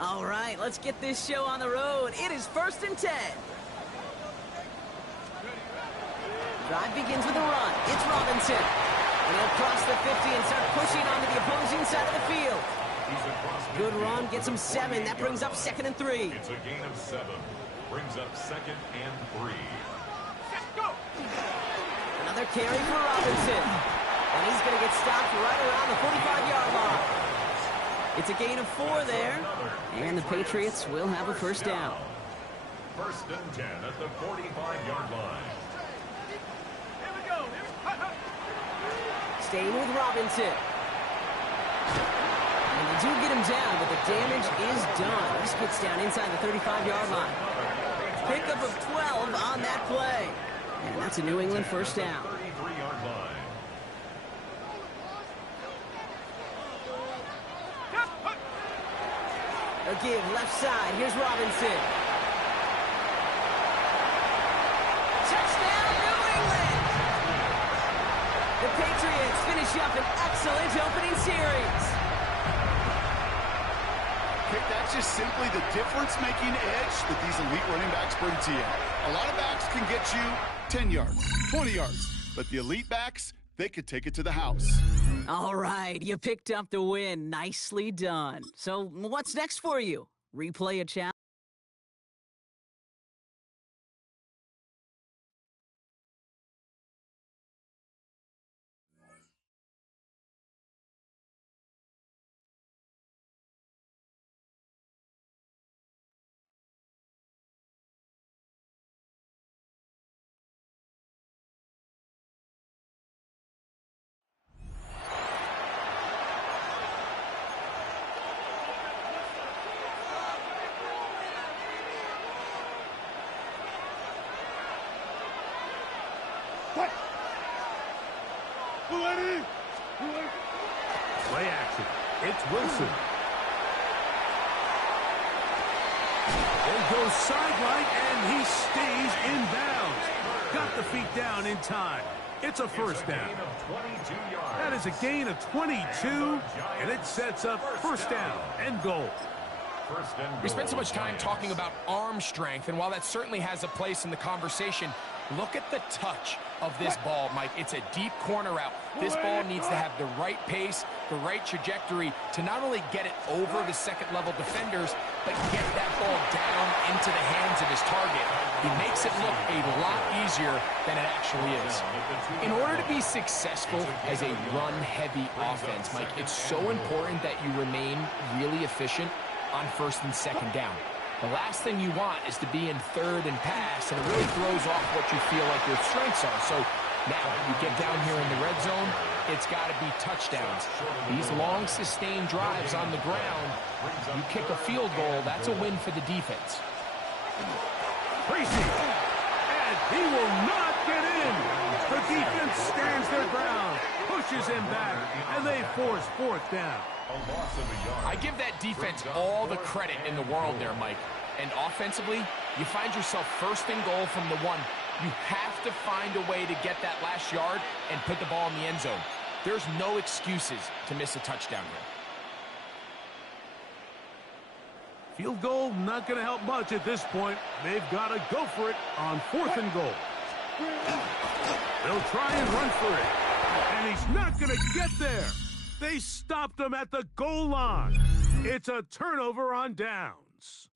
All right, let's get this show on the road. It is 1st and 10. Drive begins with a run. It's Robinson. And he'll cross the 50 and start pushing onto the opposing side of the field. Good run, gets him 7. That brings up 2nd and 3. It's a gain of 7. Brings up 2nd and 3. Another carry for Robinson. And he's going to get stopped right around the 45-yard line. It's a gain of 4 there. And the Patriots will have a first down. 1st and 10 at the 45-yard line. Staying with Robinson. And they do get him down, but the damage is done. This gets down inside the 35-yard line. Pickup of 12 on that play. And that's a New England first down. 33-yard line. A give left side. Here's Robinson. Touchdown, New England! The Patriots finish up an excellent opening series. That's just simply the difference-making edge that these elite running backs bring to you. A lot of backs can get you 10 yards, 20 yards, but the elite backs, they could take it to the house. All right, you picked up the win. Nicely done. So what's next for you? Replay a challenge? Play action. It's Wilson. There goes sideline, and he stays in bounds. Got the feet down in time. It's a first down. That is a gain of 22, and it sets up first down and goal. We spent so much time talking about arm strength, and while that certainly has a place in the conversation, look at the touch of this ball, Mike. It's a deep corner route. This ball needs to have the right pace, the right trajectory to not only get it over the second-level defenders, but get that ball down into the hands of his target. He makes it look a lot easier than it actually is. In order to be successful as a run-heavy offense, Mike, it's so important that you remain really efficient on 1st and 2nd down. The last thing you want is to be in 3rd and pass, and it really throws off what you feel like your strengths are. So now you get down here in the red zone, it's got to be touchdowns. These long, sustained drives on the ground, you kick a field goal, that's a win for the defense. Tracy, and he will not get in. The defense stands their ground, pushes him back, and they force 4th down. I give that defense all the credit in the world there, Mike. And offensively, you find yourself 1st and goal from the 1. You have to find a way to get that last yard and put the ball in the end zone. There's no excuses to miss a touchdown here. Field goal not going to help much at this point. They've got to go for it on 4th and goal. They'll try and run for it. And he's not going to get there. They stopped him at the goal line. It's a turnover on downs.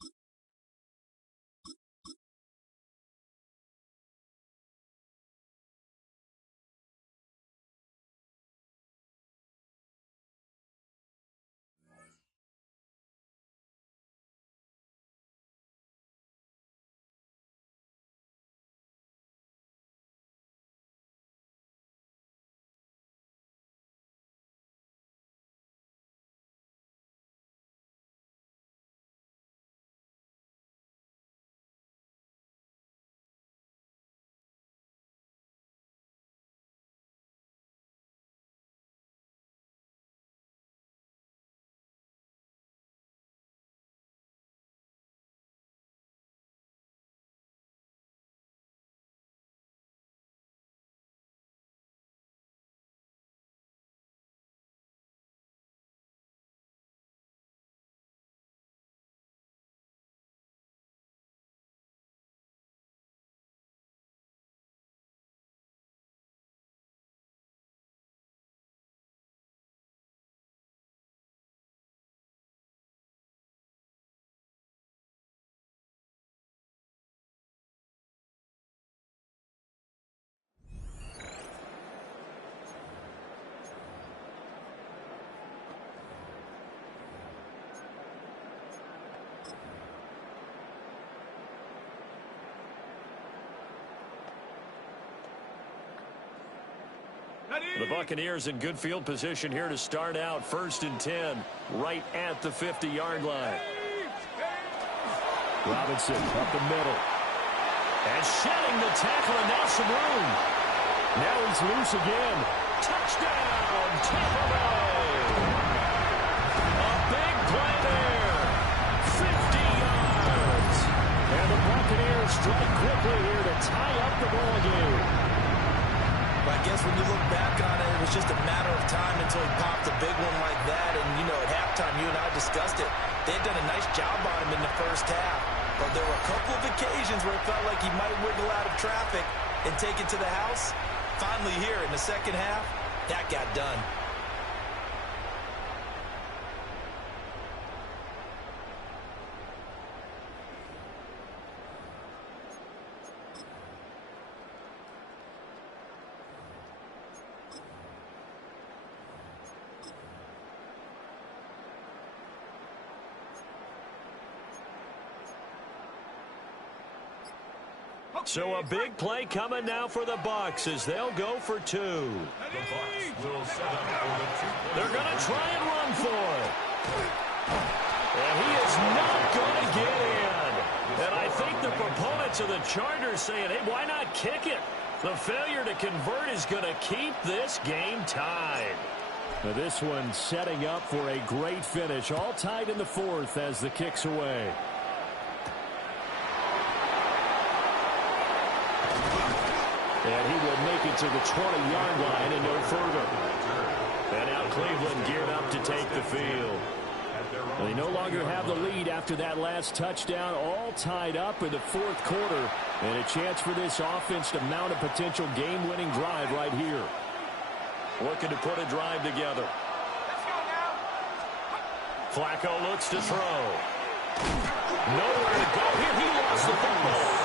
The Buccaneers in good field position here to start out. 1st and 10, right at the 50-yard line. Robinson up the middle. And shedding the tackle, and now some room. Now he's loose again. Touchdown, Tampa Bay. A big play there. 50 yards. And the Buccaneers strike quickly here to tie up the ball game. I guess when you look back on it, it was just a matter of time until he popped a big one like that. And, you know, at halftime, you and I discussed it. They had done a nice job on him in the first half. But there were a couple of occasions where it felt like he might wiggle out of traffic and take it to the house. Finally here in the second half, that got done. So a big play coming now for the Bucs as they'll go for 2. The Bucs will set up for the 2. They're going to try and run for it. And he is not going to get in. And I think the proponents of the Chargers saying, hey, why not kick it? The failure to convert is going to keep this game tied. Now this one setting up for a great finish. All tied in the 4th as the kick's away. And he will make it to the 20-yard line and no further. And now Cleveland geared up to take the field. They no longer have the lead after that last touchdown, all tied up in the 4th quarter. And a chance for this offense to mount a potential game-winning drive right here. Looking to put a drive together. Flacco looks to throw. Nowhere to go here. He lost the football.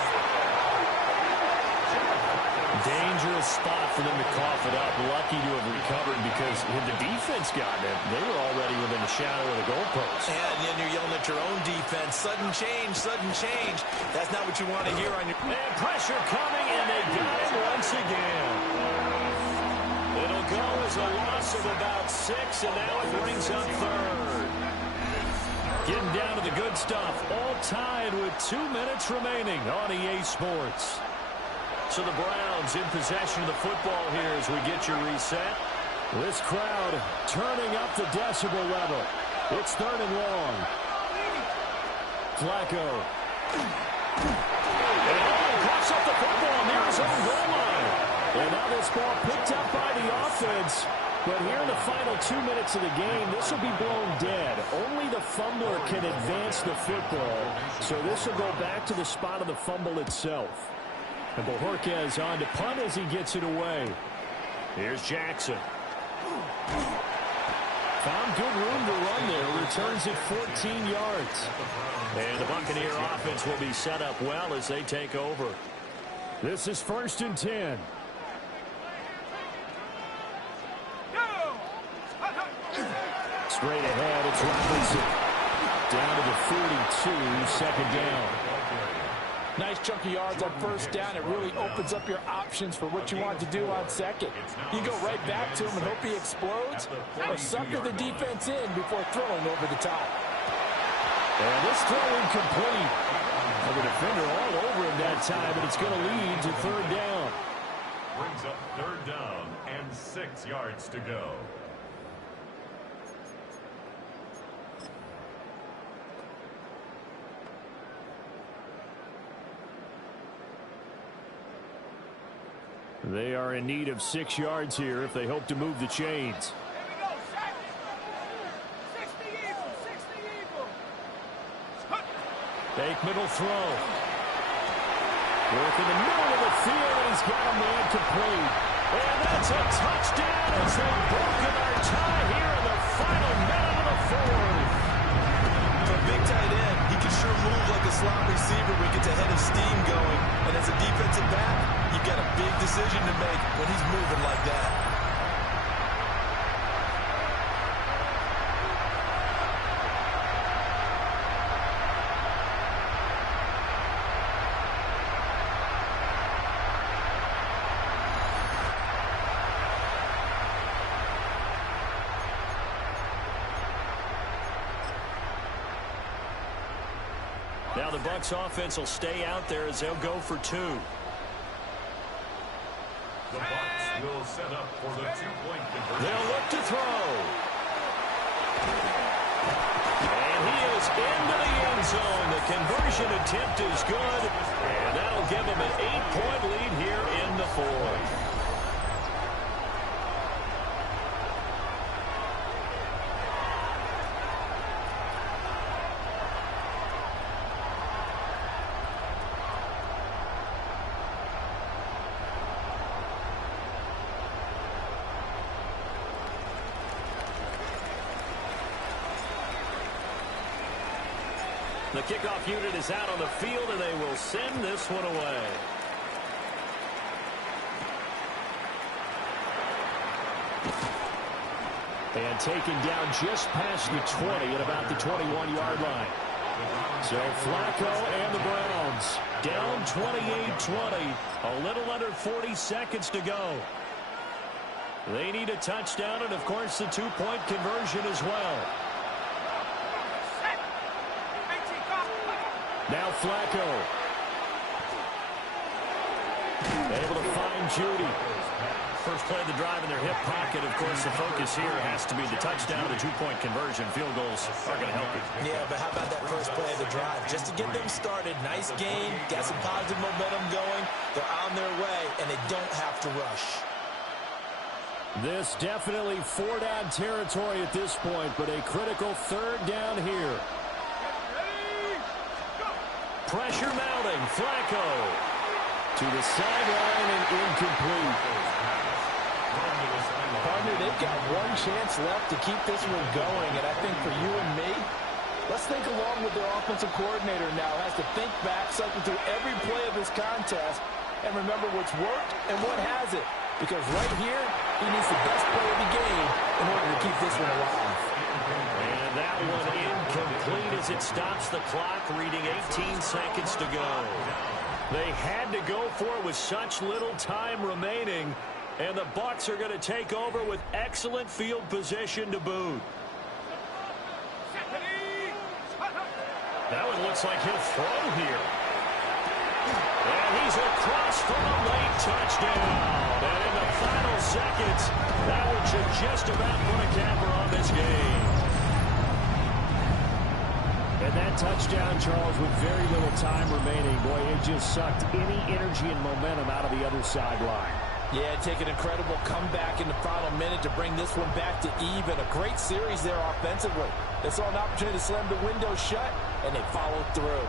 Dangerous spot for them to cough it up. Lucky to have recovered because had the defense gotten it, they were already within the shadow of the goalpost. And then you're yelling at your own defense. Sudden change, sudden change. That's not what you want to hear on your... And pressure coming, and they got it once again. It'll go as a loss of about 6, and now it brings up 3rd. Getting down to the good stuff. All tied with 2 minutes remaining on EA Sports. So the Browns in possession of the football here as we get your reset. This crowd turning up the decibel level. It's 3rd and long. Flacco. And he pops up the football near his own goal line. And now this ball picked up by the offense. But here in the final 2 minutes of the game, this will be blown dead. Only the fumbler can advance the football. So this will go back to the spot of the fumble itself. And Bojorquez on to punt as he gets it away. Here's Jackson. Found good room to run there. Returns it 14 yards. And the Buccaneer offense will be set up well as they take over. This is 1st and 10. Straight ahead, it's Robinson. Down to the 42, 2nd down. Nice chunky yards on 1st down. It really opens up your options for what you want to do on 2nd. You go right back to him and hope he explodes, or sucker the defense in before throwing over the top. And this throw incomplete. And the defender all over him that time, and it's going to lead to 3rd down. Brings up 3rd down and 6 yards to go. They are in need of 6 yards here if they hope to move the chains. Fake middle throw. Work in the middle of the field, and he's got a man complete. And that's a touchdown as they've broken our tie here in the final minute of the 4th. For a big tight end, he can sure move like a slot receiver when he gets a head of steam going. And as a defensive back, you've got a big decision to make when he's moving like that. Now the Bucs offense will stay out there as they'll go for 2. The Bucs will set up for the 2-point conversion. They'll look to throw. And he is into the end zone. The conversion attempt is good. And that'll give him an 8-point lead here in the 4th. The kickoff unit is out on the field, and they will send this one away. And taken down just past the 20 at about the 21-yard line. So Flacco and the Browns down 28-20. A little under 40 seconds to go. They need a touchdown and, of course, the 2-point conversion as well. Now Flacco. Able to find Judy. First play of the drive in their hip pocket. Of course, the focus here has to be the touchdown, the 2-point conversion. Field goals are going to help you. Yeah, but how about that first play of the drive? Just to get them started. Nice game. Got some positive momentum going. They're on their way, and they don't have to rush. This definitely 4-down territory at this point, but a critical 3rd down here. Pressure mounting. Flacco to the sideline and incomplete. Partner, they've got one chance left to keep this one going, and I think for you and me, let's think along with their offensive coordinator now. Has to think back, cycle through every play of this contest, and remember what's worked and what hasn't. Because right here, he needs the best play of the game in order to keep this one alive. And that one incomplete as it stops the clock, reading 18 seconds to go. They had to go for it with such little time remaining, and the Bucs are going to take over with excellent field position to boot. That one looks like he'll throw here. And he's across for a late touchdown. And in the final seconds, that one should just about put a capper on this game. And that touchdown, Charles, with very little time remaining, boy, it just sucked any energy and momentum out of the other sideline. Yeah, take an incredible comeback in the final minute to bring this one back to even. A great series there offensively. They saw an opportunity to slam the window shut, and they followed through.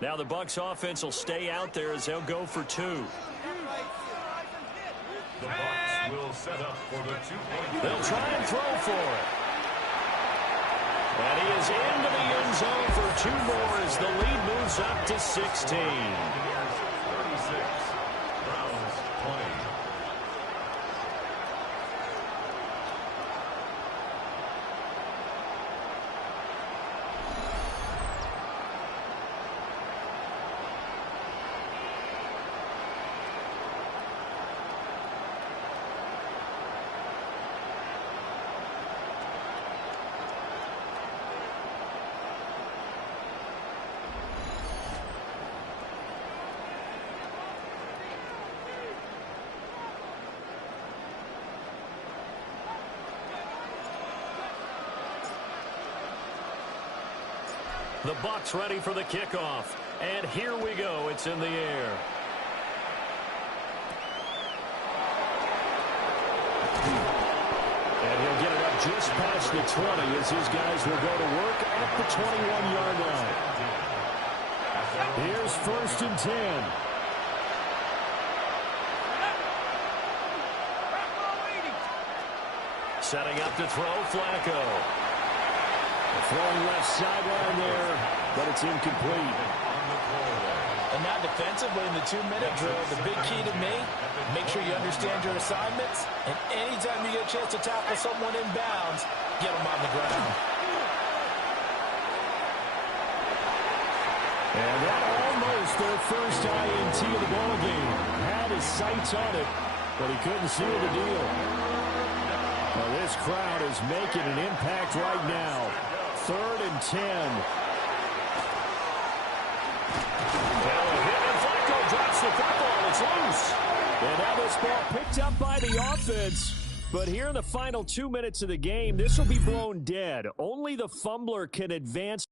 Now the Bucs offense will stay out there as they'll go for 2. The Bucs will set up for the 2-point. They'll try and throw for it. And he is into the end zone for 2 more as the lead moves up to 16. 36. Browns 20. The Bucs ready for the kickoff. And here we go. It's in the air. And he'll get it up just past the 20 as his guys will go to work at the 21-yard line. Here's 1st and 10. Setting up to throw, Flacco. Throwing left sideline there, but it's incomplete. And now defensively in the 2-minute drill, the big key to me, make sure you understand your assignments, and anytime you get a chance to tackle someone in bounds, get them on the ground. And that almost their first INT of the ball game. Had his sights on it, but he couldn't seal the deal. Well, this crowd is making an impact right now. 3rd and 10. Now a hit, and Flacco drops the football. It's loose. And now this ball picked up by the offense. But here in the final 2 minutes of the game, this will be blown dead. Only the fumbler can advance.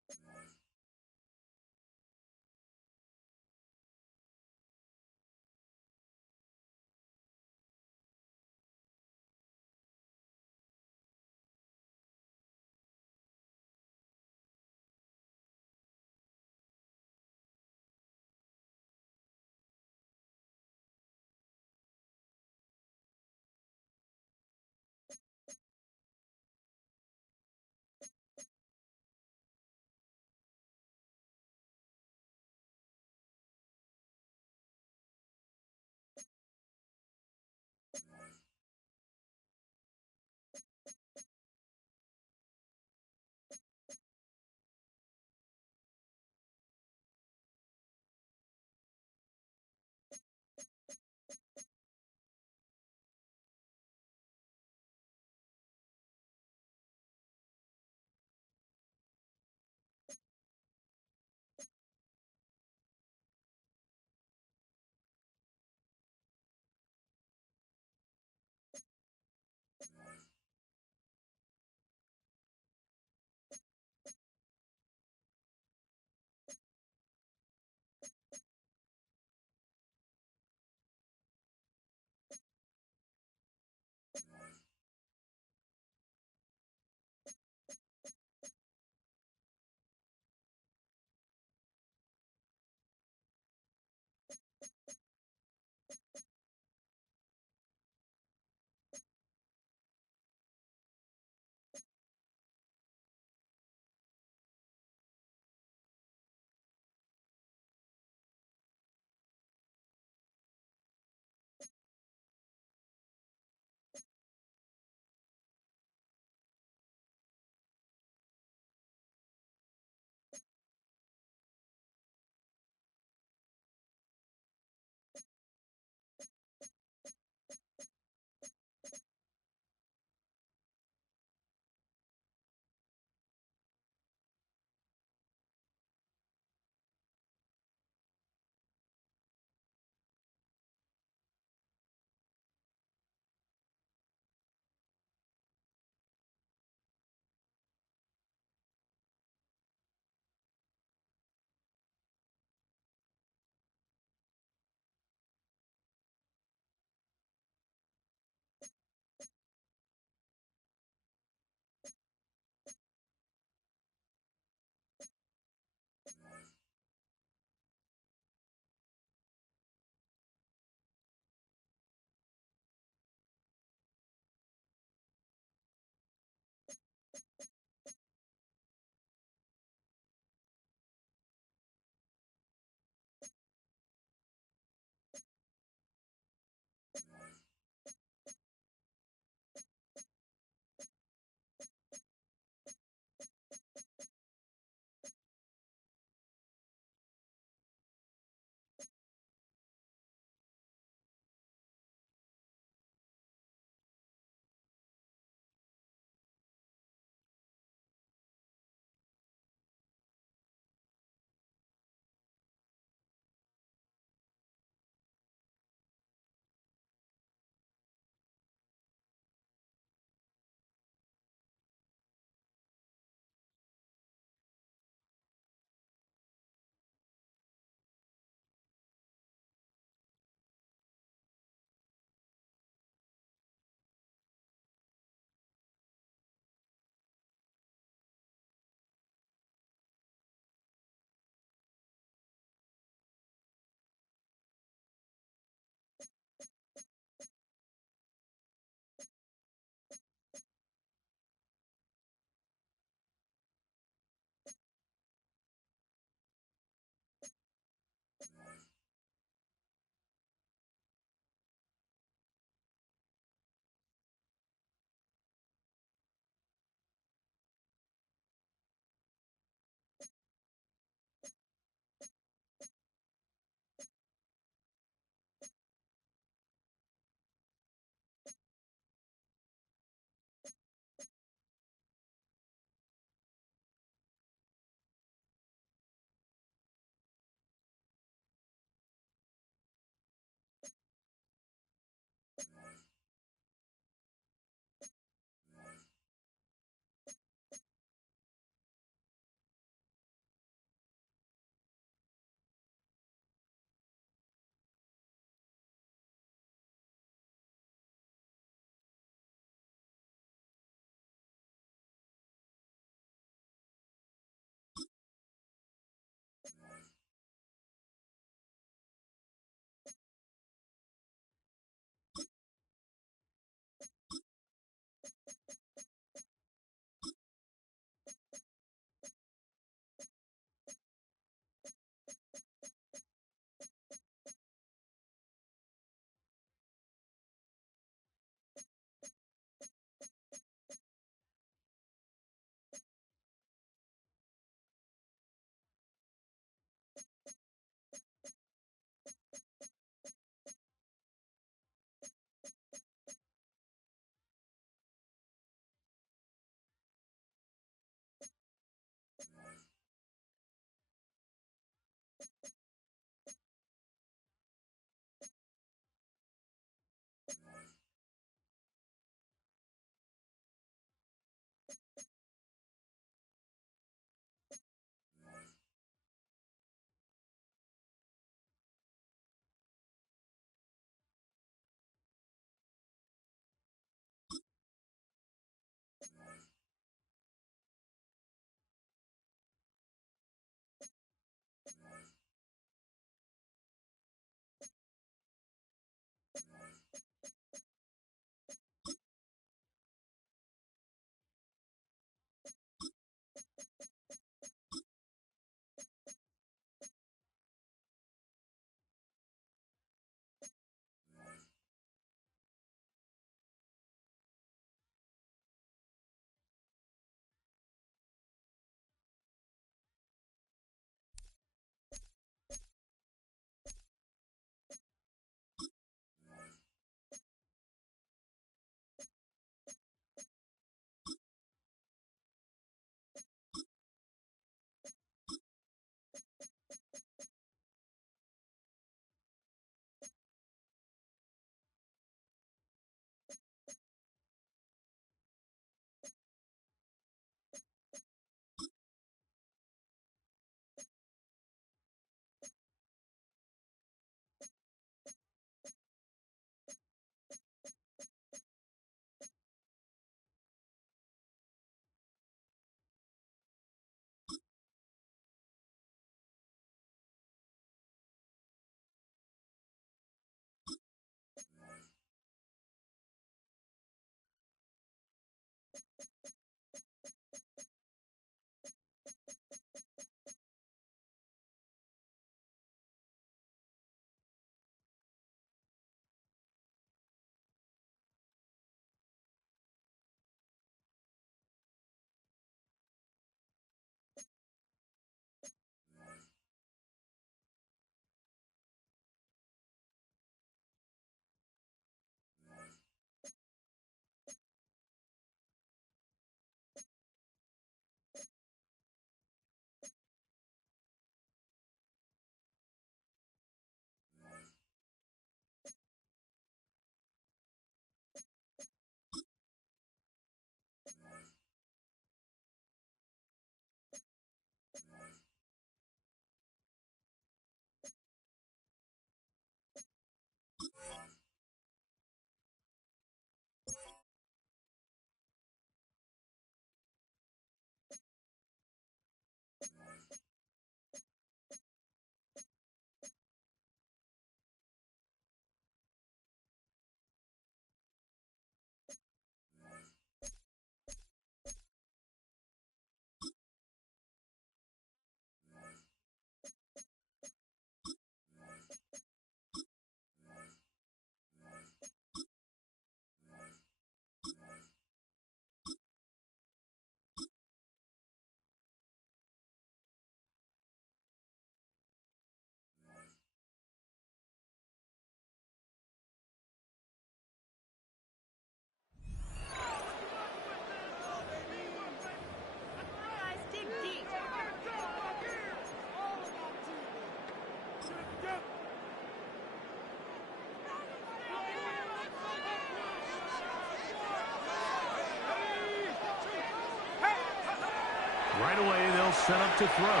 Right away, they'll set up to throw.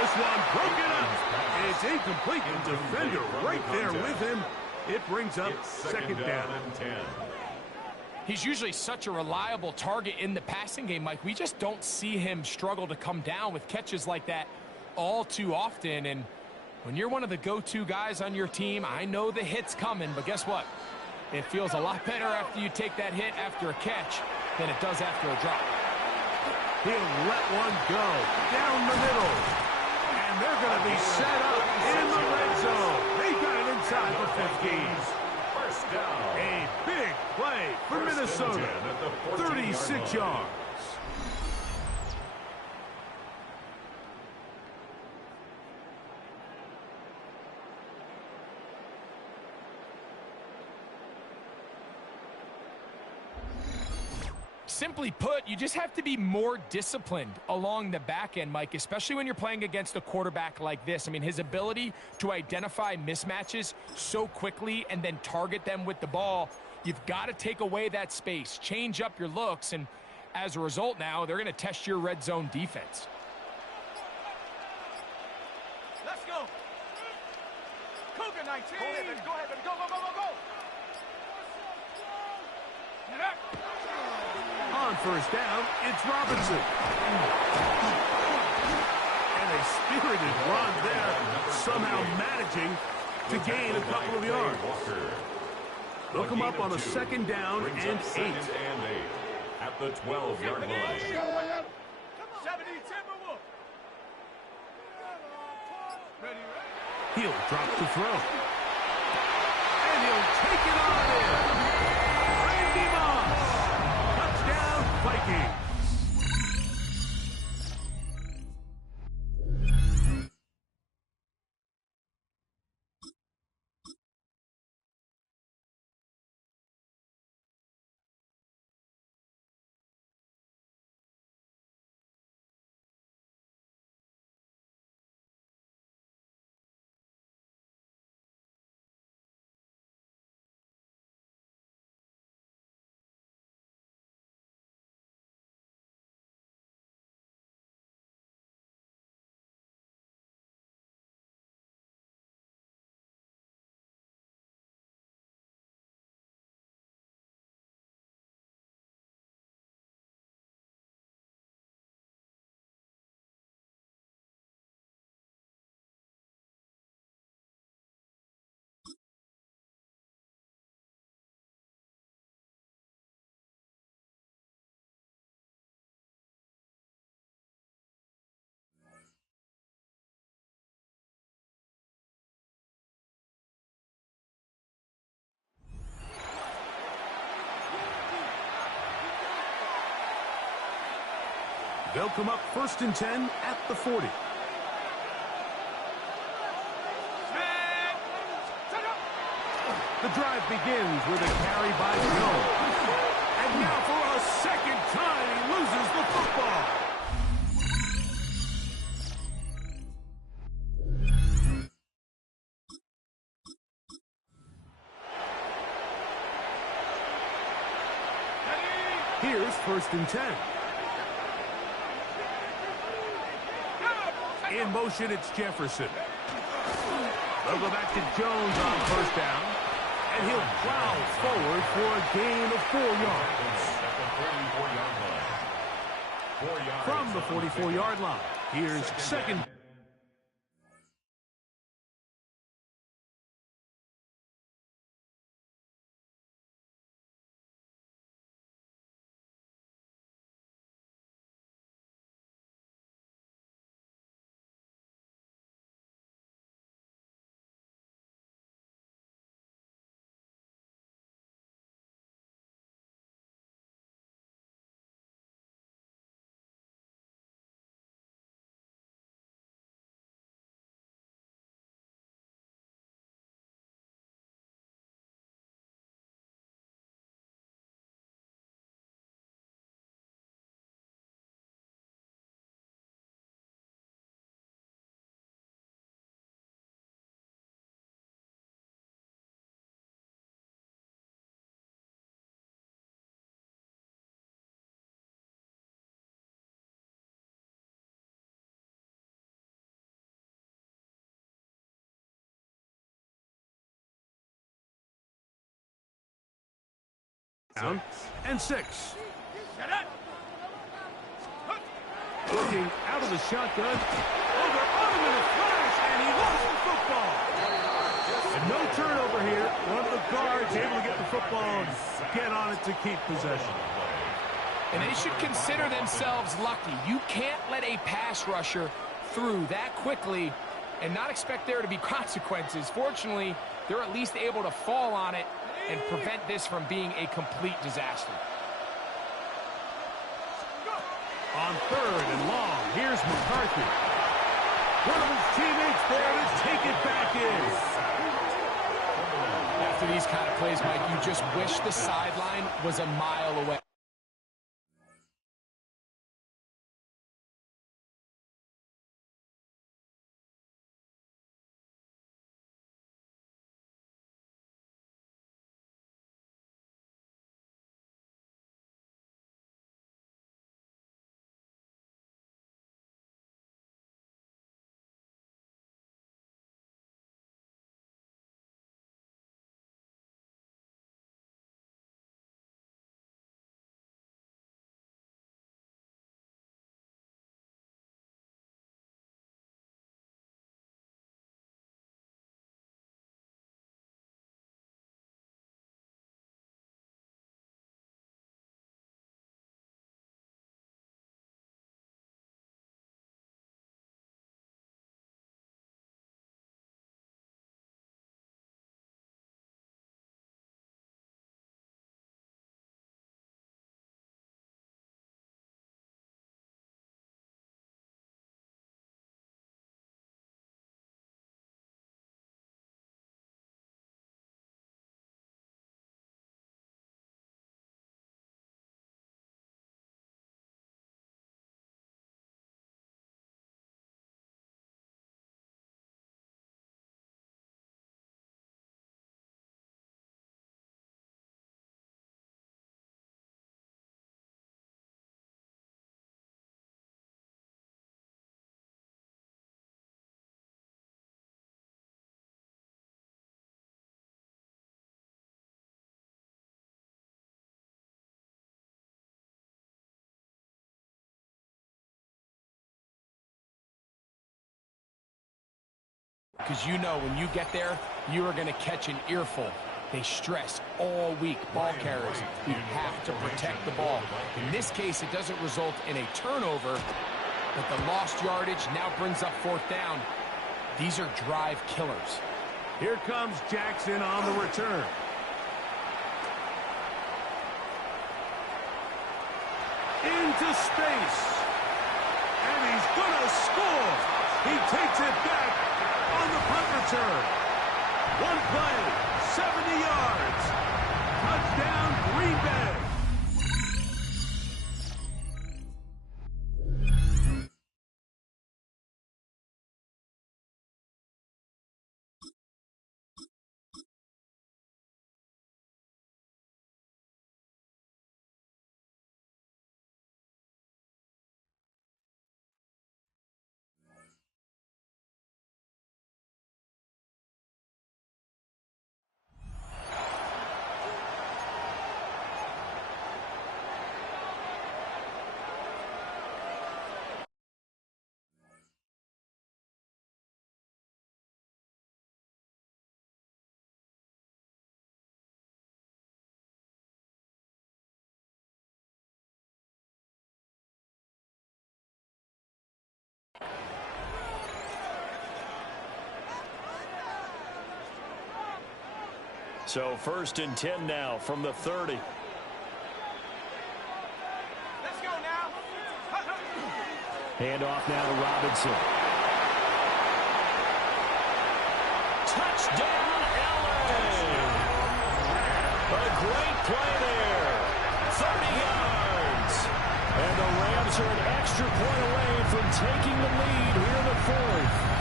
This one broken up. It's incomplete. The defender right there with him. It brings up second down. He's usually such a reliable target in the passing game, Mike. We just don't see him struggle to come down with catches like that all too often. And when you're one of the go-to guys on your team, I know the hit's coming, but guess what? It feels a lot better after you take that hit after a catch than it does after a drop. He'll let one go down the middle. And they're going to be set up in the red zone. They got it inside the 50. First down. A big play for Minnesota. 36 yards. Simply put, you just have to be more disciplined along the back end, Mike, especially when you're playing against a quarterback like this. I mean, his ability to identify mismatches so quickly and then target them with the ball, you've got to take away that space, change up your looks, and as a result now, they're going to test your red zone defense. Let's go. Cougar 19. Go ahead, baby. Go ahead, baby. Go, go, go, go, go. Get up. On first down, it's Robinson. And a spirited run there, somehow managing to gain a couple of yards. They'll come up on a second down and 8. At the 12-yard line. 70 Timberwolf. Ready, ready. He'll drop the throw. And he'll take it on in. Randy Moss. Touchdown, Vikings. They'll come up first and 10 at the 40. The drive begins with a carry by Jones. And now for a second time, he loses the football. Here's first and 10. In motion, it's Jefferson. They'll go back to Jones on first down. And he'll plow forward for a gain of 4 yards. From the 44-yard line, here's second Down and 6. Looking out of the shotgun. Over on him in a flash, and he lost the football. And no turnover here. One of the guards able to get the football and get on it to keep possession. And they should consider themselves lucky. You can't let a pass rusher through that quickly and not expect there to be consequences. Fortunately, they're at least able to fall on it and prevent this from being a complete disaster. On 3rd and long, here's McCarthy. One of his teammates there to take it back in. After these kind of plays, Mike, you just wish the sideline was a mile away. Because you know when you get there, you are going to catch an earful. They stress all week, ball carriers. We have to protect the ball. In this case, it doesn't result in a turnover, but the lost yardage now brings up 4th down. These are drive killers. Here comes Jackson on the return. Into space. And he's going to score. He takes it back on the punt return. One play, 70 yards. Touchdown, Green Bay. So 1st and 10 now from the 30. Let's go now. Hand off now to Robinson. Touchdown, LA! A great play there. 30 yards. And the Rams are an extra point away from taking the lead here in the 4th.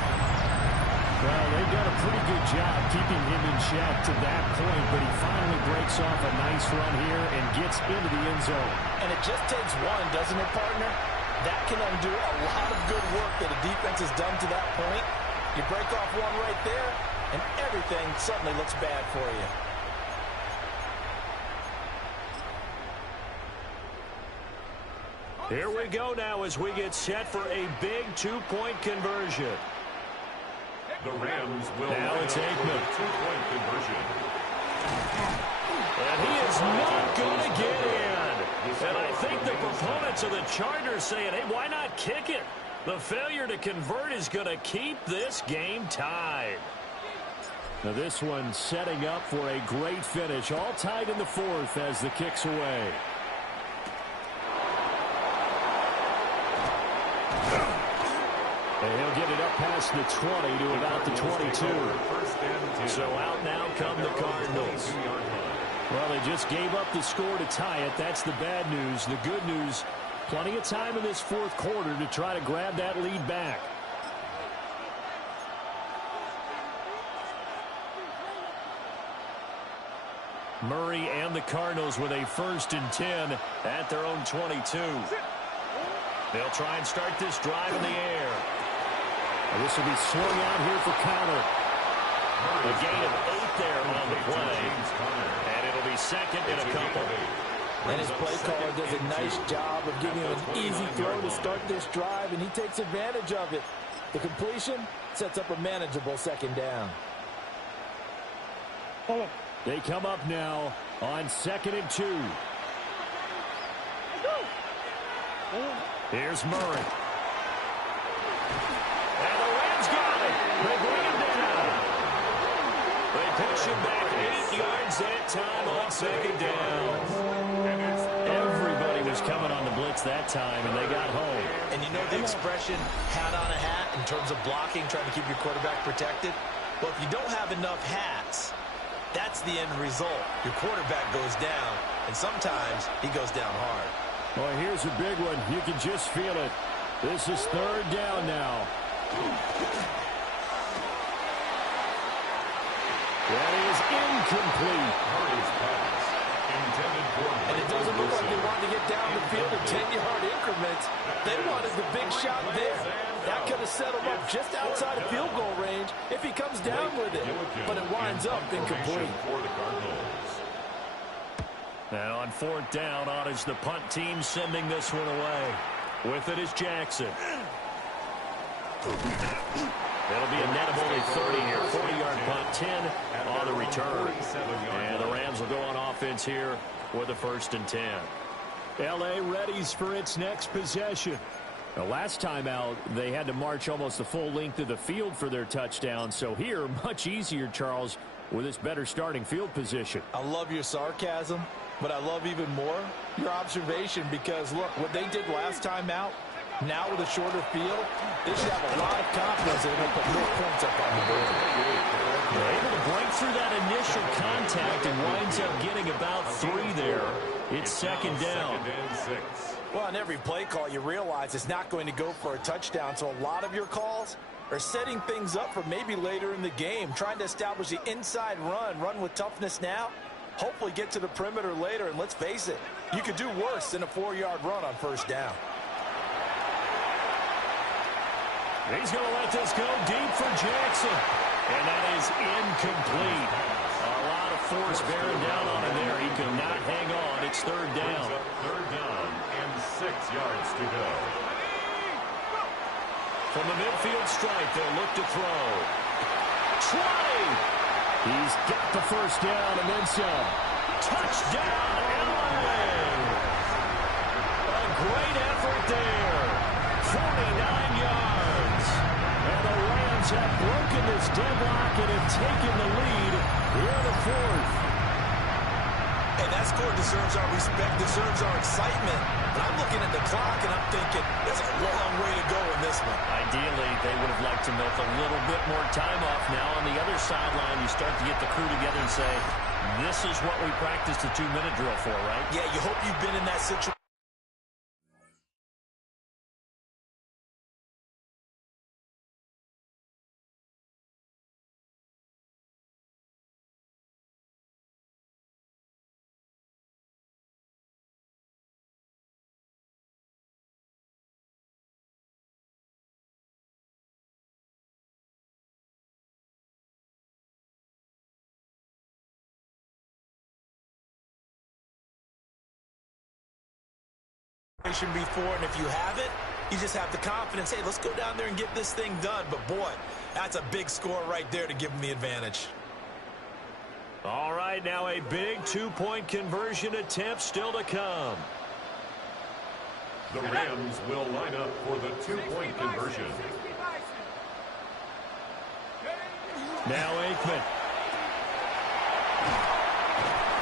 Well, they've done a pretty good job keeping him in check to that point, but he finally breaks off a nice run here and gets into the end zone. And it just takes one, doesn't it, partner? That can undo a lot of good work that a defense has done to that point. You break off one right there, and everything suddenly looks bad for you. Here we go now as we get set for a big two-point conversion. The Rams will now it's Aikman. Two-point conversion. And he is not going to get in. And I think the proponents of the Chargers saying, hey, why not kick it? The failure to convert is going to keep this game tied. Now this one setting up for a great finish. All tied in the fourth as the kick's away. And he'll get it up past the 20 to about the 22. So out now come the Cardinals. Well, they just gave up the score to tie it. That's the bad news. The good news, plenty of time in this fourth quarter to try to grab that lead back. Murray and the Cardinals with a 1st and 10 at their own 22. They'll try and start this drive in the air. And this will be swung out here for counter. A gain of 8 there on the play. And it'll be second and a couple. And his play caller does a nice job of giving him an easy throw to start this drive, and he takes advantage of it. The completion sets up a manageable 2nd down. They come up now on 2nd and 2. Here's Murray. And the Rams got it. They bring him down. They push him back 8 yards that time on 2nd down. Everybody was coming on the blitz that time, and they got home. And you know the expression, hat on a hat, in terms of blocking, trying to keep your quarterback protected? Well, if you don't have enough hats, that's the end result. Your quarterback goes down, and sometimes he goes down hard. Well, here's a big one. You can just feel it. This is 3rd down now. That is incomplete. And it doesn't look like they wanted to get down the field in 10-yard increments. They wanted the big shot there. That could have settled up just outside of field goal range if he comes down with it. But it winds up incomplete. And on 4th down, on is the punt team sending this one away. With it is Jackson. It'll be a net of only 30 here. 40-yard punt, 10 on the return. And the Rams will go on offense here with a 1st and 10. L.A. readies for its next possession. The last time out, they had to march almost the full length of the field for their touchdown. So here, much easier, Charles, with this better starting field position. I love your sarcasm, but I love even more your observation because, look, what they did last time out, now with a shorter field, they should have a lot of confidence that they're going to put more points up on the board. They're able to break through that initial contact and winds up getting about 3 there. It's 2nd down. Well, on every play call, you realize it's not going to go for a touchdown, so a lot of your calls are setting things up for maybe later in the game, trying to establish the inside run with toughness now, hopefully get to the perimeter later, and let's face it, you could do worse than a 4-yard run on 1st down. He's going to let this go deep for Jackson. And that is incomplete. A lot of force bearing down on him there. He could not hang on. It's 3rd down. 3rd down and 6 yards to go. From the midfield stripe, they'll look to throw. 20! He's got the 1st down and then some. Touchdown, LA! A great effort there. 49 yards. And the Rams have broken this deadlock and have taken the lead here in the 4th. And that score deserves our respect, deserves our excitement. But I'm looking at the clock and I'm thinking, there's a long way to go in this one. Ideally, they would have liked to milk a little bit more time off. Now on the other sideline, you start to get the crew together and say, this is what we practiced the 2-minute drill for, right? Yeah, you hope you've been in that situation. situation before, and if you have it, you just have the confidence, hey, let's go down there and get this thing done. But, boy, that's a big score right there to give them the advantage. All right, now a big two-point conversion attempt still to come. The Rams will line up for the two-point conversion. Now Aikman.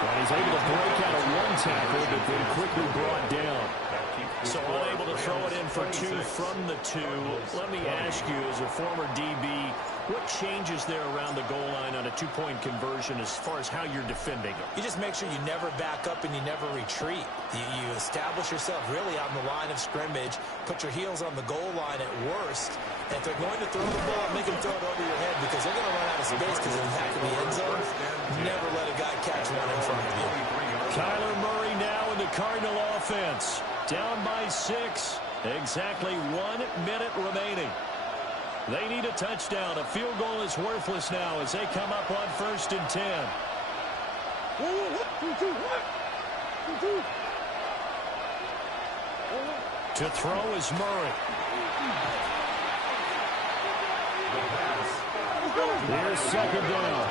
And he's able to break out of one tackle, but then quickly brought down. So unable to throw it in for two from the two. Let me ask you, as a former DB, what changes there around the goal line on a two-point conversion as far as how you're defending them? You just make sure you never back up and you never retreat. You establish yourself really on the line of scrimmage, put your heels on the goal line at worst. And if they're going to throw the ball, make them throw it over your head because they're going to run out of space because of the back of the end zone. Never let a guy catch one in front of you. Kyler Murray now in the Cardinal offense. Down by 6. Exactly 1 minute remaining. They need a touchdown. A field goal is worthless now as they come up on 1st and 10. To throw is Murray. Here's 2nd down.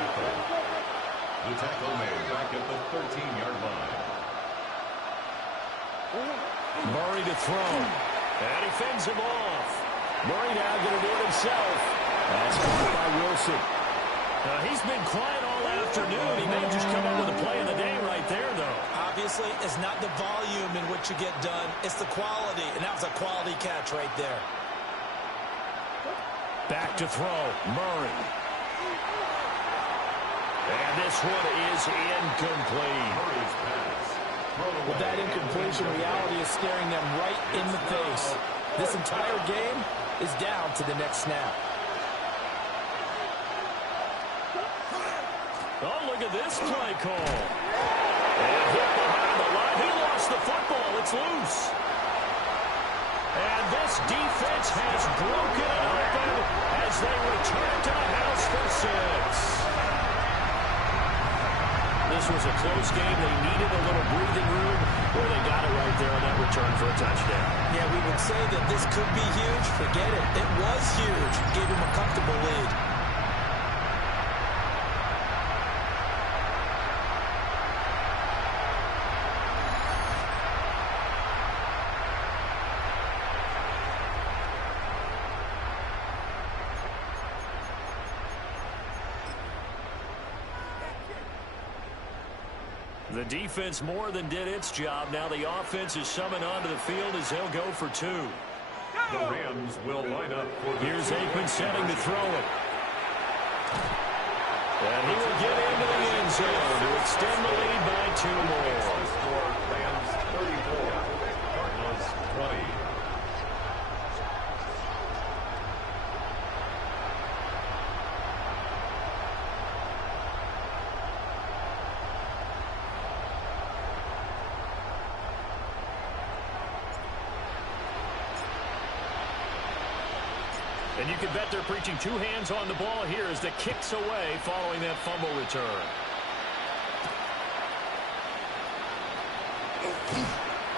The tackle made back at the 13-yard line. Murray to throw. And he fends him off. Murray now going to do it himself. That's caught by Wilson. He's been quiet all afternoon. He may just come up with a play of the day right there, though. Obviously, it's not the volume in which you get done. It's the quality, and that was a quality catch right there. Back to throw. Murray. And this one is incomplete. With that incompletion, reality is staring them right in the face. This entire game is down to the next snap. Oh, look at this play call. And hit behind the line. He lost the football. It's loose. And this defense has broken it open as they return to the house for 6. This was a close game. They needed a little breathing room, where they got it right there on that return for a touchdown. Yeah, we would say that this could be huge. Forget it. It was huge. Gave him a comfortable lead. The defense more than did its job. Now the offense is summoned onto the field as they'll go for 2. The Rams will line up for the Here's Aikman setting to throw it. And he will get into the end zone to extend the lead by 2 more. score. Rams 34, Cardinals 20. And you can bet they're preaching 2 hands on the ball here as the kicks away following that fumble return.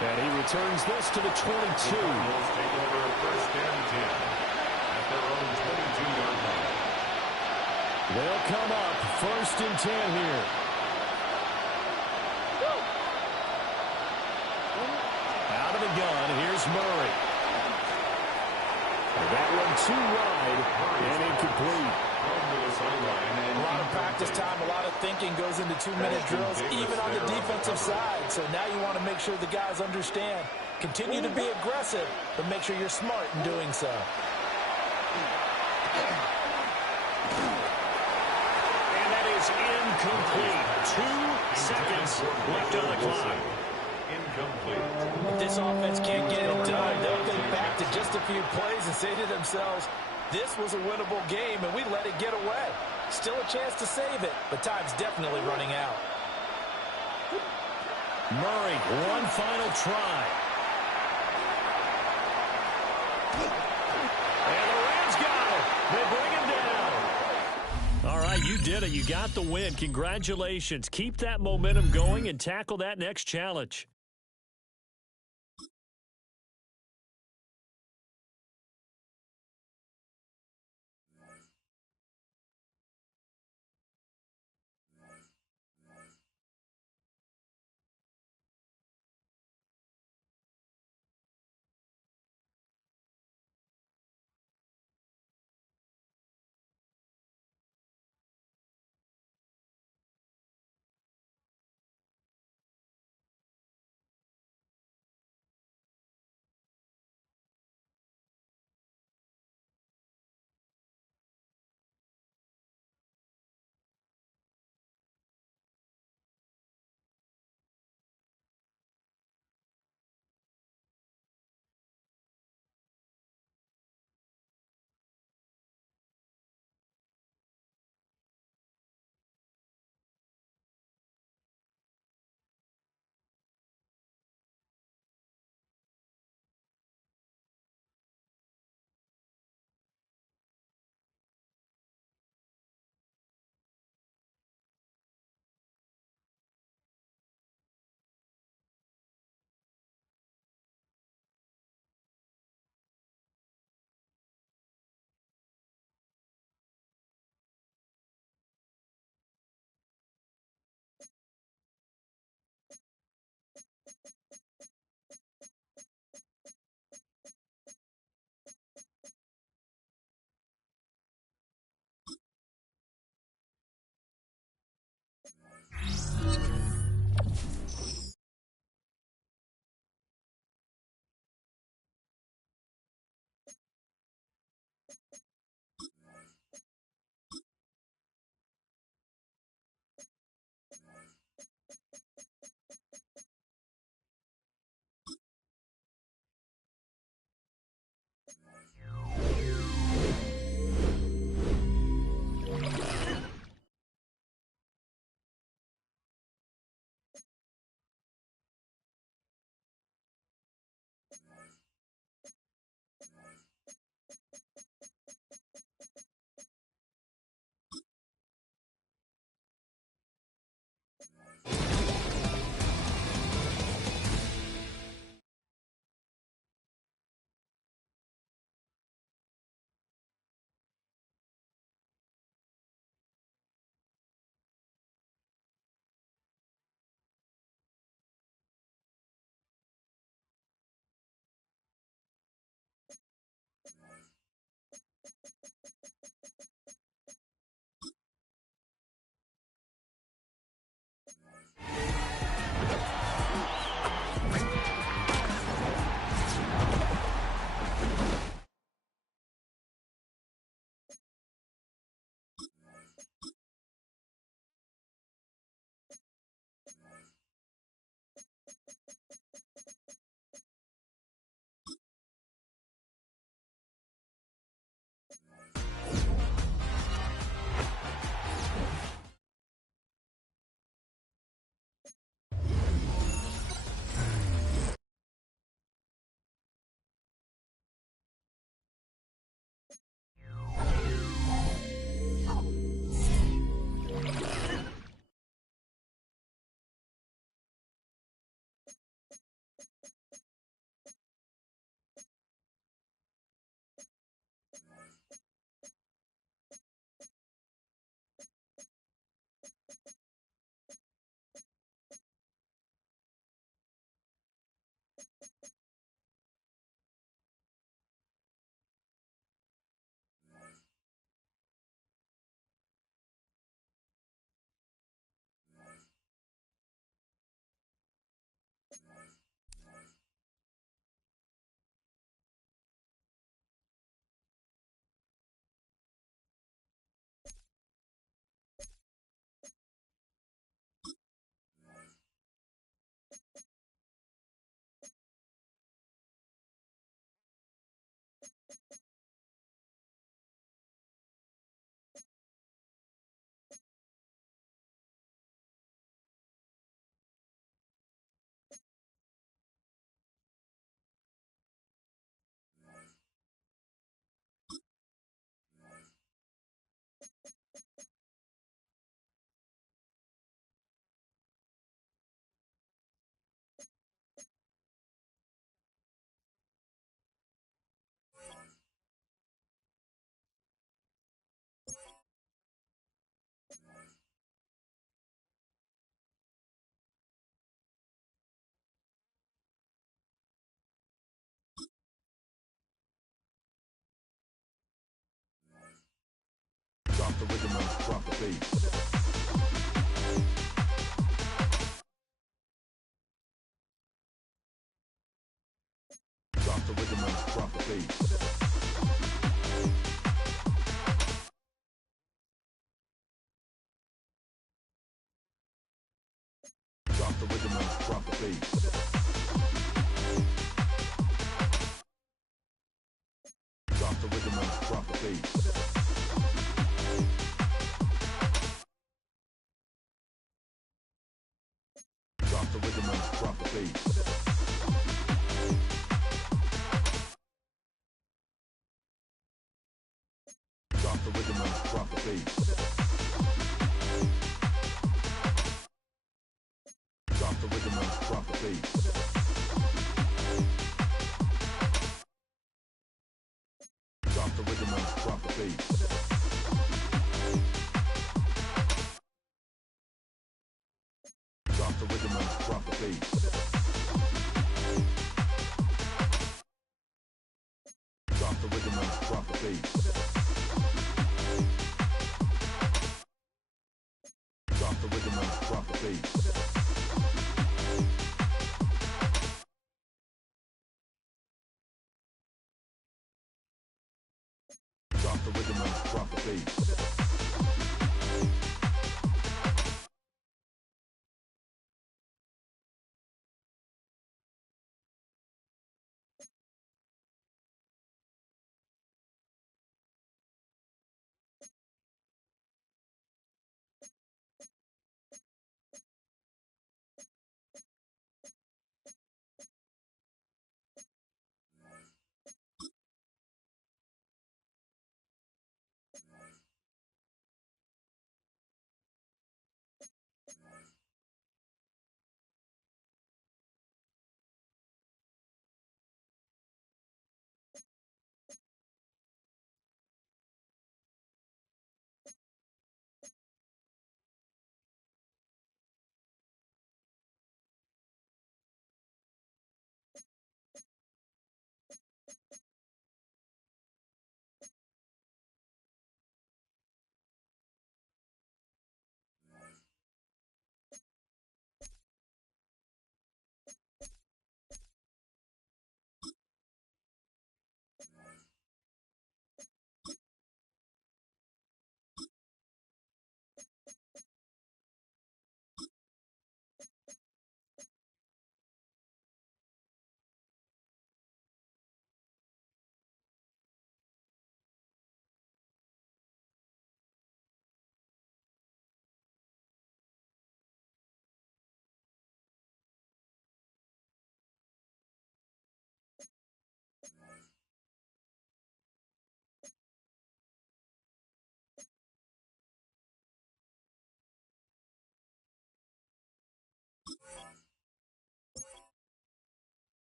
And he returns this to the 22. The Cardinals take over 1st and 10 at their own 22-yard line. They'll come up 1st and 10 here. Out of the gun, here's Murray. That one too wide and incomplete. A lot of practice time, a lot of thinking goes into 2-minute drills, even on the defensive side. So now you want to make sure the guys understand. Continue to be aggressive, but make sure you're smart in doing so. And that is incomplete. 2 seconds left on the clock. Incomplete. If this offense can't get it done, they'll think back to just a few plays and say to themselves, this was a winnable game and we let it get away. Still a chance to save it, but time's definitely running out. Murray, one final try. And the Rams got it. They bring him down. All right, you did it. You got the win. Congratulations. Keep that momentum going and tackle that next challenge.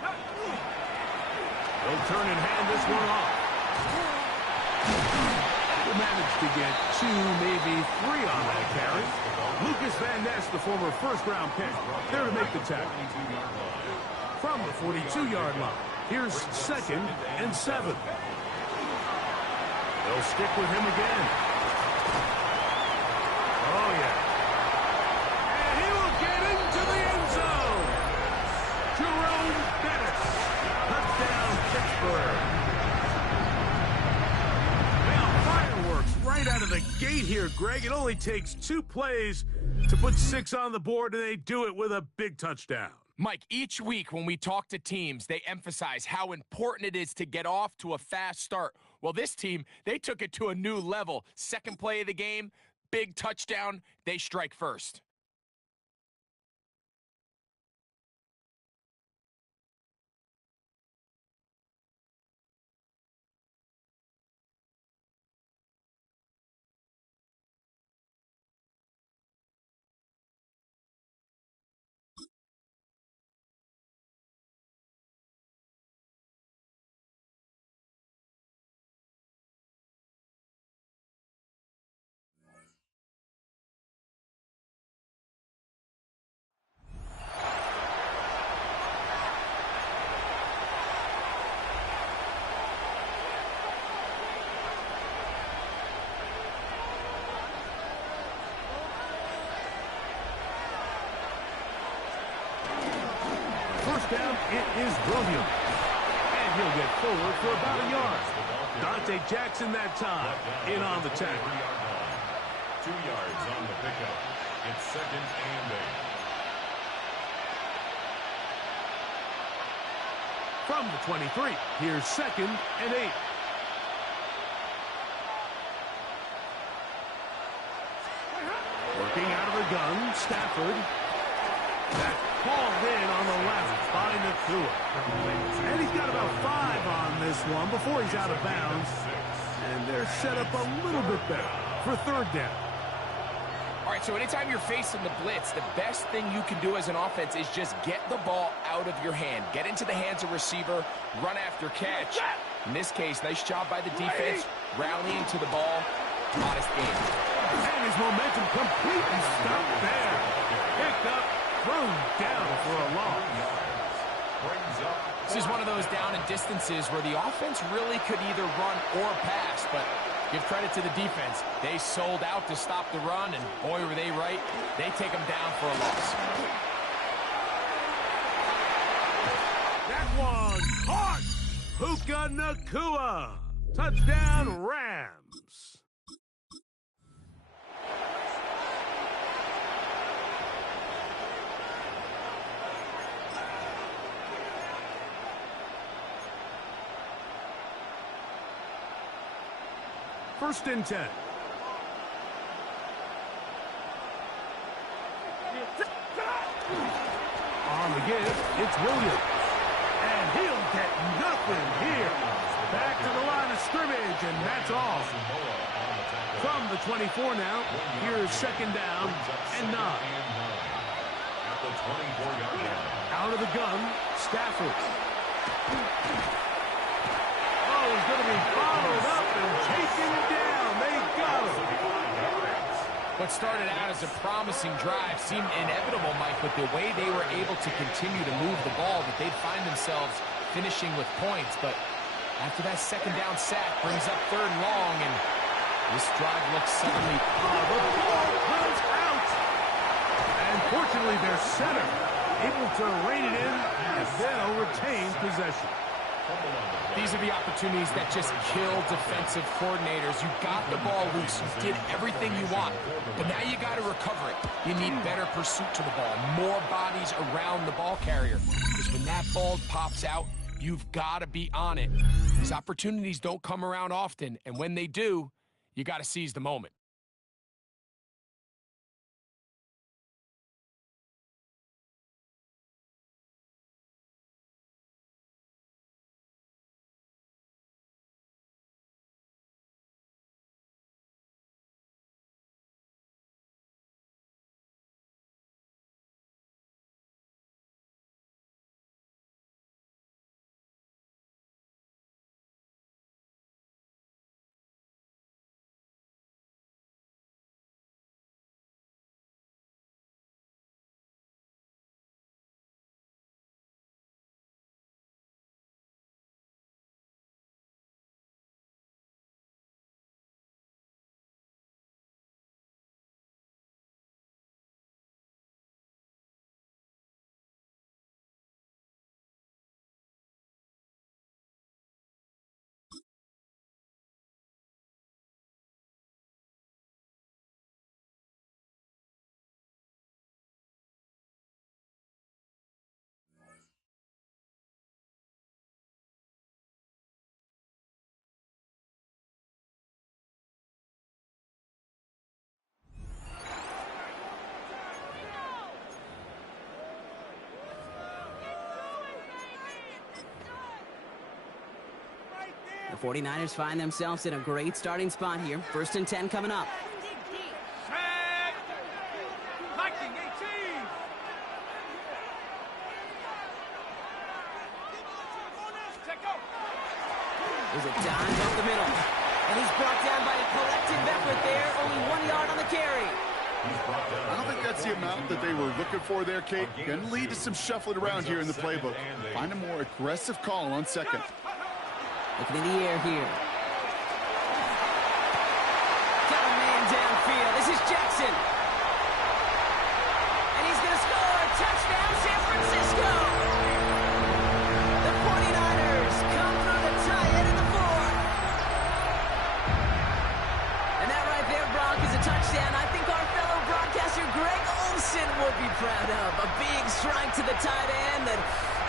He'll turn and hand this one off. He managed to get 2, maybe 3 on that carry. Lucas Van Ness, the former first-round pick, there to make the tackle. From the 42-yard line, here's 2nd and 7. They'll stick with him again. Oh, yeah. And he will get into the end zone. Jerome Bettis. Touchdown, Pittsburgh. Now, fireworks right out of the gate here, Greg. It only takes 2 plays to put 6 on the board, and they do it with a big touchdown. Mike, each week when we talk to teams, they emphasize how important it is to get off to a fast start. Well, this team, they took it to a new level. Second play of the game, big touchdown, they strike first. First down, it is Williams. And he'll get forward for about a yard. Dante Jackson that time in on the tackle. 2 yards on the pickup. It's 2nd and 8. From the 23, here's 2nd and 8. Working out of the gun, Stafford. That's hauled in on the left by Nakua. And he's got about 5 on this one before he's out of bounds. And they're set up a little bit better for 3rd down. All right, so anytime you're facing the blitz, the best thing you can do as an offense is just get the ball out of your hand. Get into the hands of receiver, run after catch. In this case, nice job by the defense, rallying to the ball. Modest game. And his momentum completely stopped there. Picked up, thrown down for a loss. This is one of those down and distances where the offense really could either run or pass, but give credit to the defense. They sold out to stop the run, and boy, were they right. They take them down for a loss. That one caught. Puka Nakua. Touchdown, Rams. First and 10. On the give, it's Williams. And he'll get nothing here. Back to the line of scrimmage, and that's all. From the 24 now, here's 2nd down and 9. Out of the gun, Stafford. Oh, he's going to be followed up and taken down. They got him. What started out as a promising drive seemed inevitable, Mike, with the way they were able to continue to move the ball, that they'd find themselves finishing with points. But after that 2nd down sack brings up 3rd and long, and this drive looks suddenly... The ball comes out. And fortunately, their center able to rein it in, and they'll retain possession. These are the opportunities that just kill defensive coordinators. You got the ball loose. You did everything you want. But now you got to recover it. You need better pursuit to the ball. More bodies around the ball carrier. Because when that ball pops out, you've got to be on it. These opportunities don't come around often. And when they do, you got to seize the moment. 49ers find themselves in a great starting spot here. 1st and 10 coming up. Set. Viking 18. Set, go. There's a dive up the middle. And he's brought down by a collective effort there. Only 1 yard on the carry. I don't think that's the amount that they were looking for there, Kate. Going to lead to some shuffling around here in the playbook. Find a more aggressive call on second. Looking in the air here. Got a man downfield. This is Jackson. And he's going to score. Touchdown, San Francisco. The 49ers come through to tie it in the 4th. And that right there, Brock, is a touchdown. I think our fellow broadcaster Greg Olsen would be proud of. A big strike to the tight end that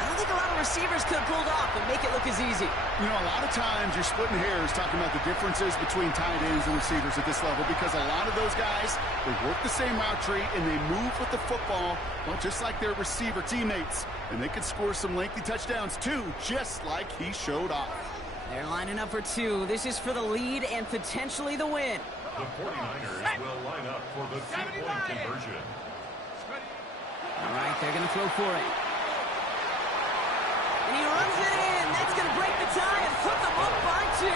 I don't think a lot of receivers could have pulled off and make it look as easy. You know, a lot of times you're splitting hairs talking about the differences between tight ends and receivers at this level because a lot of those guys, they work the same route tree and they move with the football, well, just like their receiver teammates. And they can score some lengthy touchdowns too, just like he showed off. They're lining up for 2. This is for the lead and potentially the win. The 49ers will line up for the 2-point conversion. All right, they're going to throw for it. And he runs it in. That's going to break the tie and put them up by 2.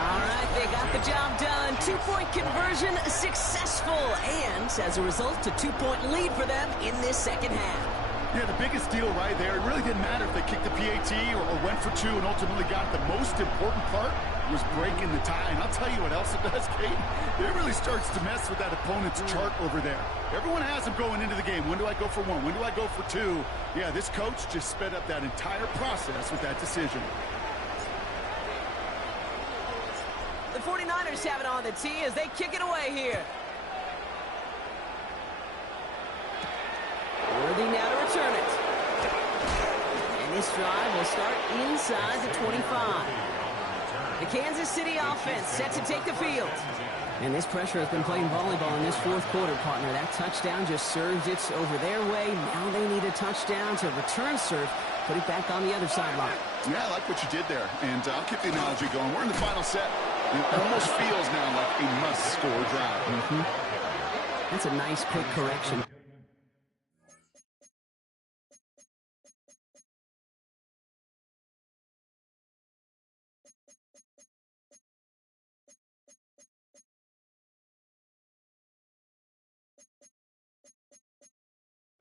All right, they got the job done. 2-point conversion successful. And as a result, a 2-point lead for them in this second half. Yeah, the biggest deal right there, it really didn't matter if they kicked the PAT or went for 2 and ultimately got the most important part was breaking the tie. And I'll tell you what else it does, Kate. It really starts to mess with that opponent's chart over there. Everyone has them going into the game. When do I go for 1? When do I go for 2? Yeah, this coach just sped up that entire process with that decision. The 49ers have it on the tee as they kick it away here. Worthy now to return it. And this drive will start inside the 25. The Kansas City offense set to take the field. And this pressure has been playing volleyball in this 4th quarter, partner. That touchdown just served it over their way. Now they need a touchdown to return serve, put it back on the other sideline. Yeah, I like what you did there. And I'll keep the analogy going. We're in the final set. It almost feels now like a must-score drive. That's a nice quick correction.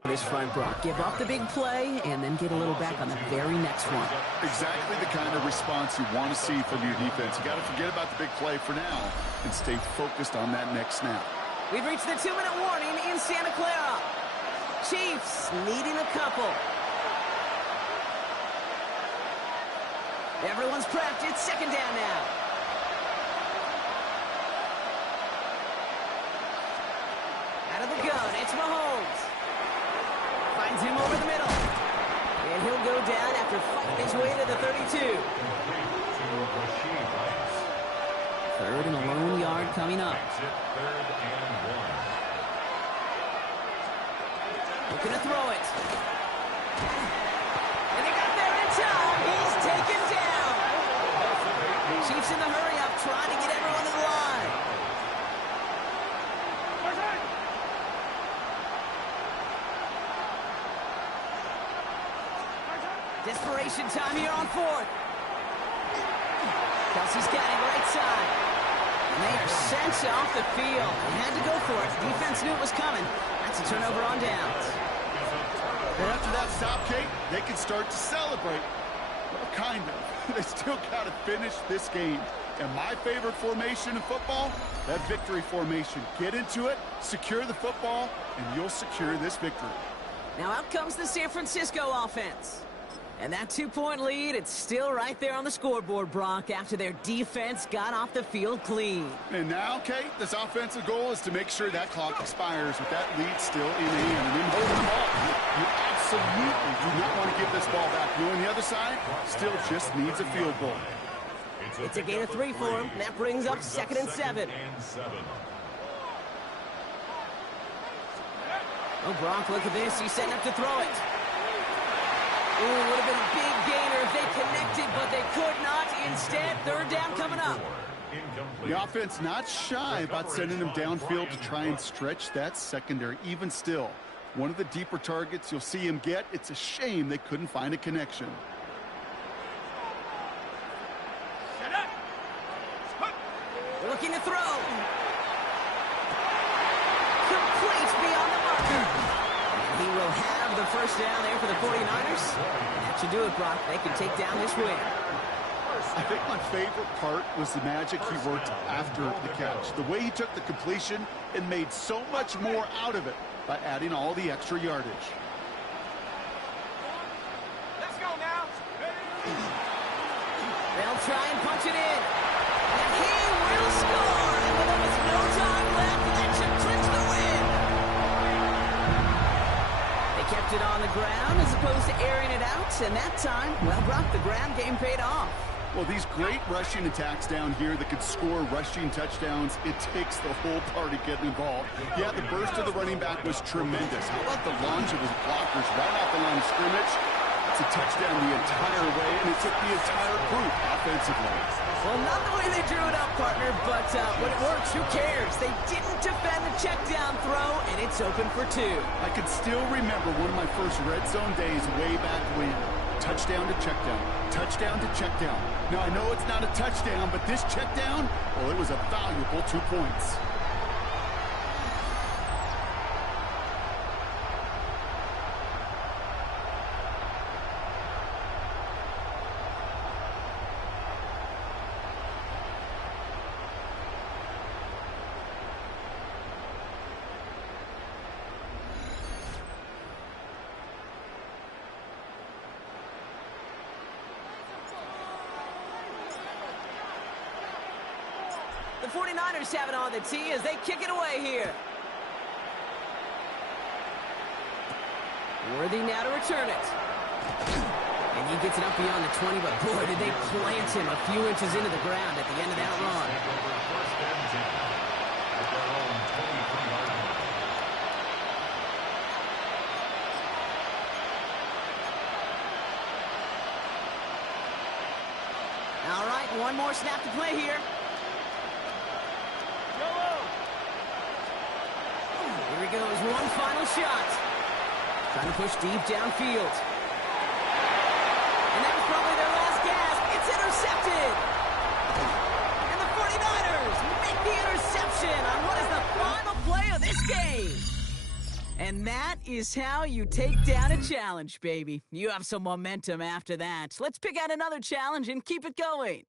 This front, Brock. Give up the big play and then get a little back on the very next one. Exactly the kind of response you want to see from your defense. You got to forget about the big play for now and stay focused on that next snap. We've reached the 2-minute warning in Santa Clara. Chiefs needing a couple. Everyone's prepped. It's 2nd down now. Out of the gun, it's Mahomes. Finds him over the middle. And he'll go down after fighting his way to the 32. 3rd and a lone yard coming up. Looking to throw it. And he got there in time. He's taken down. Chiefs in the hurry-up trying to get everyone to the line. Desperation time here on 4th. Kelsey's got him right side. And they are sent off the field. They had to go for it. Defense knew it was coming. That's a turnover on downs. And after that stop, Kate, they can start to celebrate. Well, kind of. They still got to finish this game. And my favorite formation in football, that victory formation. Get into it, secure the football, and you'll secure this victory. Now out comes the San Francisco offense. And that 2-point lead, it's still right there on the scoreboard, Brock, after their defense got off the field clean. And now, Kate, this offensive goal is to make sure that clock expires with that lead still in hand. And then holding the ball. You absolutely do not want to give this ball back. Knowing the other side still just needs a field goal. It's a gain of 3 for him. That brings up 2nd and 7. Oh, Brock, look at this. He's setting up to throw it. Ooh, would have been a big gainer if they connected, but they could not. Instead, third down coming up. The offense not shy about sending him downfield to try and stretch that secondary. Even still, one of the deeper targets you'll see him get. It's a shame they couldn't find a connection. Looking to throw. Complete beyond the marker. And he will have the first down there for the 49ers. And that should do it, Brock. They can take down this win. I think my favorite part was the magic he worked after the catch. The way he took the completion and made so much more out of it by adding all the extra yardage. Let's go now. They'll try and punch it in. And he will score. And with almost no time left, that should clinch the win. They kept it on the ground as opposed to airing it out. And that time, well, Brock, the ground game paid off. Well, these great rushing attacks down here that could score rushing touchdowns, it takes the whole party getting involved. Yeah, the burst of the running back was tremendous. How about the launch of his blockers right off the line of scrimmage? It's a touchdown the entire way, and it took the entire group offensively. Well, not the way they drew it up, partner, but when it works, who cares? They didn't defend the check down throw, and it's open for two. I can still remember one of my first red zone days way back when. Touchdown to check down. Touchdown to check down. Now, I know it's not a touchdown, but this check down, well, it was a valuable 2 points. The 49ers have it on the tee as they kick it away here. Worthy now to return it. And he gets it up beyond the 20, but boy, did they plant him a few inches into the ground at the end of that run. All right, one more snap to play here. Here he goes, one final shot. Trying to push deep downfield. And that was probably their last gasp. It's intercepted. And the 49ers make the interception on what is the final play of this game. And that is how you take down a challenge, baby. You have some momentum after that. Let's pick out another challenge and keep it going.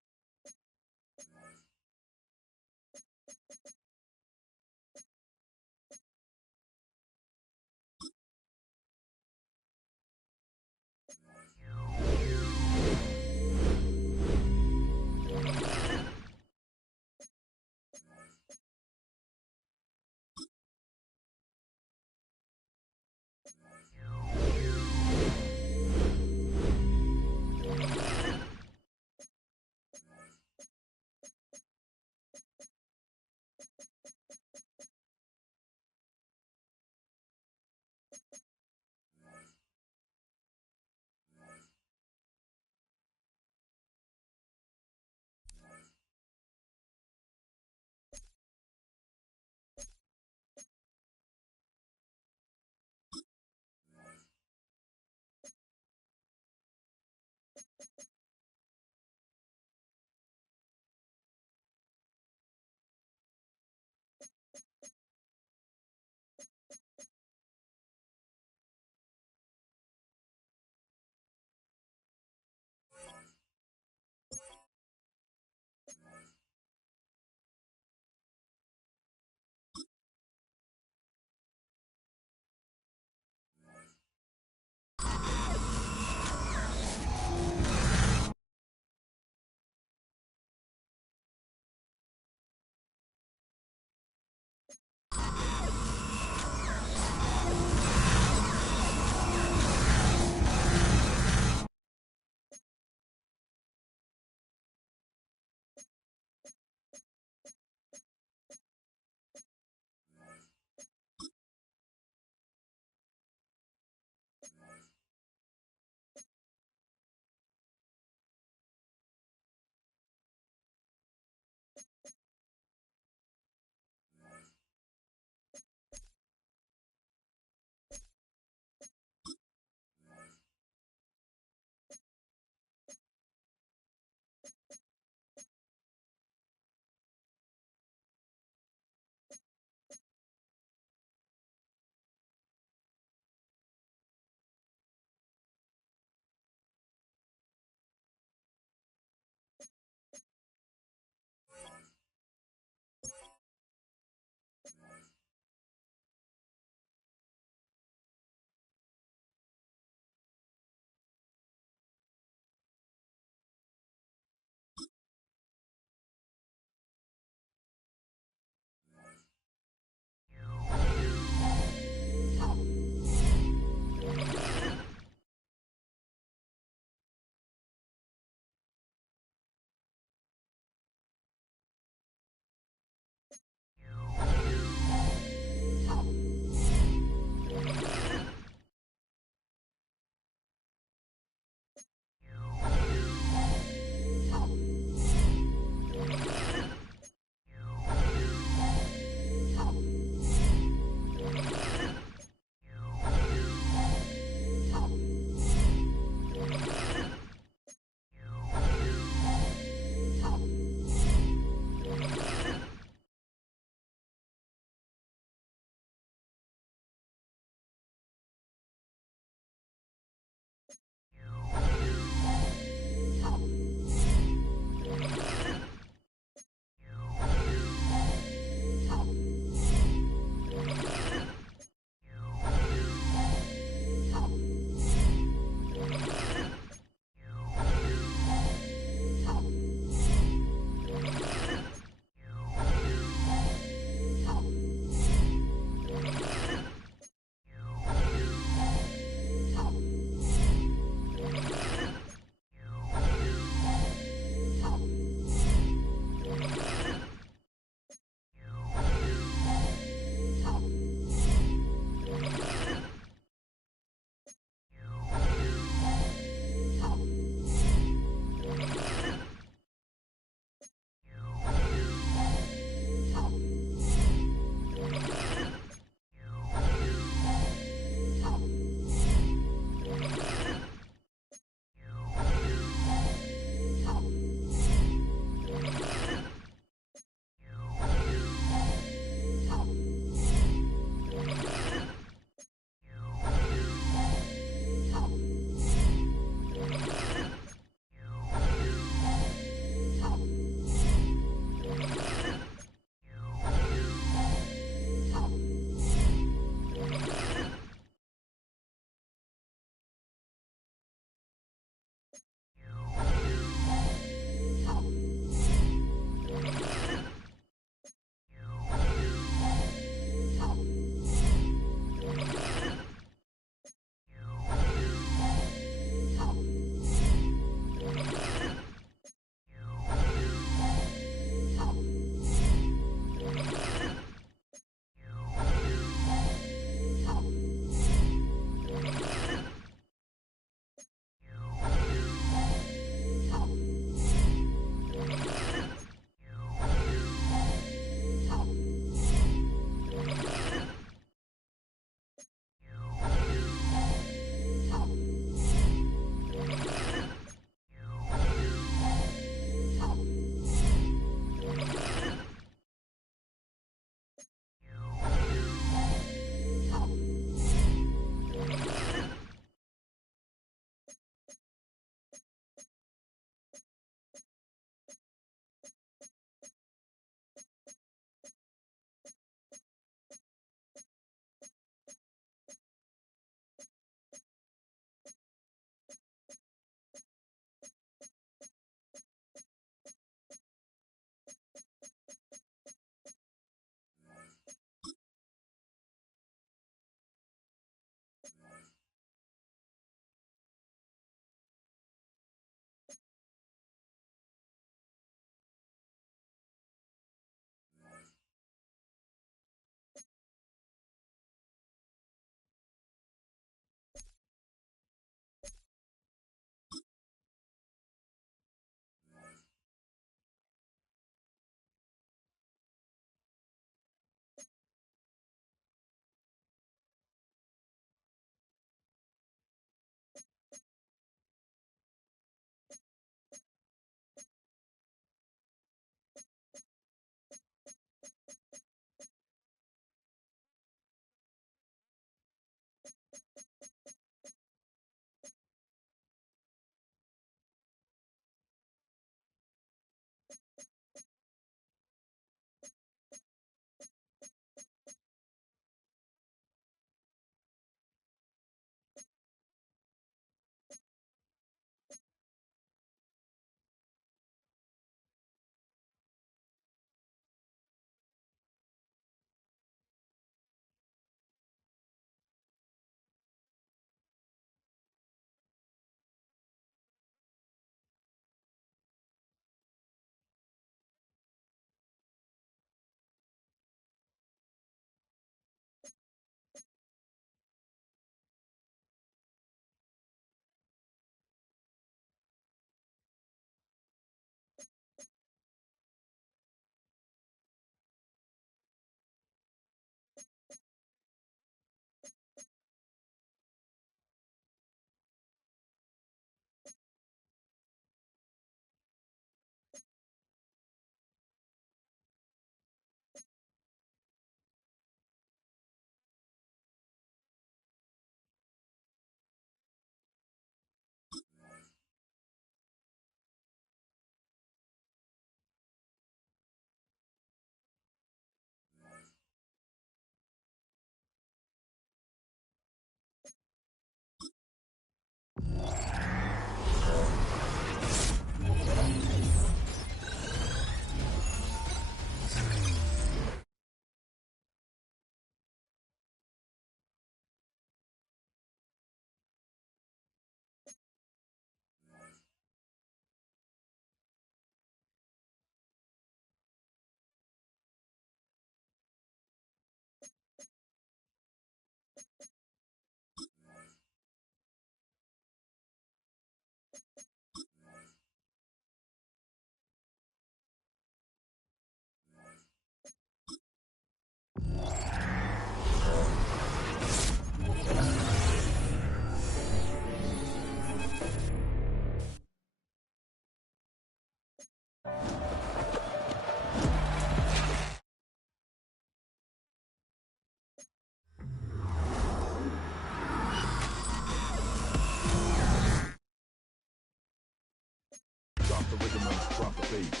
the rhythm and drop the bass.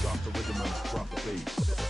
Drop the rhythm and drop the bass.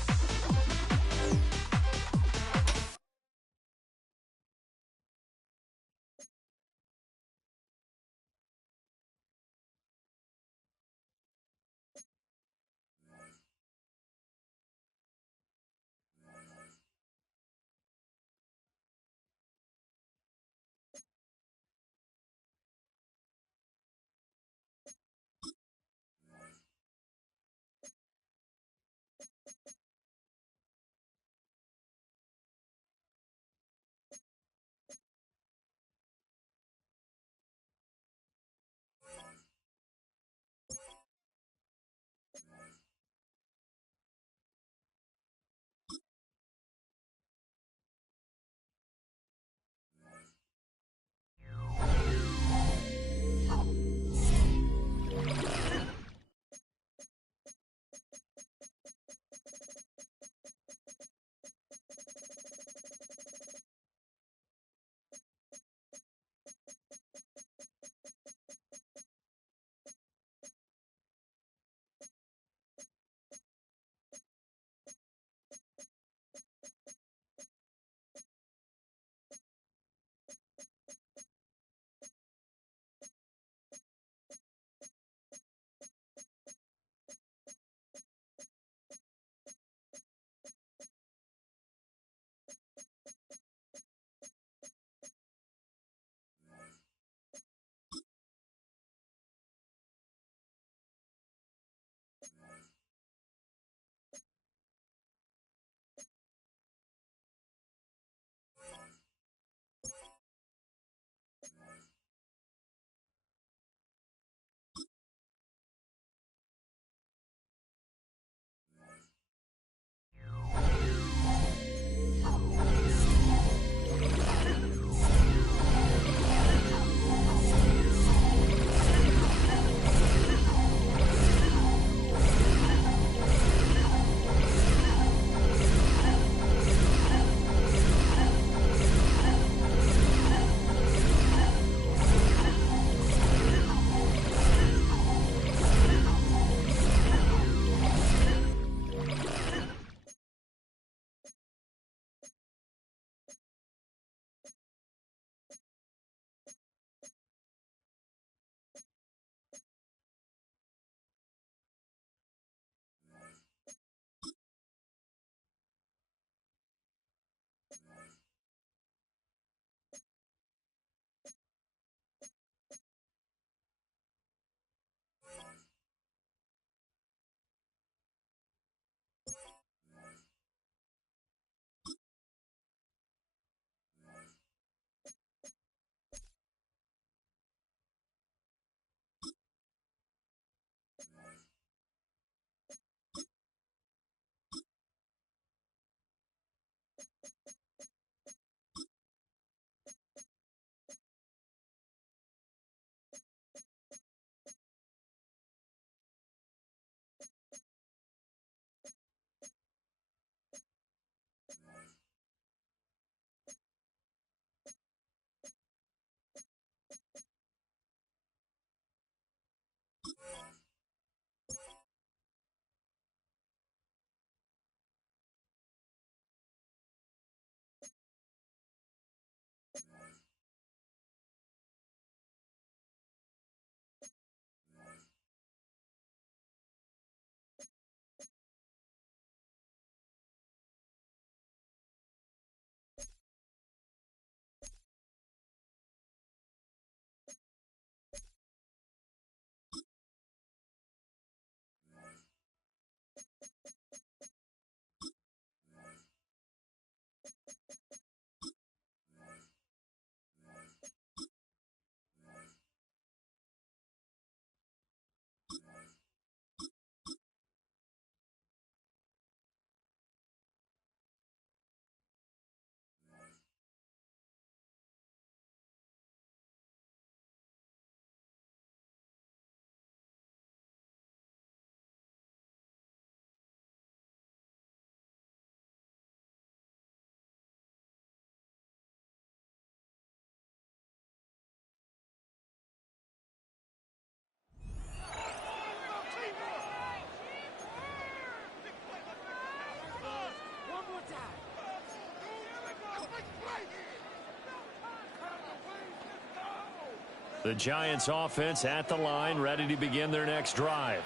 The Giants offense at the line, ready to begin their next drive.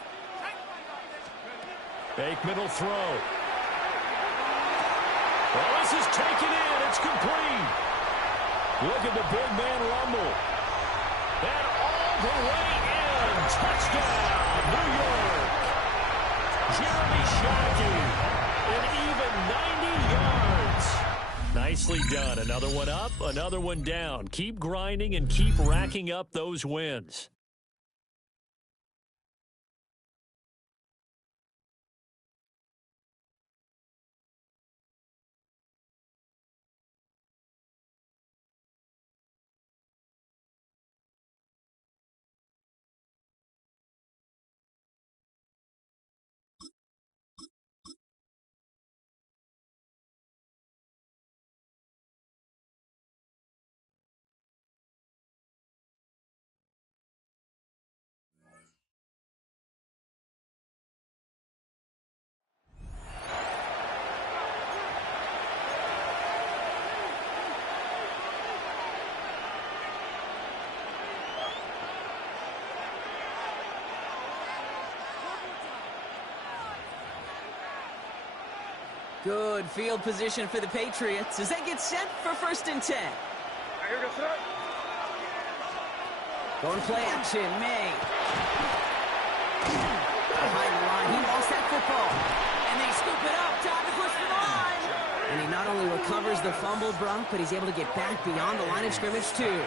Bateman will throw. Well, this is taken in. It's complete. Look at the big man rumble. And all the way in. Touchdown, New York. Jeremy Shockey. An even 90 yards. Nicely done. Another one up, another one down. Keep grinding and keep racking up those wins. Good field position for the Patriots as they get set for 1st and 10. Going play action, May. Behind the line, he lost that football. And they scoop it up, time to push for the line. And he not only recovers the fumble, Brock, but he's able to get back beyond the line of scrimmage, too.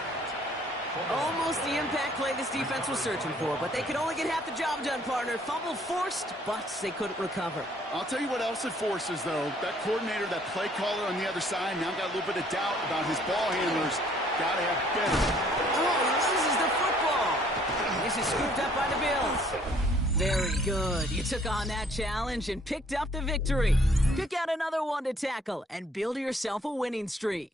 Almost the impact play this defense was searching for, but they could only get half the job done, partner. Fumble forced, but they couldn't recover. I'll tell you what else it forces, though. That coordinator, that play caller on the other side, now got a little bit of doubt about his ball handlers. Got to have better. Oh, he loses the football. This is scooped up by the Bills. Very good. You took on that challenge and picked up the victory. Pick out another one to tackle and build yourself a winning streak.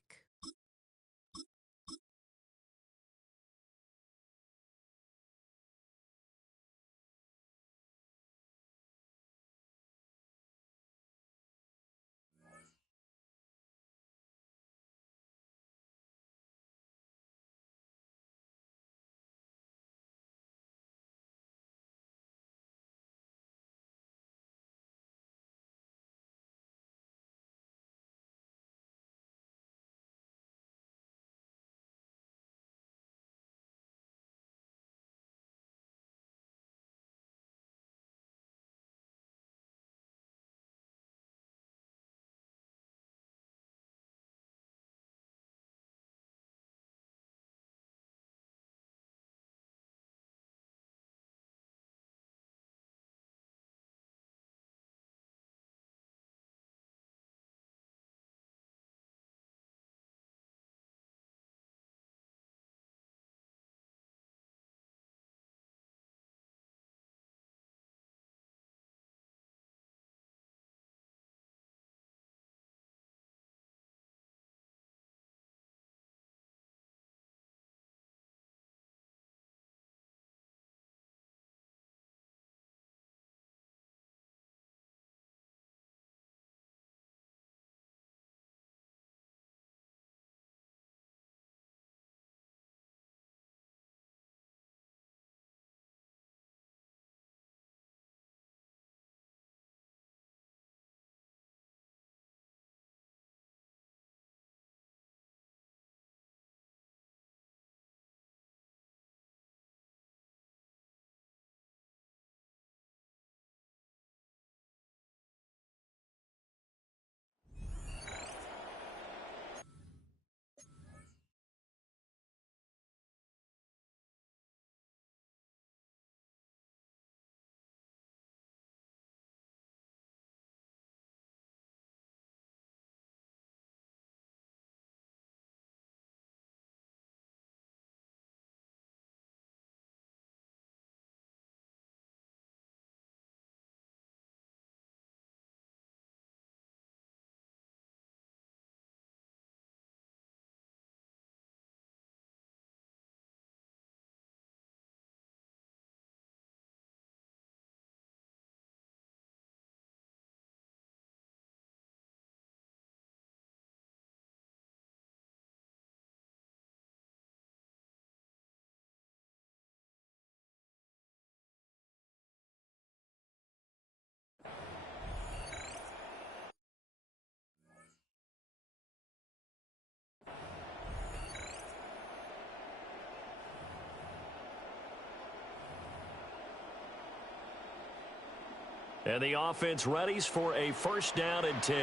And the offense readies for a first down and 10.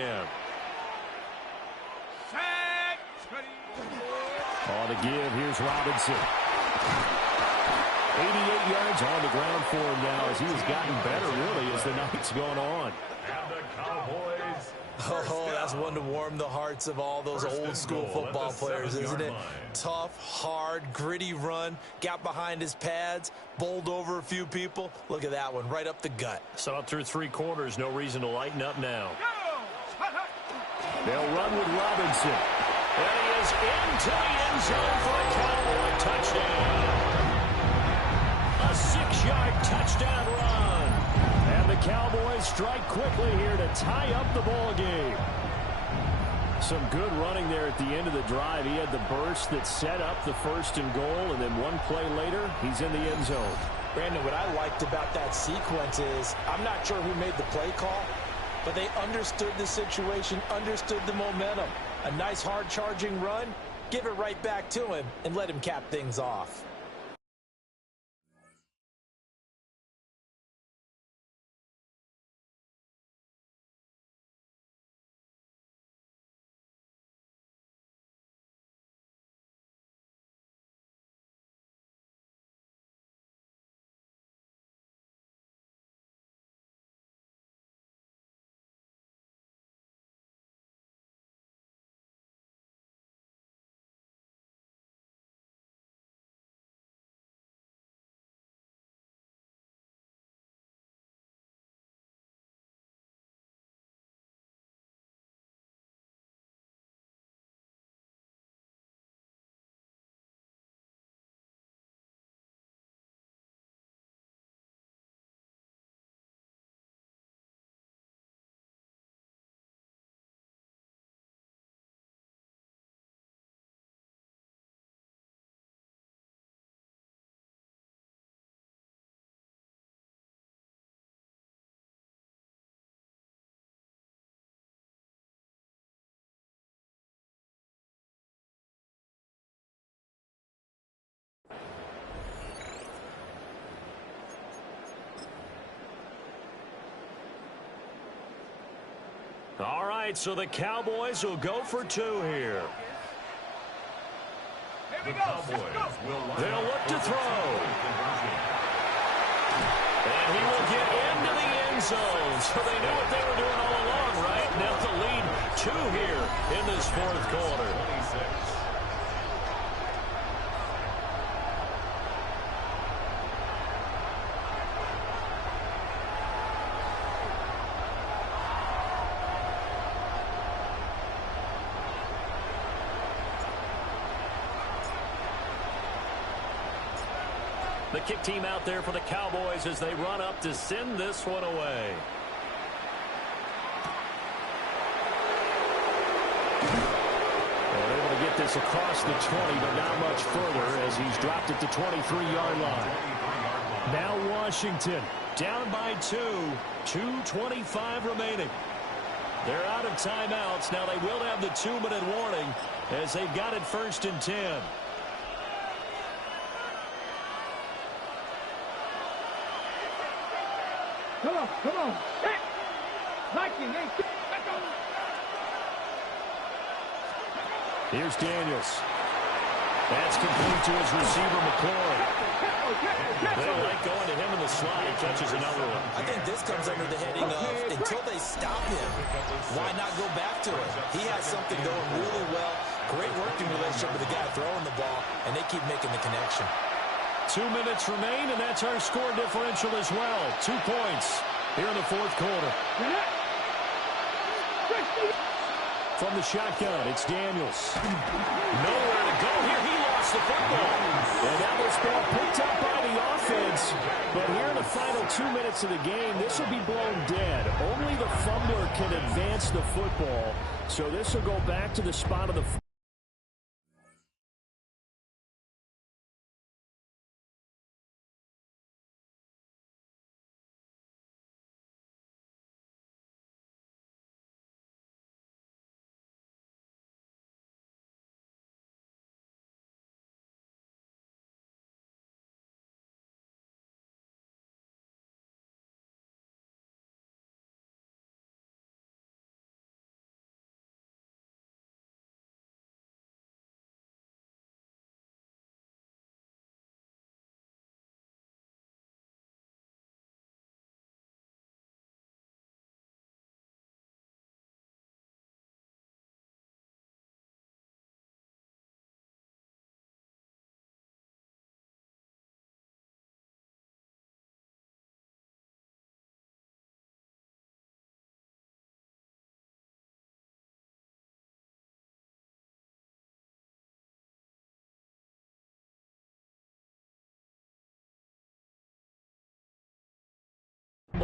On the give, here's Robinson. 88 yards on the ground for him now as he has gotten better, really, as the night's gone on. And the Cowboys. Oh, that's one to warm the hearts of all those old-school football players, isn't it? Tough, hard, gritty run, got behind his pads, bowled over a few people. Look at that one, right up the gut. So through 3 quarters, no reason to lighten up now. They'll run with Robinson. And he is into the end zone for a Cowboy touchdown. A 6-yard touchdown run. And the Cowboys strike quickly here to tie up the ball game. Some good running there at the end of the drive. He had the burst that set up the 1st and goal, and then one play later, he's in the end zone. Brandon, what I liked about that sequence is, I'm not sure who made the play call, but they understood the situation, understood the momentum. A nice hard-charging run, give it right back to him, and let him cap things off. All right, so the Cowboys will go for 2 here. They'll look to throw. And he will get into the end zone. So they knew what they were doing all along, right? Now the lead 2 here in this 4th quarter. The kick team out there for the Cowboys as they run up to send this one away. They're able to get this across the 20, but not much further as he's dropped it to 23-yard line. Now Washington down by 2. 2:25 remaining. They're out of timeouts. Now they will have the 2-minute warning as they've got it 1st and 10. Come on. Hey! Viking, hey! Here's Daniels. That's complete to his receiver, McLaurin. They like going to him in the slot. He catches another one. I think this comes under the heading of, until they stop him, why not go back to it? He has something going really well. Great working relationship with the guy throwing the ball, and they keep making the connection. 2 minutes remain, and that's our score differential as well. 2 points here in the 4th quarter. From the shotgun, it's Daniels. Nowhere to go here. He lost the football. And now this ball picked up by the offense. But here in the final 2 minutes of the game, this will be blown dead. Only the fumbler can advance the football. So this will go back to the spot of the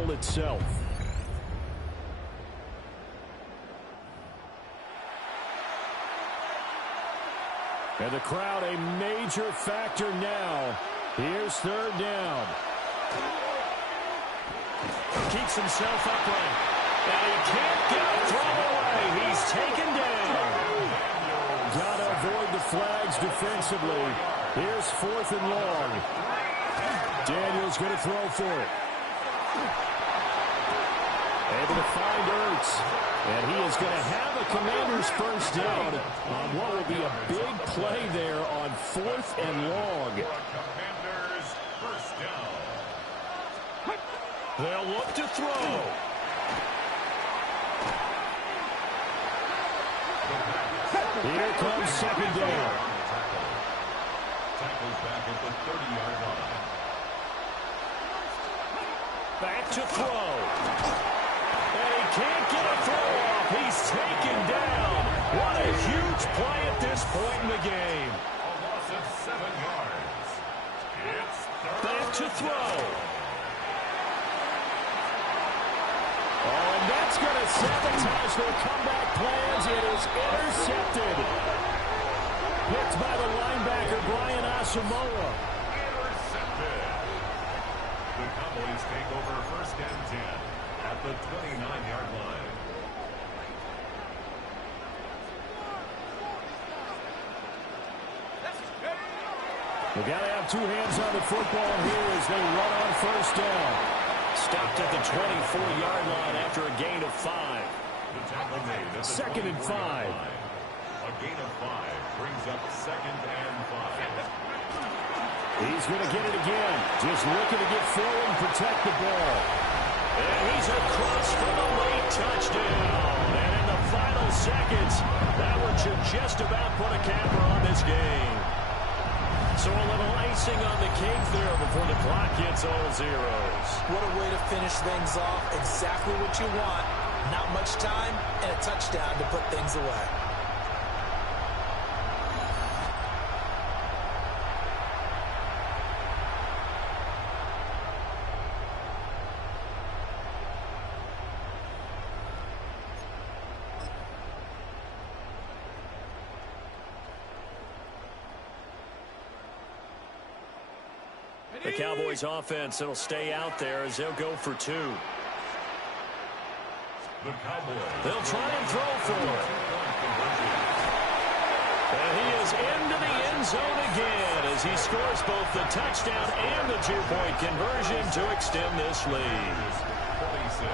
field itself. And the crowd a major factor now. Here's third down. Keeps himself upright. And he can't get a throw away. He's taken down. Got to avoid the flags defensively. Here's 4th and long. Daniel's going to throw for it. Able to find Ertz. And he is going to have a Commander's first down on what will be a big play there on 4th and long. Commanders first down. They'll look to throw. Here comes second down. Tackles back at the 30-yard line. Back to throw. And he can't get a throw off. He's taken down. What a huge play at this point in the game. A loss of 7 yards. It's Back to throw. Oh, and that's going to sabotage their comeback plans. It is intercepted. Picked by the linebacker, Brian Asamoah. intercepted. The Cowboys take over first and 10 at the 29-yard line. They got to have two hands on the football here as they run on first down. Stopped at the 24-yard line after a gain of 5. The tackle made at the Second and 5. A gain of 5 brings up second and 5. He's going to get it again. Just looking to get forward and protect the ball. And he's across for the late touchdown. And in the final seconds, that one should just about put a capper on this game. So a little icing on the cake there before the clock hits all zeros. What a way to finish things off. Exactly what you want. Not much time and a touchdown to put things away. The Cowboys offense, it'll stay out there as they'll go for 2. The Cowboys. They'll try and throw for it. And he is into the end zone again as he scores both the touchdown and the 2-point conversion to extend this lead. 26.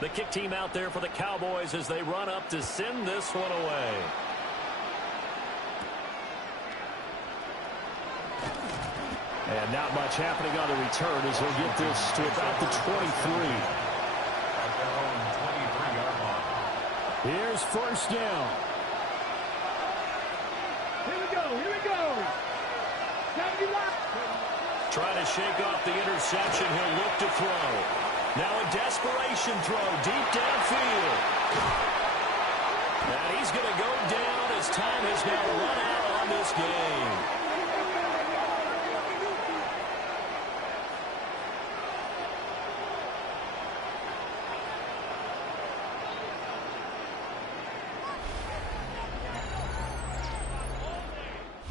The kick team out there for the Cowboys as they run up to send this one away. And not much happening on the return as he'll get this to about the 23. At their own 23-yard line. Here's first down. Here we go. Here we go. Gotta be locked. Trying to shake off the interception. He'll look to throw. Now a desperation throw deep downfield. And he's going to go down as time has now run out on this game.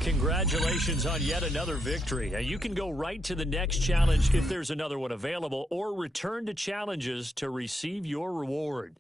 Congratulations on yet another victory. Now you can go right to the next challenge if there's another one available, or return to challenges to receive your reward.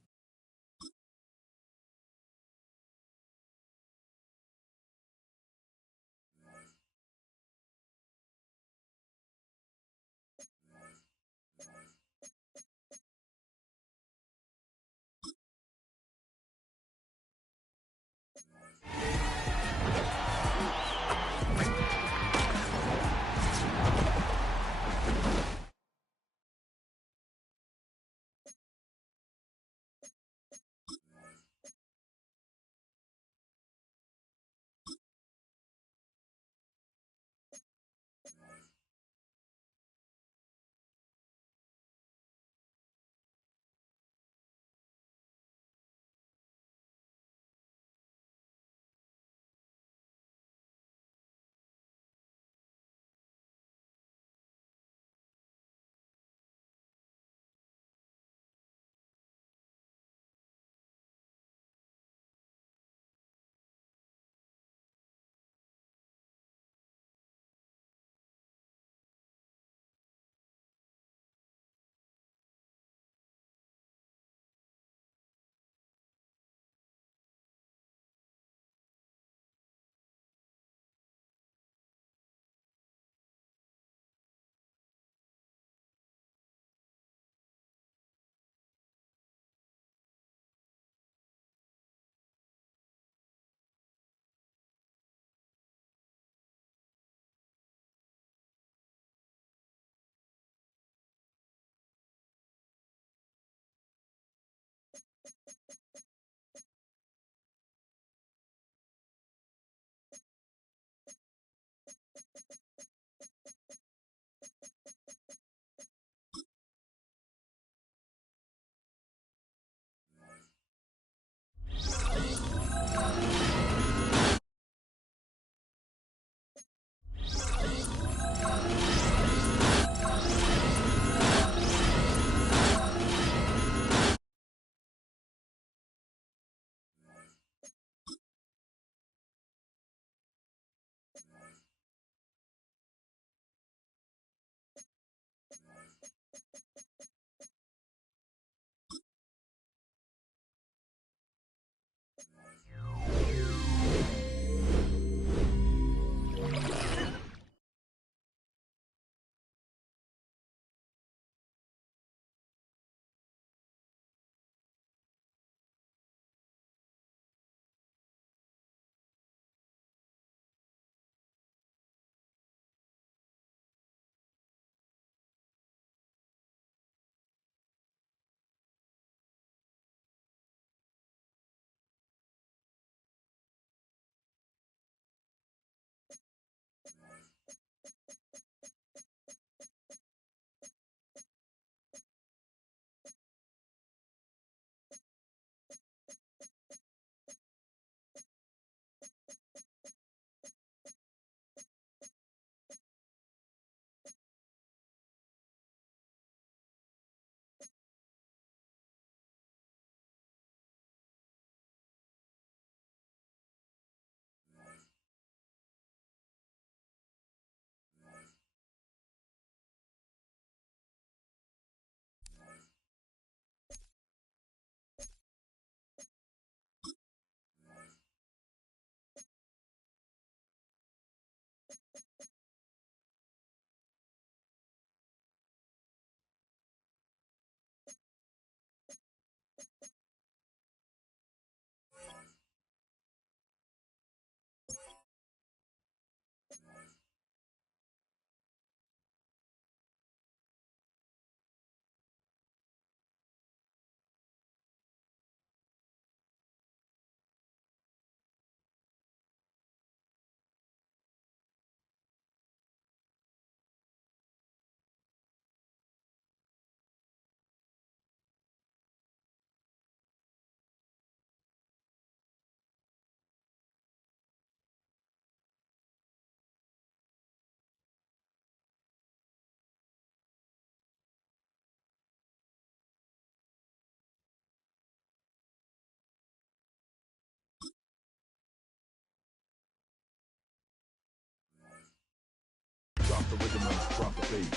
the rhythm and drop the bass.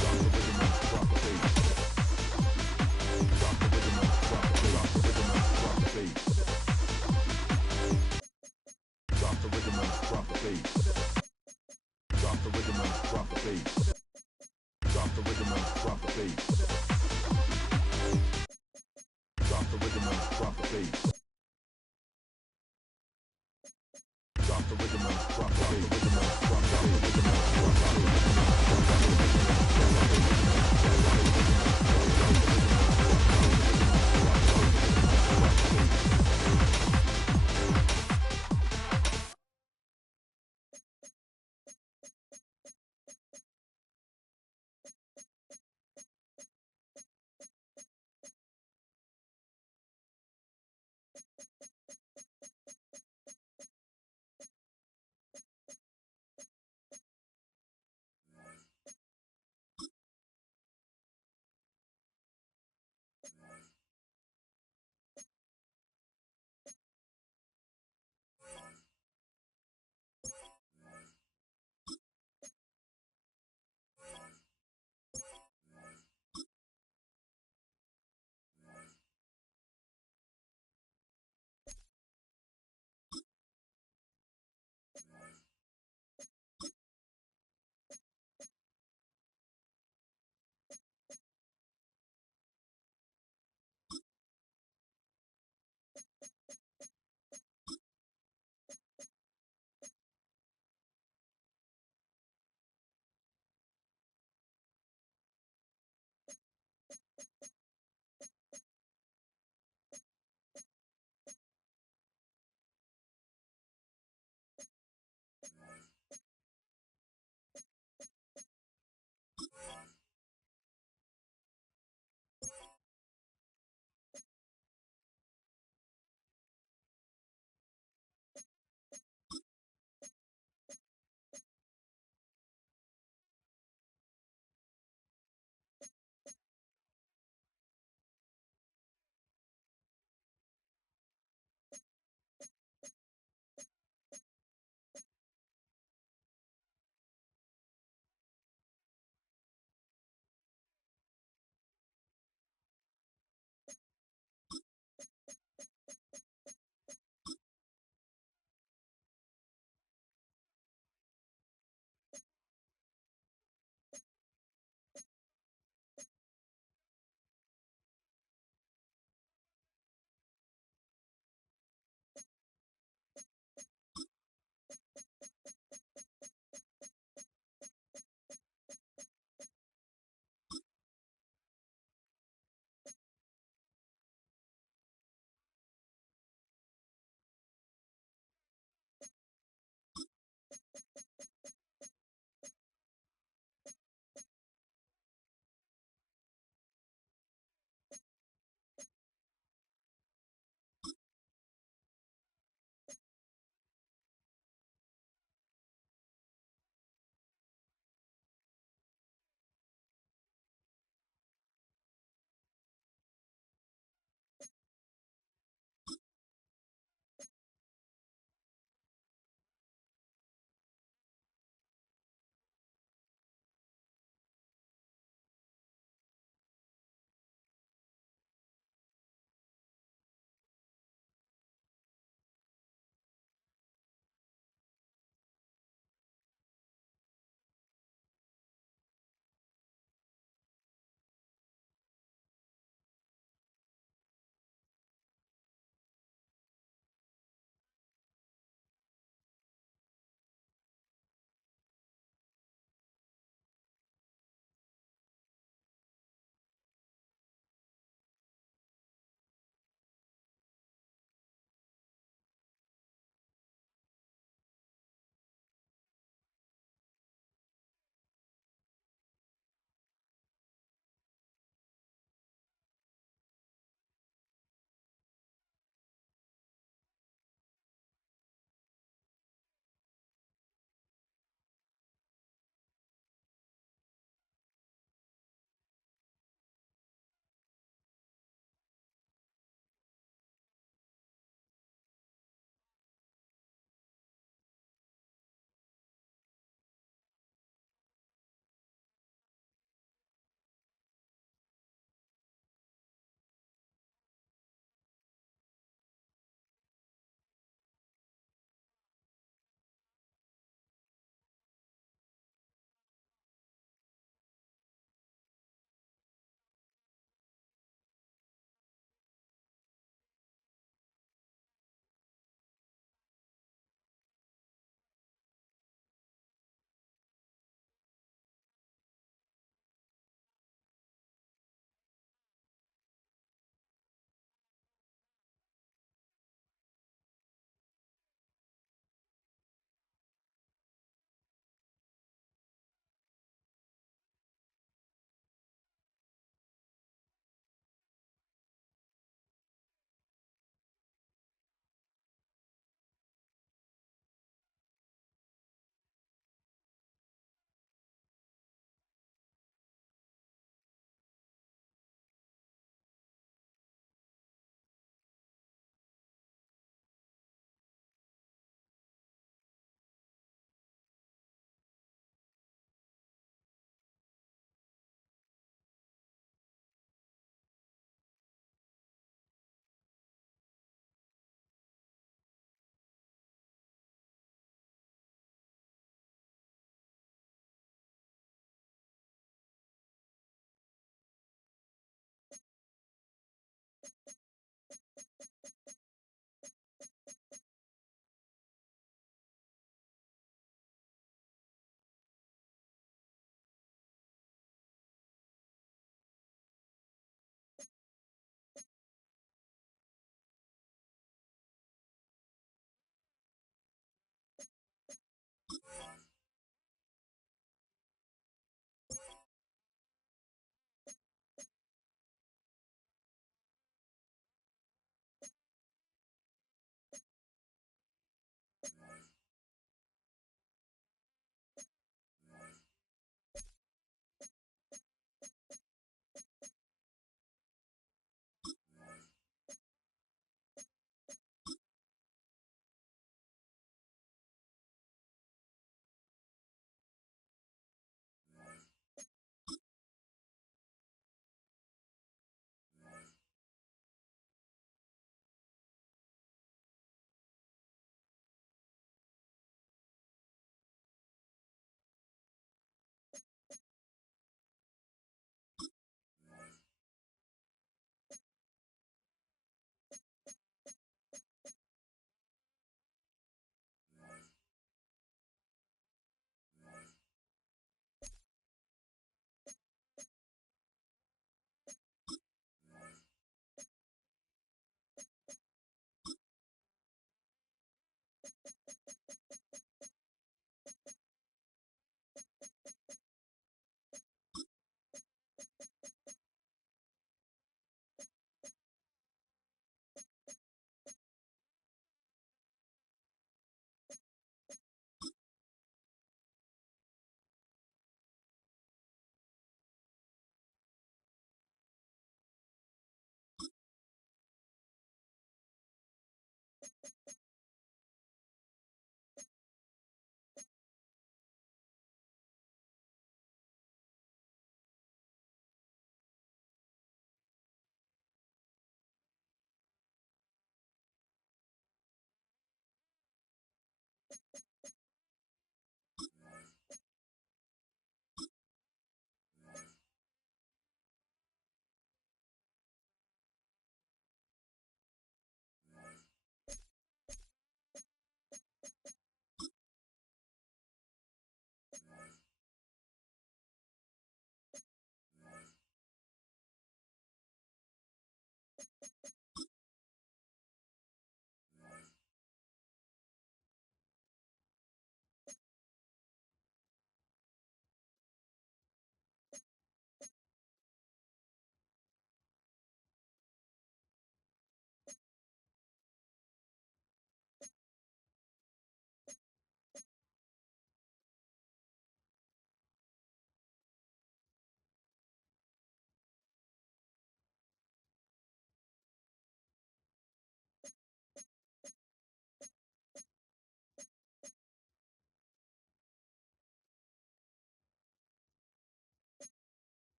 Drop the rhythm and drop the bass. Drop the rhythm and drop the bass. Drop the rhythm and drop the bass. Drop the rhythm and drop the bass. Drop the rhythm and drop the bass. Drop the rhythm and drop the bass. Drop the rhythm and drop the bass. Drop the rhythm and drop the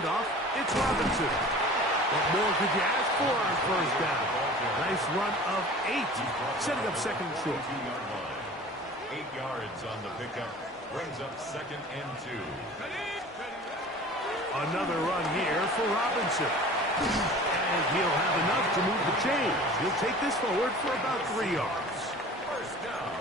handoff. It's Robinson. What more could you ask for on first down? Nice run of 8, setting up second and short. 8 yards on the pickup. Brings up second and 2. Another run here for Robinson. And he'll have enough to move the chains. He'll take this forward for about 3 yards.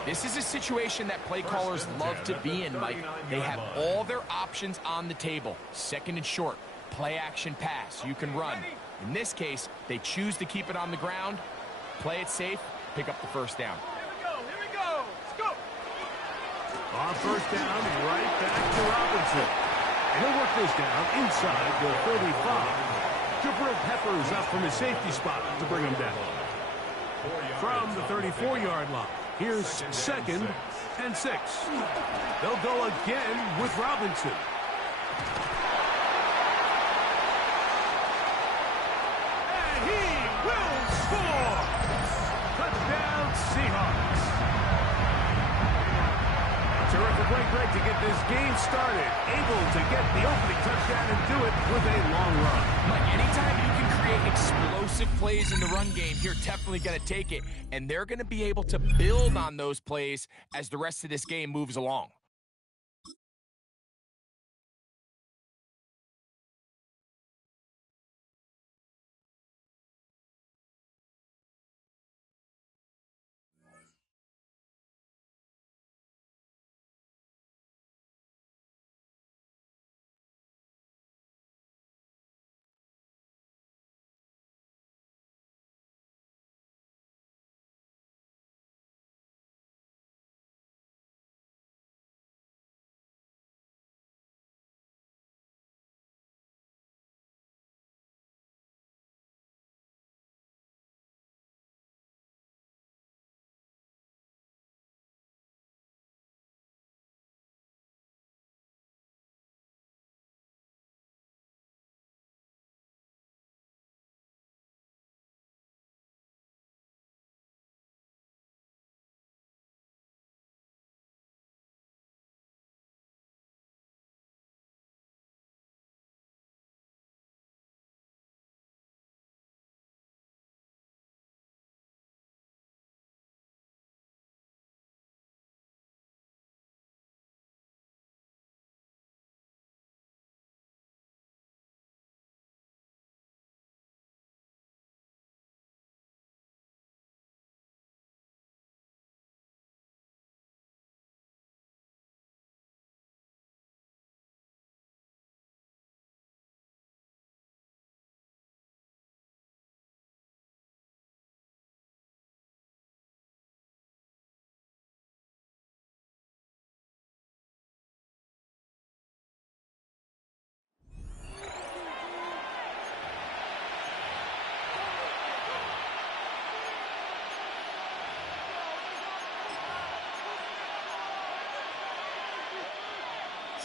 This is a situation that play callers love to be in, Mike. They have all their options on the table. Second and short, play action pass. You can run. In this case, they choose to keep it on the ground, play it safe, pick up the first down. Here we go. Let's go. On first down, right back to Robinson. And he'll work this down inside the 35. Jabril Peppers up from his safety spot to bring him down. From the 34-yard line, here's second and 6. They'll go again with Robinson. And he will score! Touchdown, Seahawks. A terrific way, Greg, to get this game started. Able to get the opening touchdown and do it with a long run. Mike, anytime you can create explosive plays in the run game, you're definitely going to take it. And they're going to be able to build on those plays as the rest of this game moves along.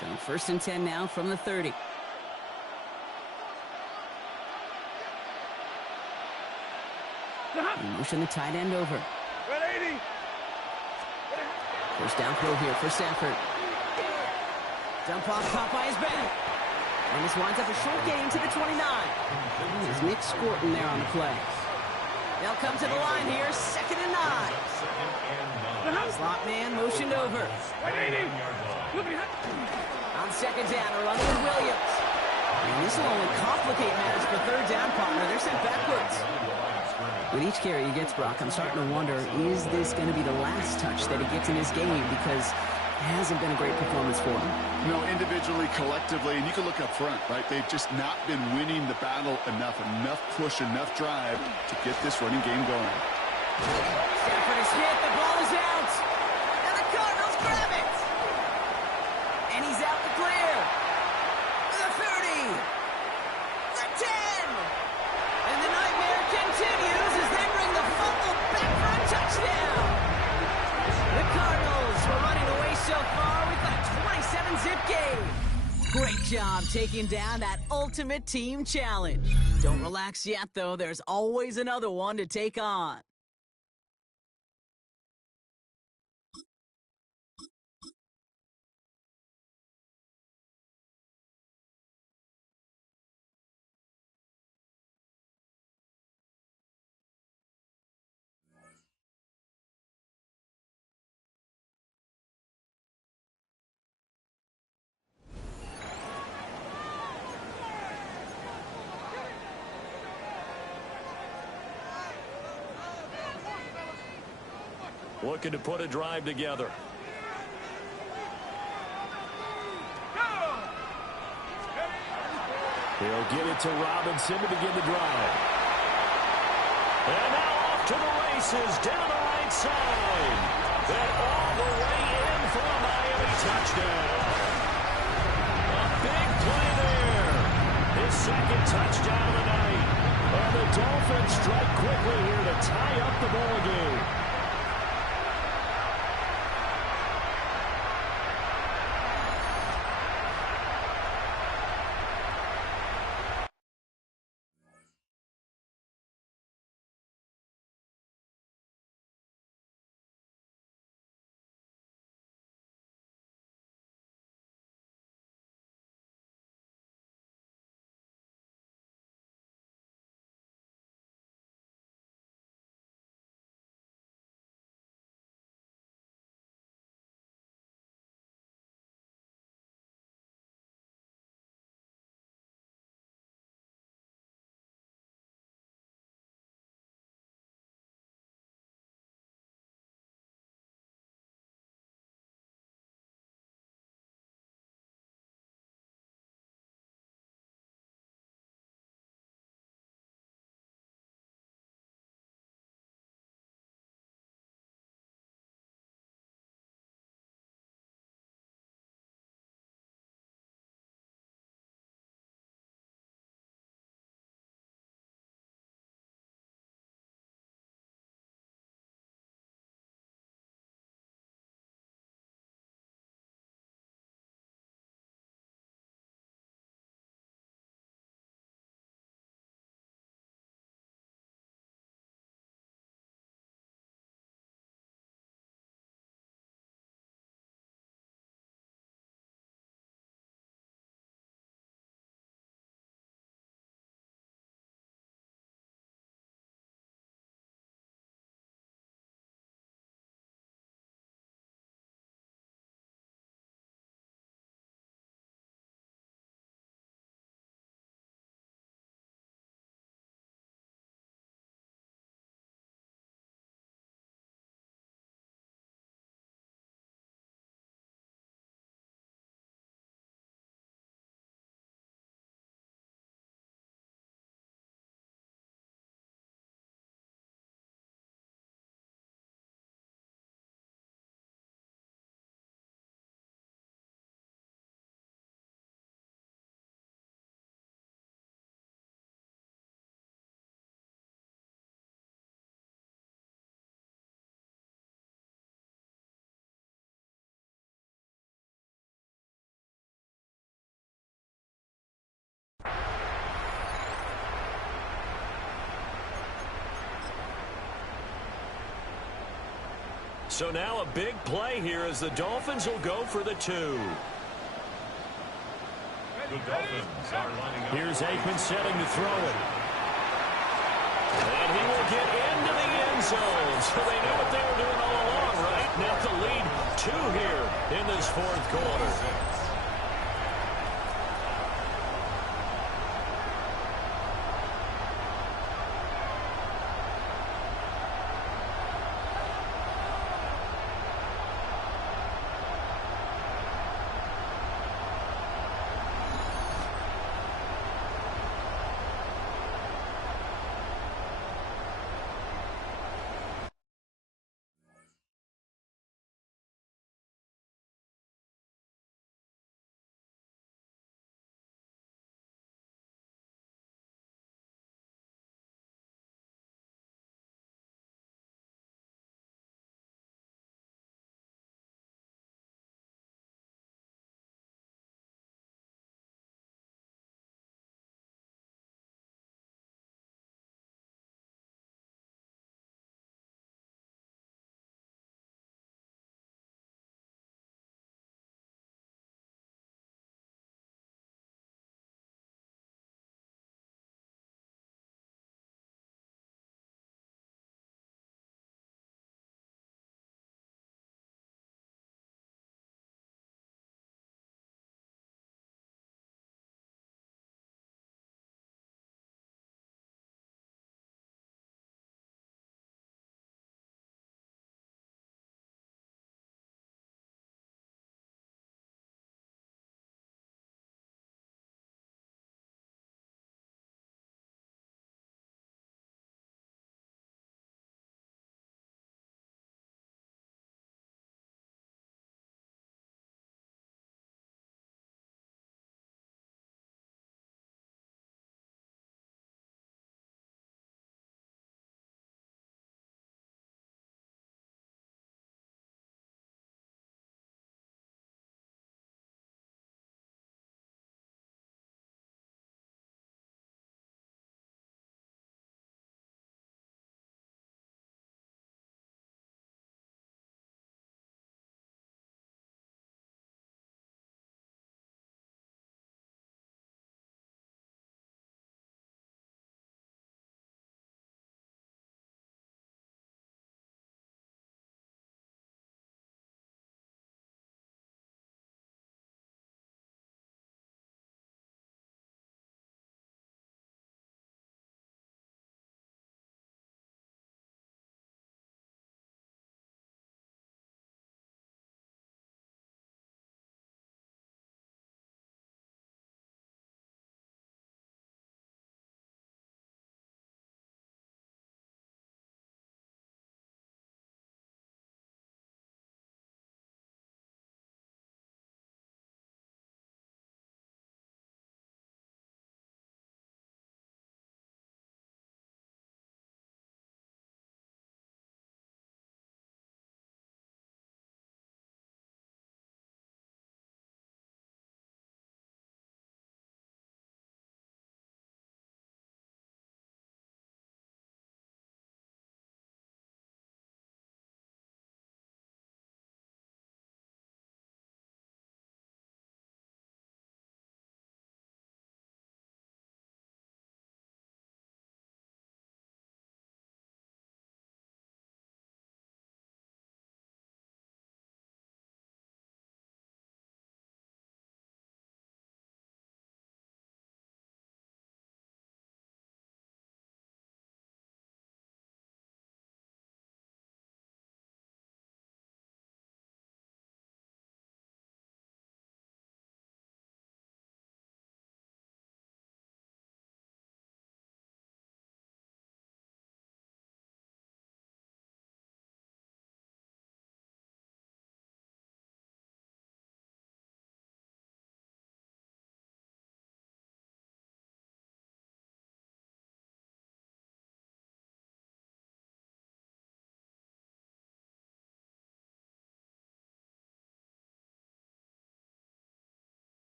So first and 10 now from the 30. Motion the tight end over. First down throw here for Stafford. Dump off caught by his back. And this winds up a short gain to the 29. There's Nick Scorton there on the play. They'll come to the line here, second and 9. Slot man motioned over. On second down, a run with Williams. And this will only complicate matters for third down, partner. They're sent backwards. With each carry he gets, Brock, I'm starting to wonder, is this going to be the last touch that he gets in this game? Because it hasn't been a great performance for him. You know, individually, collectively, and you can look up front, right? They've just not been winning the battle enough push, enough drive to get this running game going. Stafford is hit, the ball is out. And the Cardinals grab it. And he's out the clear. The 30. The 10. And the nightmare continues as they bring the fumble back for a touchdown. The Cardinals were running away so far with a 27-zip game. Great job taking down that ultimate team challenge. Don't relax yet, though. There's always another one to take on. looking to put a drive together. He'll get it to Robinson to begin the drive. And now off to the races down the right side. And all the way in for a Miami touchdown. A big play there. His second touchdown of the night. And the Dolphins strike quickly here to tie up the ball game. So now a big play here as the Dolphins will go for the 2. The Dolphins are lining up. Here's Aikman setting to throw it. And he will get into the end zone. So they knew what they were doing all along, right? Now the lead 2 here in this fourth quarter.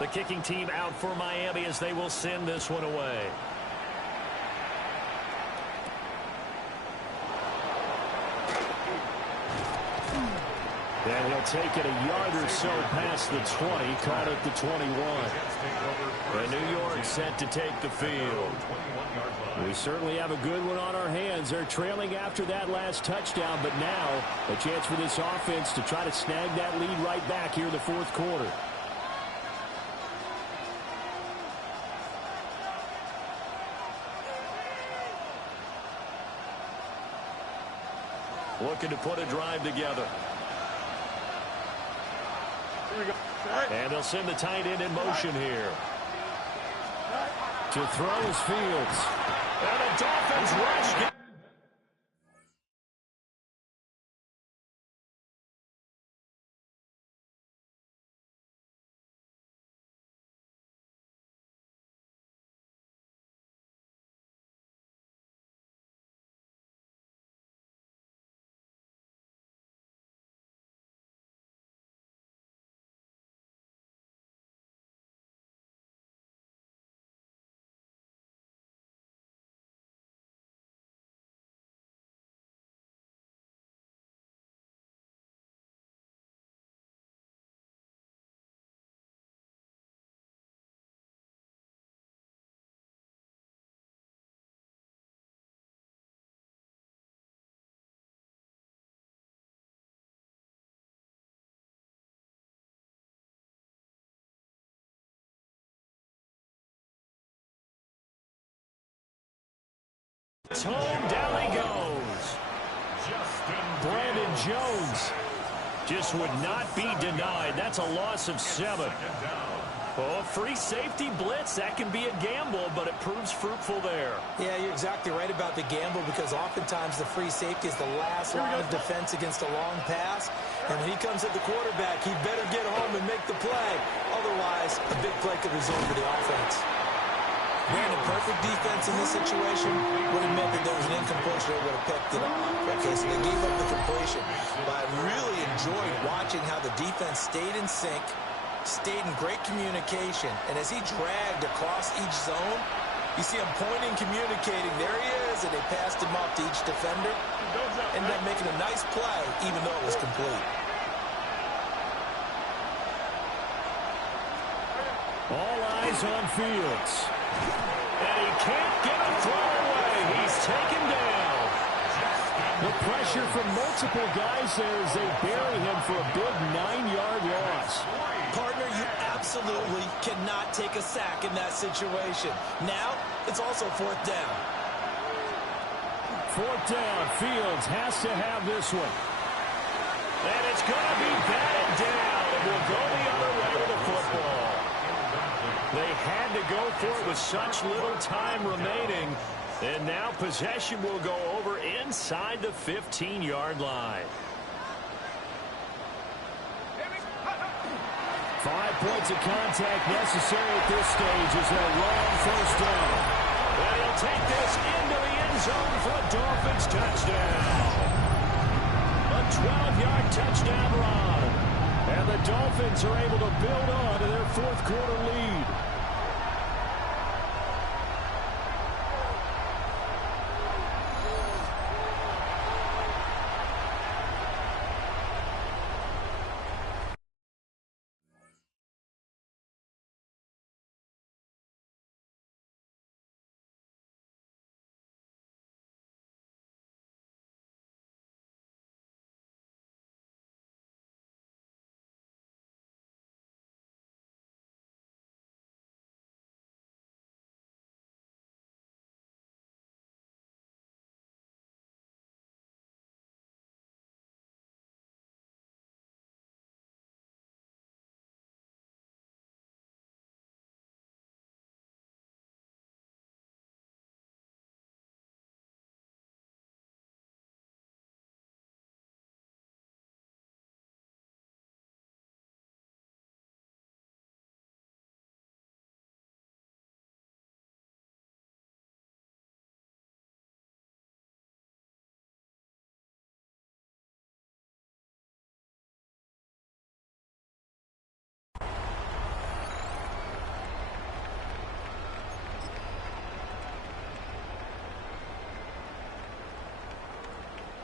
The kicking team out for Miami as they will send this one away. And he'll take it a yard or so past the 20, caught at the 21. And New York set to take the field. We certainly have a good one on our hands. They're trailing after that last touchdown, but now a chance for this offense to try to snag that lead right back here in the fourth quarter. Looking to put a drive together. And they'll send the tight end in motion here. To throw is Fields. And the Dolphins rush. It's home, down he goes. Brandon Jones just would not be denied. That's a loss of 7. Oh, free safety blitz, that can be a gamble, but it proves fruitful there. Yeah, you're exactly right about the gamble because oftentimes the free safety is the last line of defense against a long pass. And when he comes at the quarterback, he better get home and make the play. Otherwise, a big play could result for the offense. Brandon, perfect defense in this situation would have meant that there was an incompletion that would have picked it off. Okay, so they gave up the completion. But I really enjoyed watching how the defense stayed in sync, stayed in great communication, and as he dragged across each zone, you see him pointing, communicating. There he is, and they passed him off to each defender. Ended up making a nice play, even though it was complete. All eyes on Fields. And he can't get a throw away. He's taken down. The pressure from multiple guys there as they bury him for a big 9-yard loss. Partner, you absolutely cannot take a sack in that situation. Now, it's also 4th down. 4th down. Fields has to have this one. And it's going to be batted down. It will go the other way with the football. They had to go for it with such little time remaining. And now possession will go over inside the 15-yard line. 5 points of contact necessary at this stage as they run 1st down. And he'll take this into the end zone for a Dolphins touchdown. A 12-yard touchdown run. And the Dolphins are able to build on to their 4th quarter lead.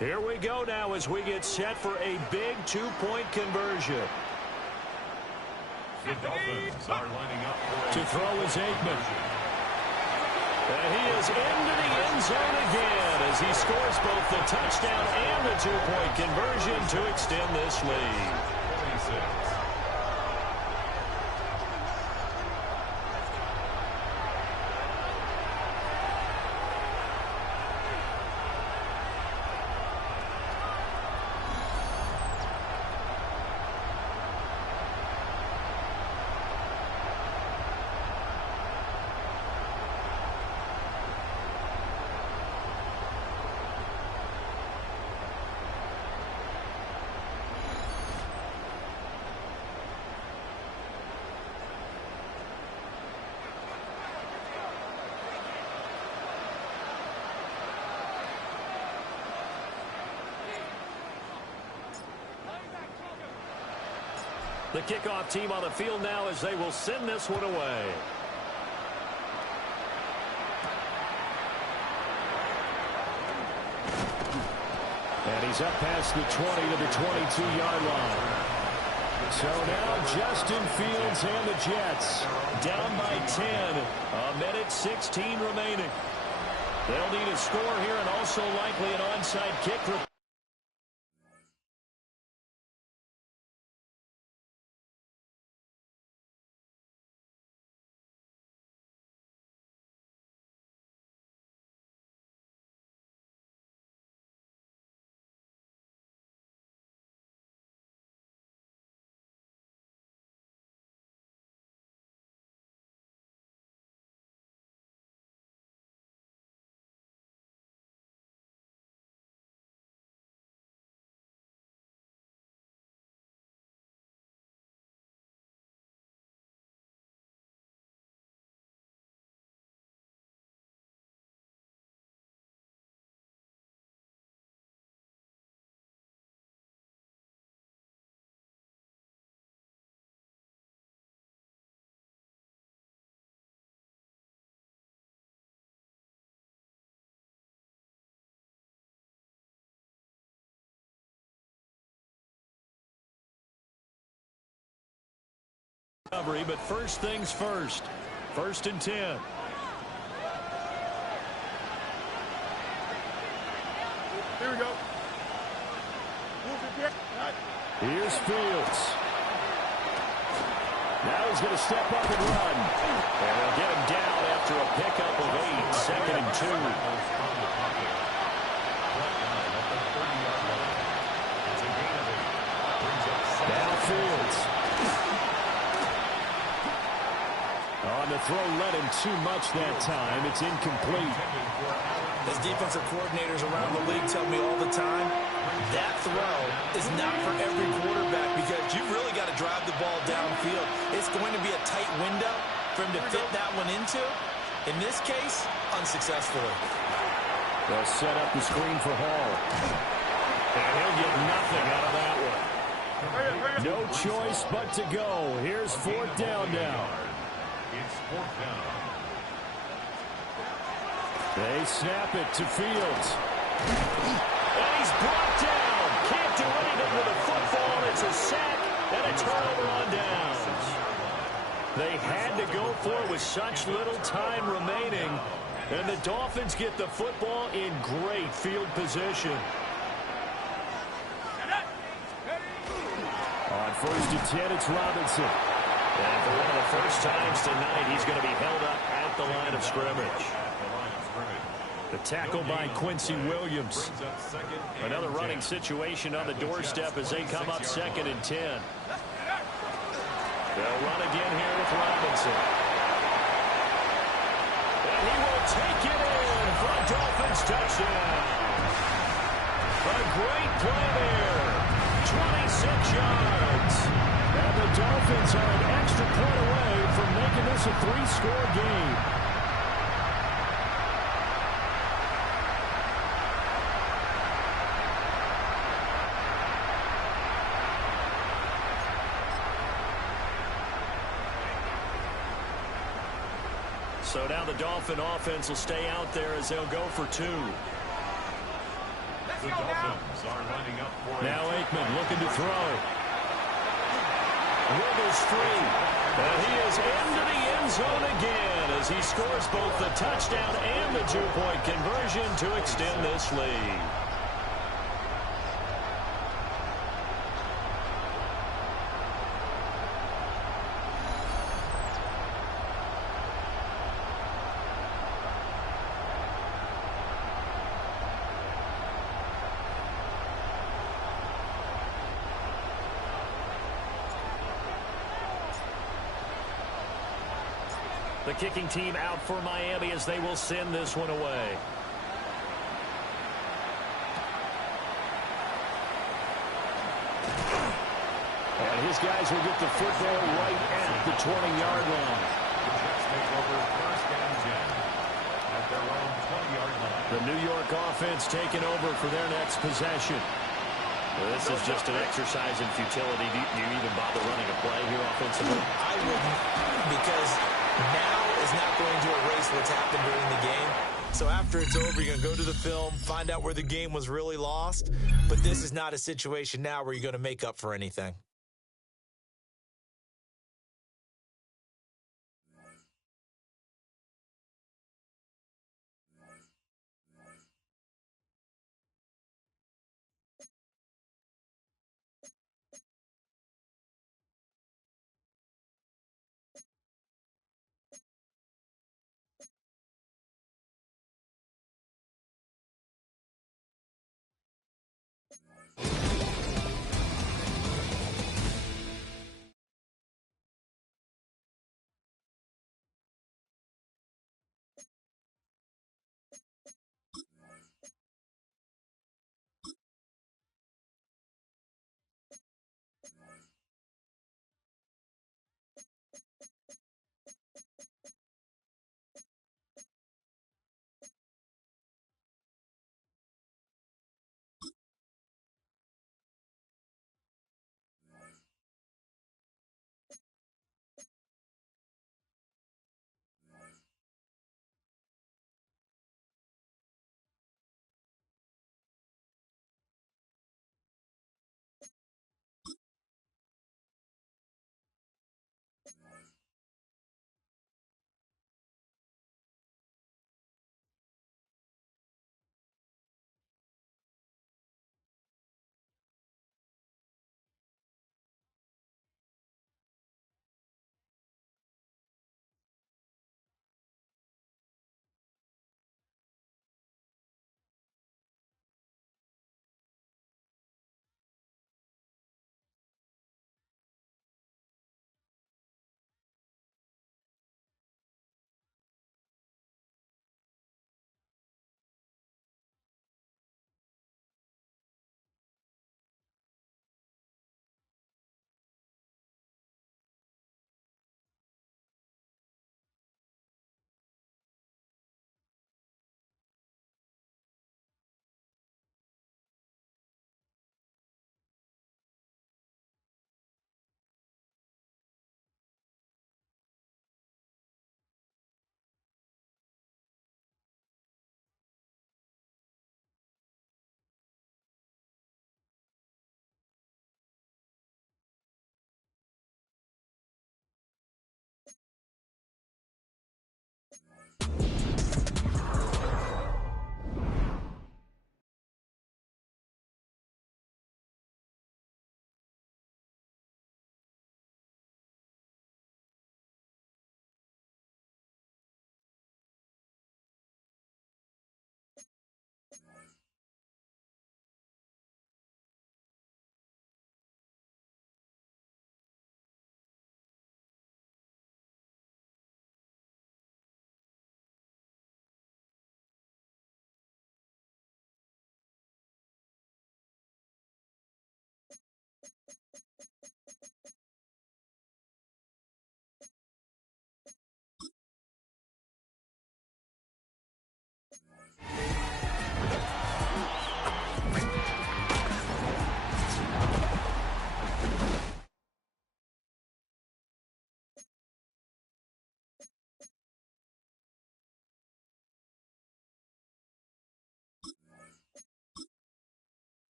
Here we go now as we get set for a big two-point conversion. The Dolphins are lining up for To throw is Aikman. And he is into the end zone again as he scores both the touchdown and the two-point conversion to extend this lead. 26. The kickoff team on the field now as they will send this one away. And he's up past the 20 to the 22-yard line. So now Justin Fields and the Jets down by 10. A minute 16 remaining. They'll need a score here and also likely an onside kick for recovery, but first things first. 1st and 10. Here we go. Here's Fields. Now he's going to step up and run. And they'll get him down after a pickup of 8. 2nd and 2. Now Fields. On the throw, led him too much that time. It's incomplete. As defensive coordinators around the league tell me all the time, that throw is not for every quarterback because you've really got to drive the ball downfield. It's going to be a tight window for him to fit that one into. In this case, unsuccessfully. They'll set up the screen for Hall. And he'll get nothing out of that one. No choice but to go. Here's 4th down now. It's 4th down. They snap it to Fields. And he's brought down. Can't do anything with the football. It's a sack and a turnover on downs. They had to go for it with such little time remaining. And the Dolphins get the football in great field position. On 1st and 10, it's Robinson. And for one of the first times tonight, he's going to be held up at the line of scrimmage. The tackle by Quincy Williams. Another running situation on the doorstep as they come up 2nd and 10. They'll run again here with Robinson. And he will take it in for a Dolphins touchdown. A great play there. 26 yards. And the Dolphins are an extra point away from making this a 3-score game. So now the Dolphin offense will stay out there as they'll go for 2. The Dolphins are lining up for Now Aikman looking to throw. Rivers free. And he is into the end zone again as he scores both the touchdown and the two-point conversion to extend this lead. The kicking team out for Miami as they will send this one away. And his guys will get the football right at the 20-yard line. the Jets take over first and 10 at their own 20-yard line. The New York offense taking over for their next possession. Well, this is just an exercise in futility. Do you even bother running a play here offensively? I wouldn't, because now is not going to erase what's happened during the game. So after it's over, you're going to go to the film, find out where the game was really lost. But this is not a situation now where you're going to make up for anything.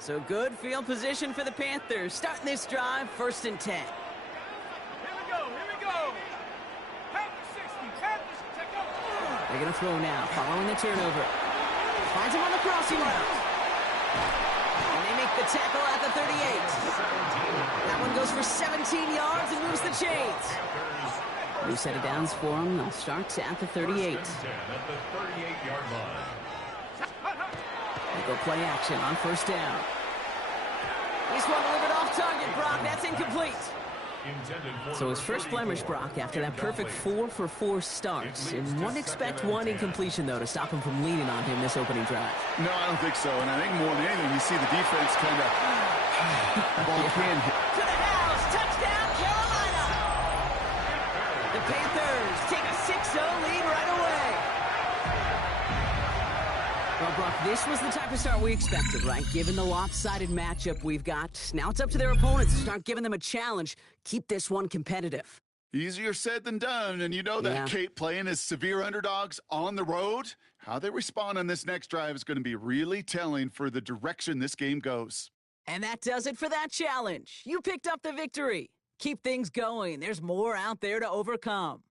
So good field position for the Panthers. Starting this drive, 1st and 10. Here we go, here we go. Panthers 60, Panthers, take over. They're going to throw now, following the turnover. Finds him on the crossing route. And they make the tackle at the 38. That one goes for 17 yards and moves the chains. New set of downs for them. They'll start at the 38. At the 38-yard line. They go play action on 1st down. This one delivered off target, Brock. That's incomplete. So his first blemish, Brock, after that perfect 4 for 4 starts. And wouldn't expect one incompletion, though, to stop him from leaning on him this opening drive. No, I don't think so. And I think more than anything, you see the defense kind of ball can hit. To the house. Touchdown, Carolina. The Panthers take a 6-0 lead right away. Well, Brock, this was the type of start we expected, right? Given the lopsided matchup we've got, now it's up to their opponents to start giving them a challenge. Keep this one competitive. Easier said than done, and you know that, Kate, playing as severe underdogs on the road, how they respond on this next drive is going to be really telling for the direction this game goes. And that does it for that challenge. You picked up the victory. Keep things going. There's more out there to overcome.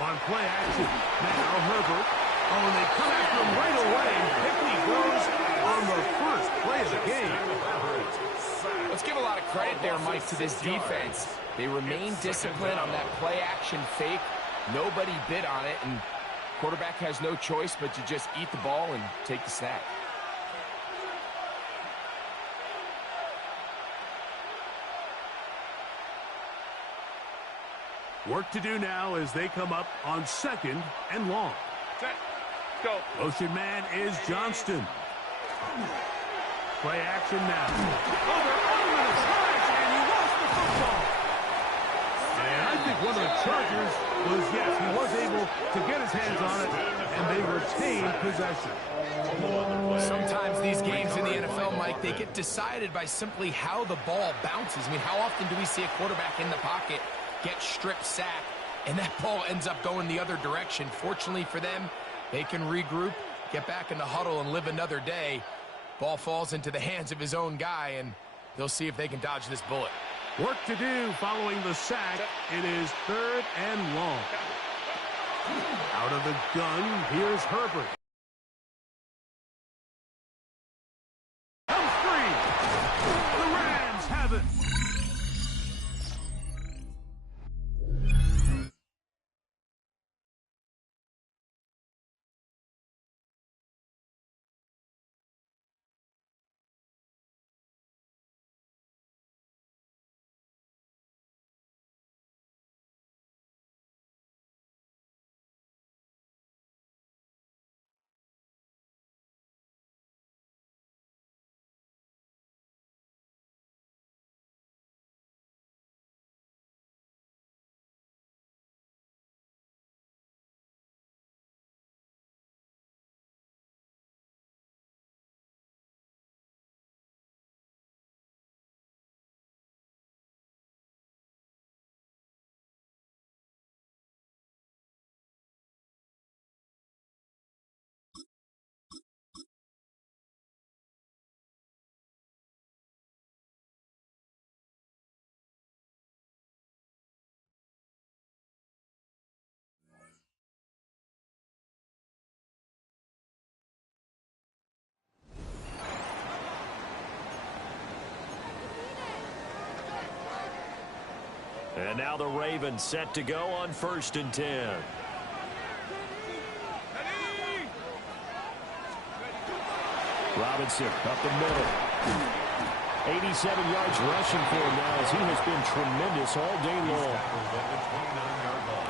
On play action, now Herbert. Oh, and they come after him right away. Pickney goes on the first play of the game. Let's give a lot of credit there, Mike, to this defense. They remain disciplined on that play action fake. Nobody bid on it, and quarterback has no choice but to just eat the ball and take the snap. Work to do now as they come up on 2nd and long. Set, go. Motion man is Johnston. Play action now. Oh, they're on him in a smash, and he lost the football. And I think one of the Chargers was, yes, he was able to get his hands on it, and they retained possession. Sometimes these games in the NFL, Mike, they get decided by simply how the ball bounces. I mean, how often do we see a quarterback in the pocket get strip sacked, and that ball ends up going the other direction? Fortunately for them, they can regroup, get back in the huddle, and live another day. Ball falls into the hands of his own guy, and they'll see if they can dodge this bullet. Work to do following the sack. It is 3rd and long. Out of the gun, here's Herbert. Comes free. The Rams have it. And now the Ravens set to go on 1st and 10. Robinson up the middle. 87 yards rushing for him now as he has been tremendous all day long.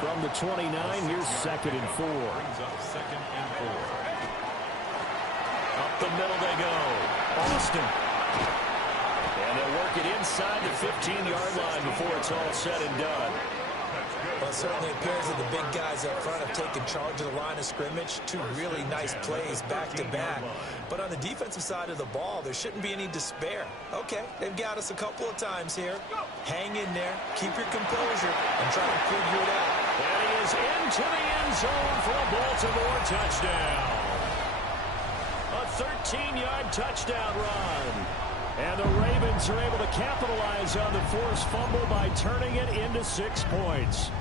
From the 29, here's 2nd and 4. Up the middle they go. Austin. And they'll work it inside the 15-yard line before it's all said and done. Well, it certainly appears that the big guys up front have taken charge of the line of scrimmage. 2 really nice plays back-to-back. But on the defensive side of the ball, there shouldn't be any despair. Okay, they've got us a couple of times here. Hang in there, keep your composure, and try to figure it out. And he is into the end zone for a Baltimore touchdown. A 13-yard touchdown run. And the Ravens are able to capitalize on the forced fumble by turning it into 6 points.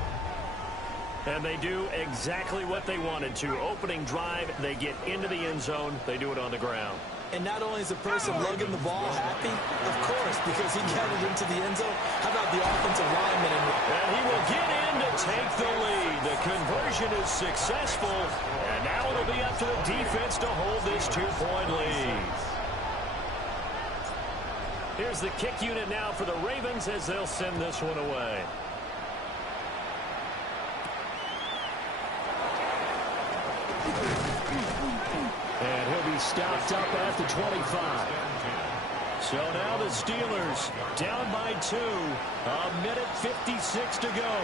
And they do exactly what they wanted to. Opening drive, they get into the end zone. They do it on the ground. And not only is the person lugging the ball happy, of course, because he got it into the end zone. How about the offensive lineman? And he will get in to take the lead. The conversion is successful. And now it'll be up to the defense to hold this 2-point lead. Here's the kick unit now for the Ravens as they'll send this one away. And he'll be stopped up at the 25. So now the Steelers down by 2. 1:56 to go.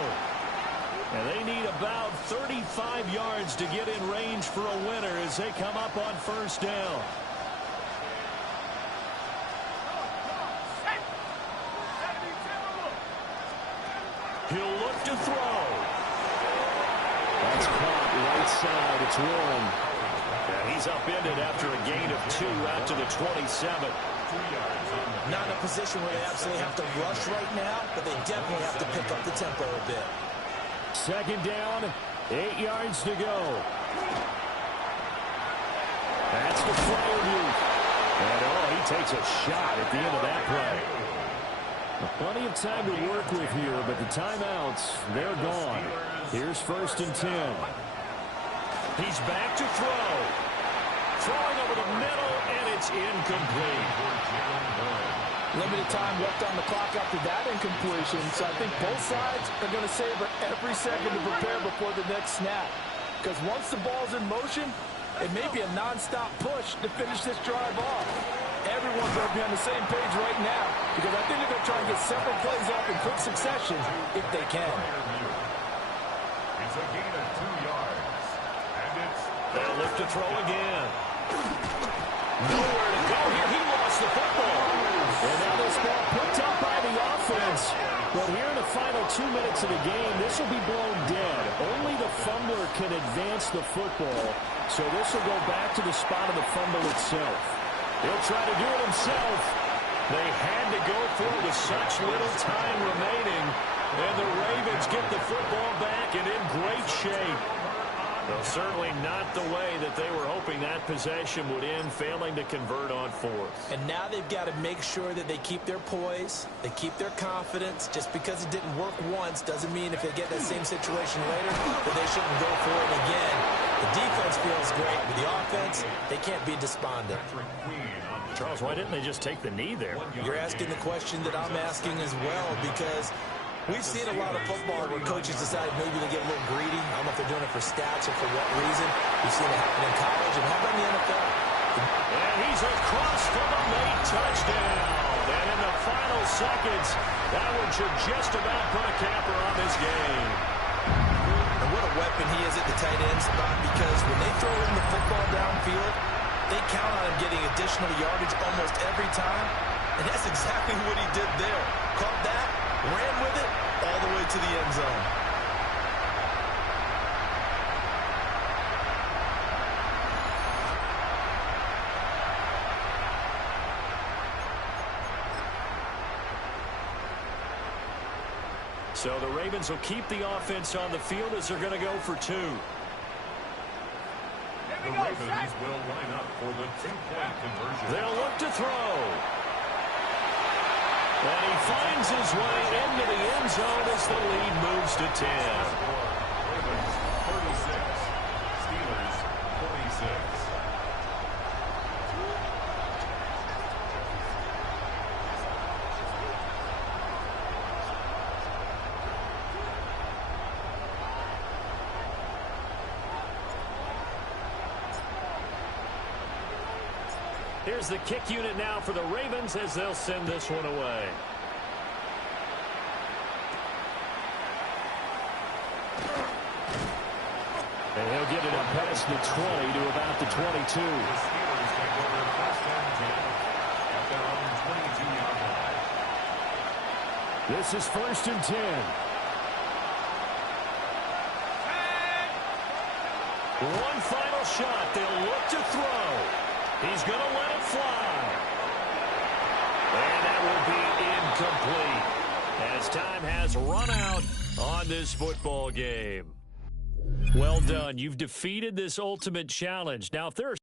And they need about 35 yards to get in range for a winner as they come up on 1st down. He'll look to throw. That's caught right side. It's Warren. And he's upended after a gain of 2 out to the 27. Not in a position where they absolutely have to rush right now, but they definitely have to pick up the tempo a bit. 2nd down, 8 yards to go. That's the Freiermuth. And he takes a shot at the end of that play. Plenty of time to work with here, but the timeouts, they're gone. Here's 1st and 10. He's back to throw. Throwing over the middle, and it's incomplete. Limited time left on the clock after that incompletion, so I think both sides are going to savor every second to prepare before the next snap. Because once the ball's in motion, it may be a nonstop push to finish this drive off. Everyone's going to be on the same page right now because I think they're going to try and get several plays off in quick succession if they can. It's a gain of 2 yards. And it's... They'll look to throw again. Nowhere to go here. He lost the football. And now this ball picked up by the offense. But here in the final 2 minutes of the game, this will be blown dead. Only the fumbler can advance the football. So this will go back to the spot of the fumble itself. He'll try to do it himself. They had to go for it with such little time remaining. And the Ravens get the football back and in great shape. Well, certainly not the way that they were hoping that possession would end, failing to convert on 4th. And now they've got to make sure that they keep their poise, they keep their confidence. Just because it didn't work once doesn't mean if they get that same situation later that they shouldn't go for it again. The defense feels great, but the offense, they can't be despondent. Charles, why didn't they just take the knee there? You're asking the question that I'm asking as well, because we've seen a lot of football where coaches decide maybe they get a little greedy. I don't know if they're doing it for stats or for what reason. We've seen it happen in college, and how about in the NFL? And he's across for the late touchdown. And in the final seconds, that one should just about put a capper on this game. And what a weapon he is at the tight end spot, because when they throw him the football downfield, they count on him getting additional yardage almost every time. And that's exactly what he did there. Caught that, ran with it, all the way to the end zone. So the Ravens will keep the offense on the field as they're going to go for 2. The Ravens will line up for the 2-point conversion. They'll look to throw. And he finds his way into the end zone as the lead moves to 10. Ravens 36, Steelers 46. Here's the kick unit now for the Ravens as they'll send this one away. And he'll get it up past the 20 to about the 22. The Steelers take over first and 10 at their own 22-yard line. This is first and 10. One final shot. They'll look to throw. He's going to let it fly. And that will be incomplete as time has run out on this football game. Well done. You've defeated this ultimate challenge. Now, if there are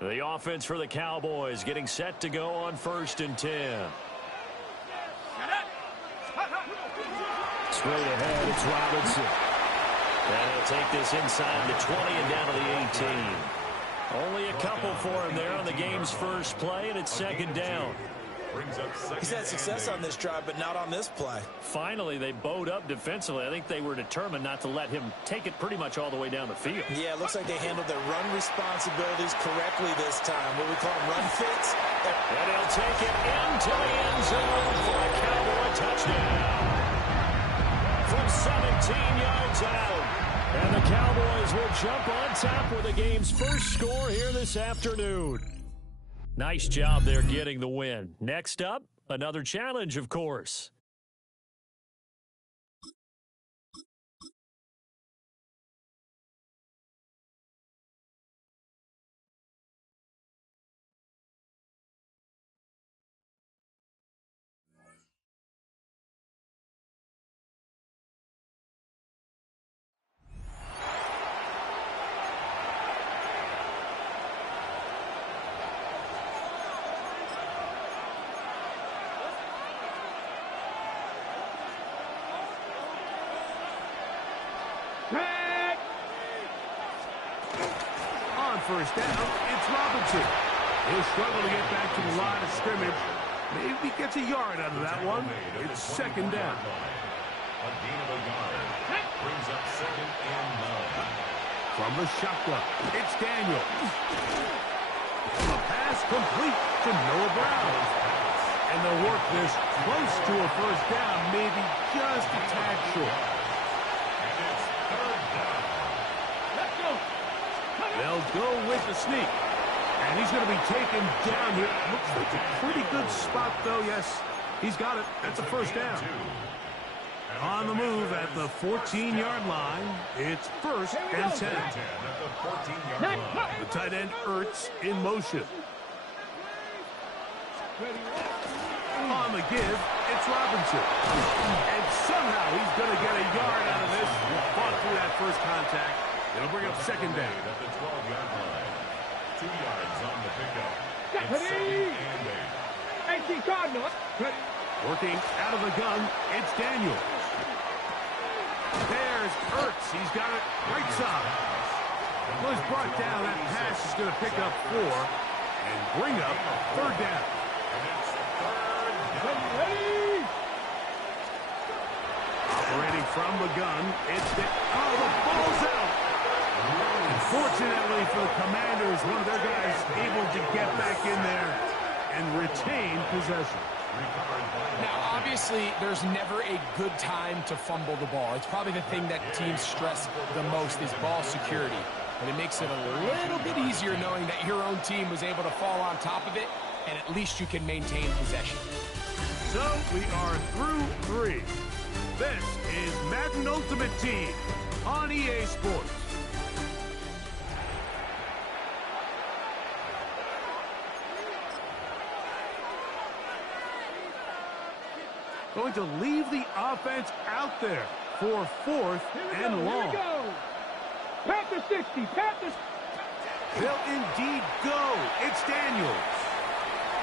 The offense for the Cowboys getting set to go on 1st and 10. Straight ahead, it's Robinson. And he'll take this inside the 20 and down to the 18. Only a couple for him there on the game's first play, and it's 2nd down. He's had success on this drive, but not on this play. Finally, they bowed up defensively. I think they were determined not to let him take it pretty much all the way down the field. Yeah, it looks like they handled their run responsibilities correctly this time. What we call run fits. And he'll take it into the end zone for a Cowboy touchdown. From 17 yards out. And the Cowboys will jump on top with the game's first score here this afternoon. Nice job there getting the win. Next up, another challenge, of course. On 1st down, it's Robinson. He'll struggle to get back to the line of scrimmage. Maybe he gets a yard out of that one. It's 2nd down. A gain of a yard. Brings up 2nd and 9. From the shotgun, it's Daniel. A pass complete to Noah Brown. And they'll work this close to a 1st down, maybe just a tad short. They'll go with the sneak. And he's going to be taken down here. Looks like a pretty good spot, though. Yes, he's got it. That's a 1st down. On the move at the 14-yard line, it's 1st and 10. The tight end Ertz in motion. On the give, it's Robinson. And somehow he's going to get a yard out of this. Fought through that first contact. It'll bring up 2nd down. At the 12-yard line. 2 yards on the pickup. It's 2nd and 8. Working out of the gun, it's Daniel. There's Ertz. He's got it right side. Well, he's brought down. That pass is going to pick up 4 and bring up 3rd down. Operating from the gun, it's the ball's out. Unfortunately for the Commanders, one of their guys able to get back in there and retain possession. Now, obviously, there's never a good time to fumble the ball. It's probably the thing that teams stress the most is ball security. But it makes it a little bit easier knowing that your own team was able to fall on top of it, and at least you can maintain possession. So, we are through 3. This is Madden Ultimate Team on EA Sports. Going to leave the offense out there for 4th and long. Pat the 60, pat the... They'll indeed go. It's Daniels.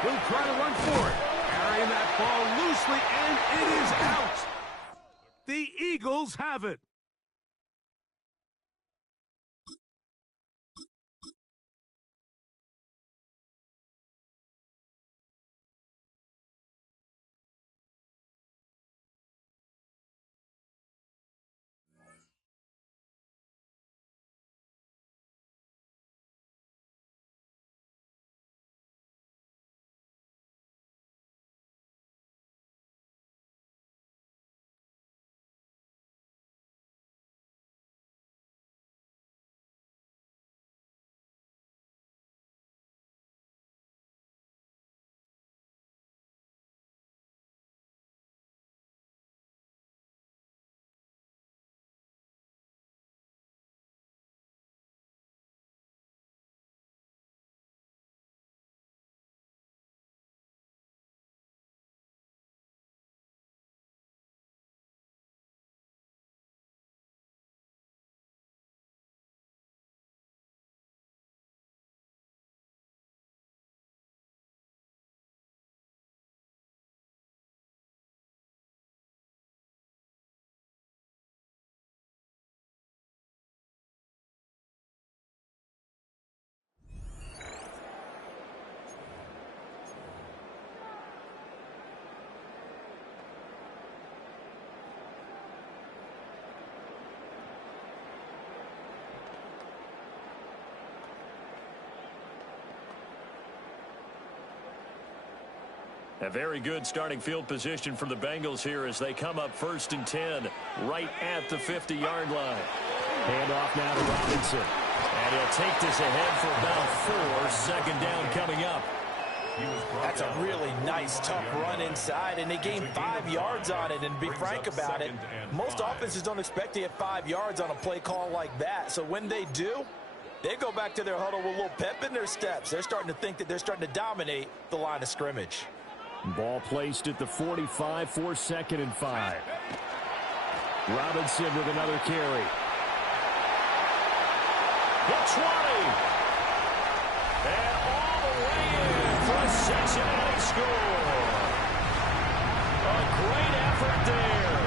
He'll try to run for it. Carrying that ball loosely, and it is out. The Eagles have it. A very good starting field position for the Bengals here as they come up 1st and 10 right at the 50-yard line. Handoff now to Robinson. And he'll take this ahead for about 4. 2nd down coming up. That's a really nice, tough run inside, and they gained 5 yards on it. And be frank about it, most offenses don't expect to get 5 yards on a play call like that. So when they do, they go back to their huddle with a little pep in their steps. They're starting to think that they're starting to dominate the line of scrimmage. Ball placed at the 45 for 2nd and 5. Robinson with another carry. The 20. And all the way in for a Cincinnati score. A great effort there.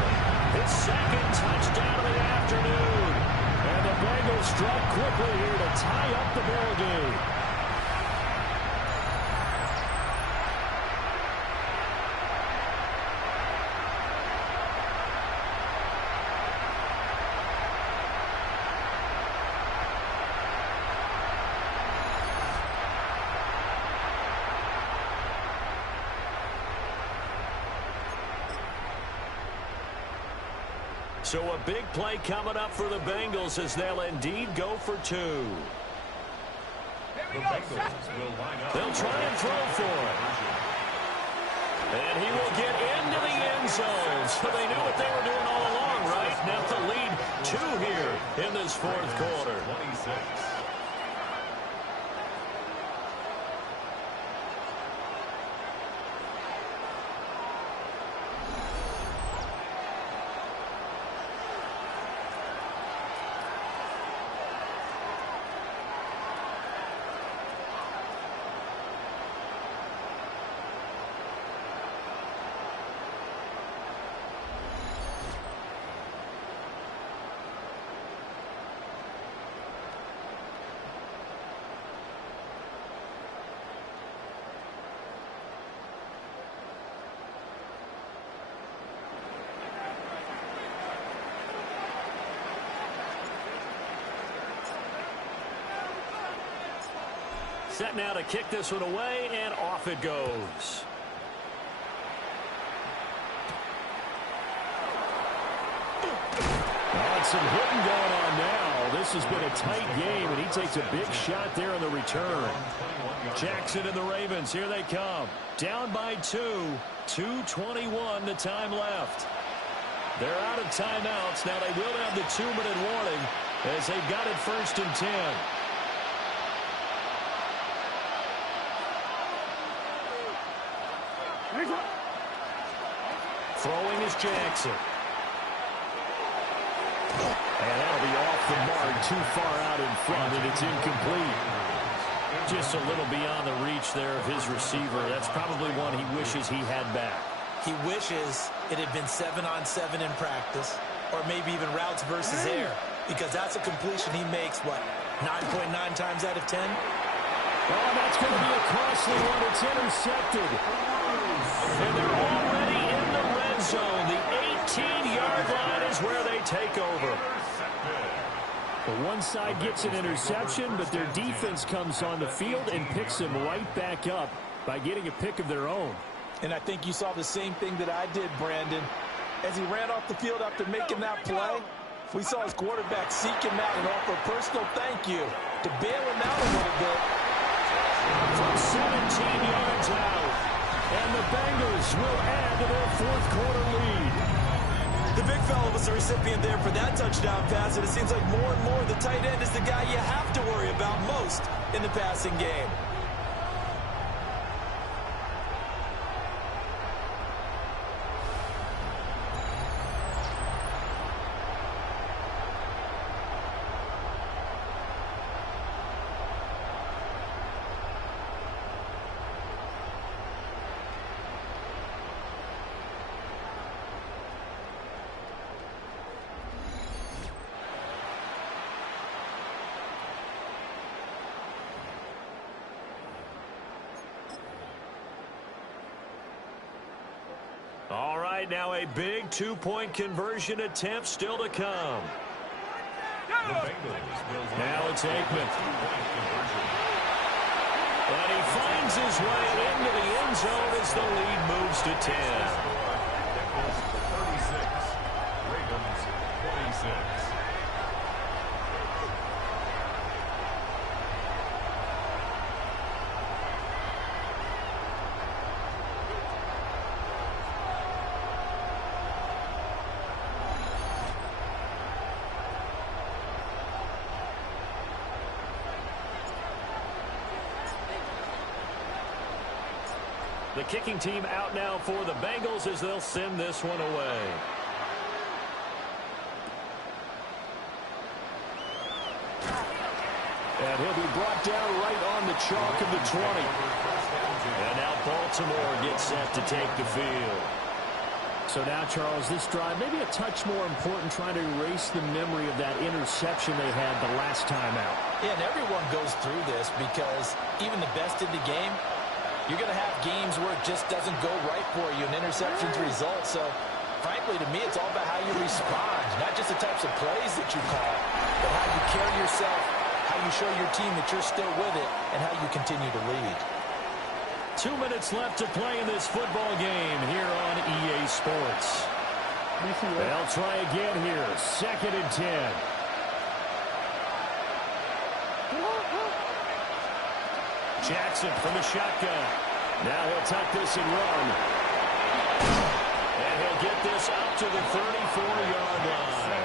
His 2nd touchdown of the afternoon. And the Bengals strike quickly here to tie up the ball game. So a big play coming up for the Bengals as they'll indeed go for 2. They'll try and throw for it. And he will get into the end zone. So they knew what they were doing all along, right? Now the lead 2 here in this 4th quarter. 26. Set now to kick this one away, and off it goes. And some hitting going on now. This has been a tight game, and he takes a big shot there on the return. Jackson and the Ravens, here they come. Down by 2. 2:21 the time left. They're out of timeouts. Now they will have the 2-minute warning as they've got it 1st and 10. Throwing is Jackson. And that'll be off the mark, too far out in front, and it's incomplete. Just a little beyond the reach there of his receiver. That's probably one he wishes he had back. He wishes it had been 7-on-7 in practice, or maybe even routes versus air, because that's a completion he makes, what, 9.9 times out of 10? Oh, that's going to be a costly one. It's intercepted. And they're already in the red zone. The 18-yard line is where they take over. The one side gets an interception, but their defense comes on the field and picks them right back up by getting a pick of their own. And I think you saw the same thing that I did, Brandon. As he ran off the field after making that play, we saw his quarterback seek him out and offer a personal thank you to bail him out a little bit. From 17 yards out, and the Bengals will add to their 4th quarter lead. The big fella was the recipient there for that touchdown pass, and it seems like more and more the tight end is the guy you have to worry about most in the passing game. All right, now a big 2-point conversion attempt still to come. Now it's Aikman. And he finds his way into the end zone as the lead moves to 10. 36. Ravens 26. The kicking team out now for the Bengals as they'll send this one away. And he'll be brought down right on the chalk of the 20. And now Baltimore gets set to take the field. So now, Charles, this drive maybe a touch more important, trying to erase the memory of that interception they had the last time out. Yeah, and everyone goes through this because even the best in the game, you're going to have games where it just doesn't go right for you, and interceptions result. So, frankly, to me, it's all about how you respond, not just the types of plays that you call, but how you carry yourself, how you show your team that you're still with it, and how you continue to lead. 2 minutes left to play in this football game here on EA Sports. They'll try again here, 2nd and 10. Jackson from the shotgun. Now he'll tuck this and run. And he'll get this up to the 34-yard line.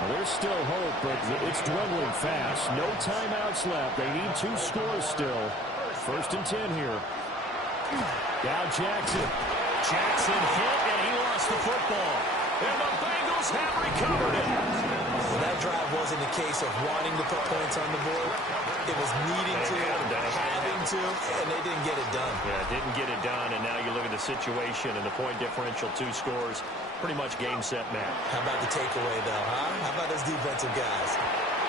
Well, there's still hope, but it's dwindling fast. No timeouts left. They need 2 scores still. 1st and 10 here. Now Jackson. Jackson hit, and he lost the football. And the Bengals have recovered it. Well, that drive wasn't a case of wanting to put points on the board. It was needing to, having to, and they didn't get it done. Yeah, didn't get it done, and now you look at the situation and the point differential, 2 scores, pretty much game, set, match. How about the takeaway, though, huh? How about those defensive guys?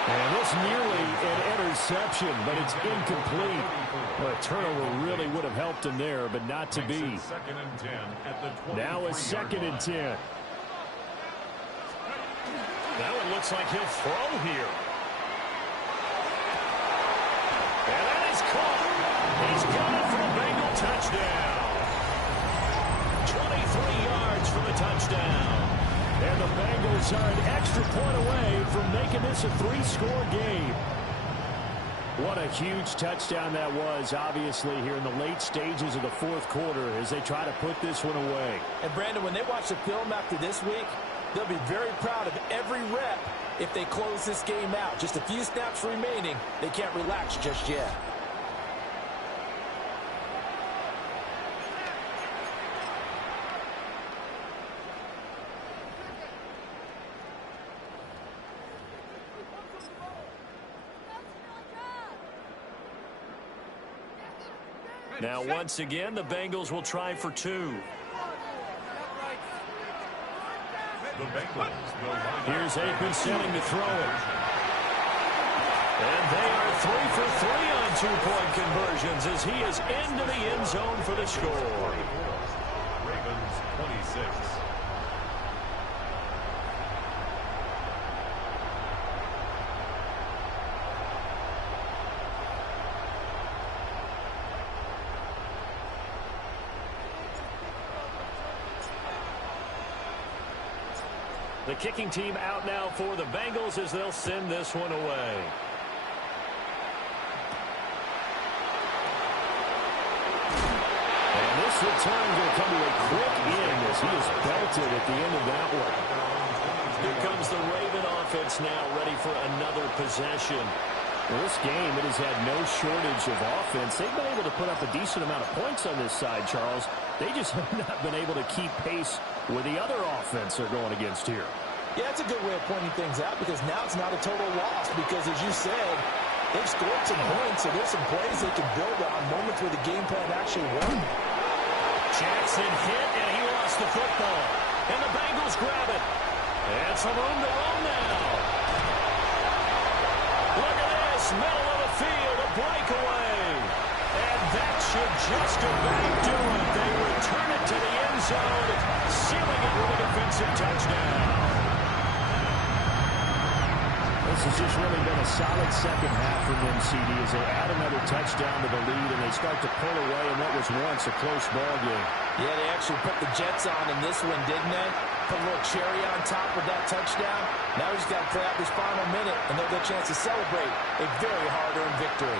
And this nearly an interception, but it's incomplete. Well, a turnover really would have helped him there, but not to be. Now it's 2nd and 10. Now it looks like he'll throw here. And that is caught. He's got it for a Bengal touchdown. 23 yards for the touchdown. And the Bengals are an extra point away from making this a 3-score game. What a huge touchdown that was, obviously, here in the late stages of the 4th quarter as they try to put this one away. And, Brandon, when they watch the film after this week, they'll be very proud of every rep if they close this game out. Just a few snaps remaining. They can't relax just yet. Now, once again, the Bengals will try for 2. Here's Aikman setting to throw it. And they are 3 for 3 on 2-point conversions as he is into the end zone for the score. Ravens 26. The kicking team out now for the Bengals as they'll send this one away. And this return will come to a quick end as he is belted at the end of that one. Here comes the Raven offense now, ready for another possession. Well, this game, it has had no shortage of offense. They've been able to put up a decent amount of points on this side, Charles. They just have not been able to keep pace with the other offense they're going against here. Yeah, it's a good way of pointing things out because now it's not a total loss because, as you said, they've scored some points, so there's some plays they can build on, moments where the game plan actually won. Jackson hit, and he lost the football. And the Bengals grab it. And some room to roll now. Look at this, middle of the field, a breakaway. And that should just about do it. They return it to the end zone, sealing it with a defensive touchdown. The This has just really been a solid second half from them, CD, as they add another touchdown to the lead and they start to pull away in what was once a close ball game. Yeah, they actually put the Jets on in this one, didn't they? Put a little cherry on top with that touchdown. Now we just got to play out this final minute, and they'll get a chance to celebrate a very hard-earned victory.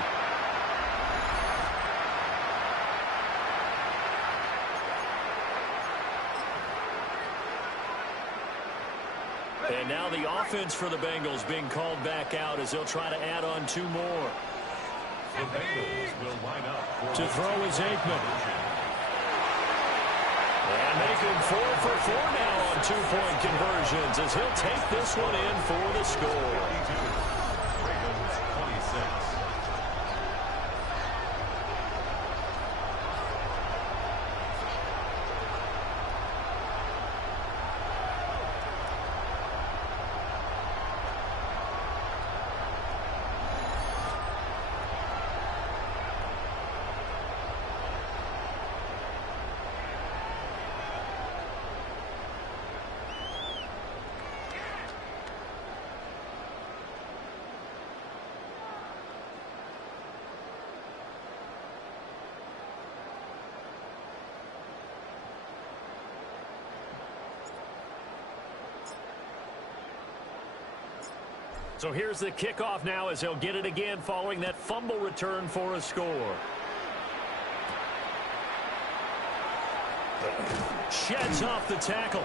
And now the offense for the Bengals being called back out as they'll try to add on 2 more. The Bengals will line up To throw is Aikman. And making 4 for 4 now on 2-point conversions as he'll take this one in for the score. Ravens 26. So here's the kickoff now as he'll get it again following that fumble return for a score. Sheds off the tackle.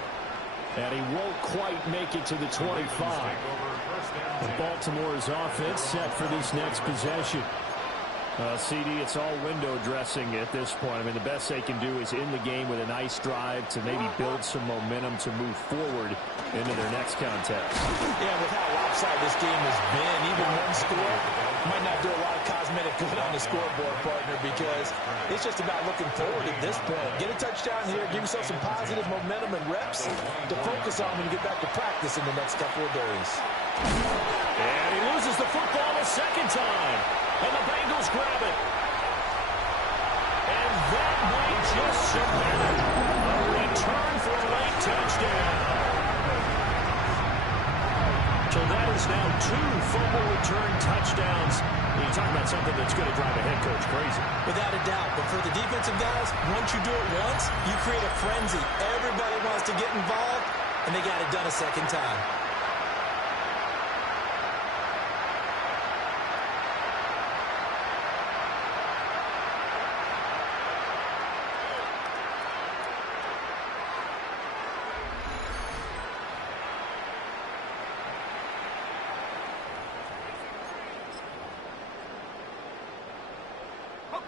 And he won't quite make it to the 25. And Baltimore's offense set for this next possession. CD, it's all window dressing at this point. I mean, the best they can do is in the game with a nice drive to maybe build some momentum to move forward into their next contest. Yeah, with how lopsided this game has been, even one score might not do a lot of cosmetic good on the scoreboard, partner, because it's just about looking forward at this point. Get a touchdown here, give yourself some positive momentum and reps to focus on when you get back to practice in the next couple of days. And he loses the football a second time. And the Bengals grab it. And that might just cement it. A return for a late touchdown. So that is now 2 fumble return touchdowns. You're talking about something that's going to drive a head coach crazy. Without a doubt. But for the defensive guys, once you do it once, you create a frenzy. Everybody wants to get involved, and they got it done a second time.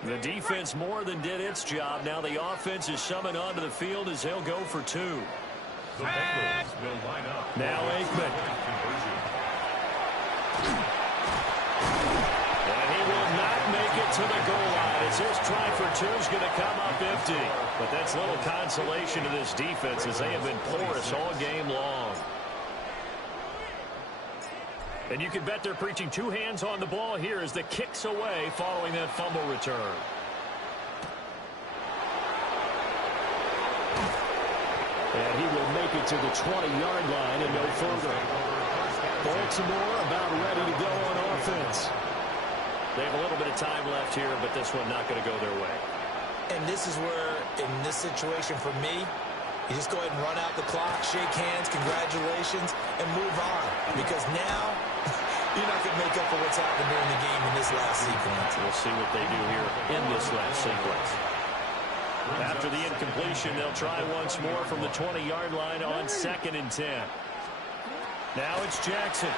The defense more than did its job. Now the offense is summoned onto the field as they'll go for 2. The Bengals will line up. Now Aikman. And he will not make it to the goal line as this try for 2 is going to come up empty. But that's little consolation to this defense as they have been porous all game long. And you can bet they're preaching 2 hands on the ball here as the kick's away following that fumble return. And he will make it to the 20-yard line and no further. Baltimore about ready to go on offense. They have a little bit of time left here, but this one not going to go their way. And this is where, in this situation for me, you just go ahead and run out the clock, shake hands, congratulations, and move on. Because now, you're not going to make up for what's happened during the game in this last sequence. We'll see what they do here in this last sequence. After the incompletion, they'll try once more from the 20-yard line on 2nd and 10. Now it's Jackson.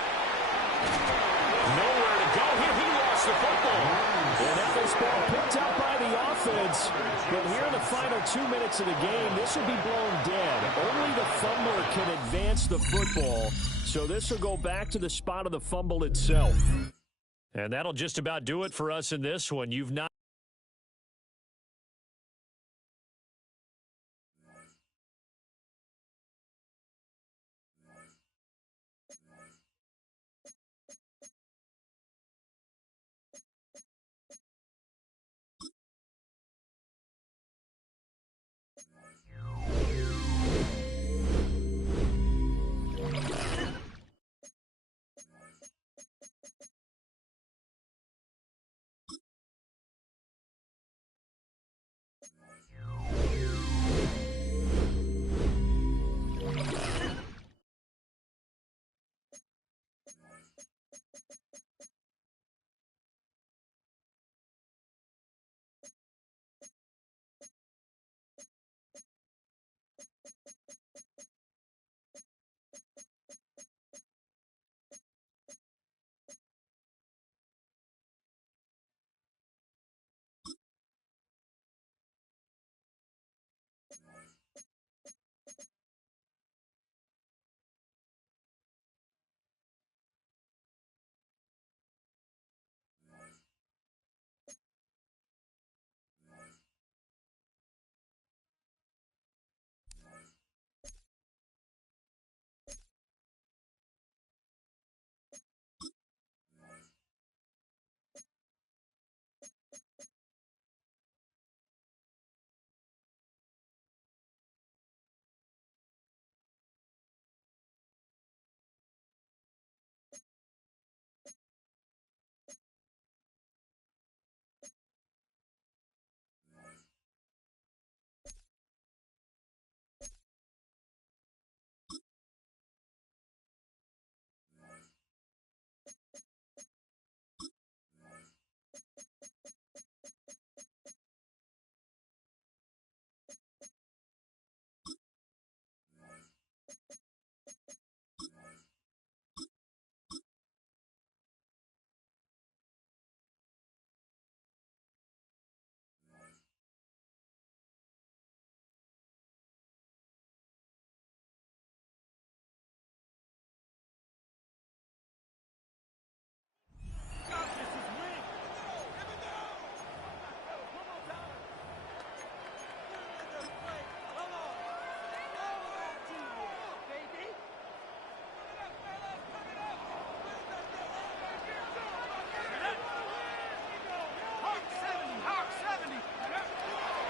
Nowhere to go here. He lost the football. And now this ball picked up by the offense. But here in the final 2 minutes of the game, this will be blown dead. Only the fumbler can advance the football. So this will go back to the spot of the fumble itself. And that'll just about do it for us in this one. You've not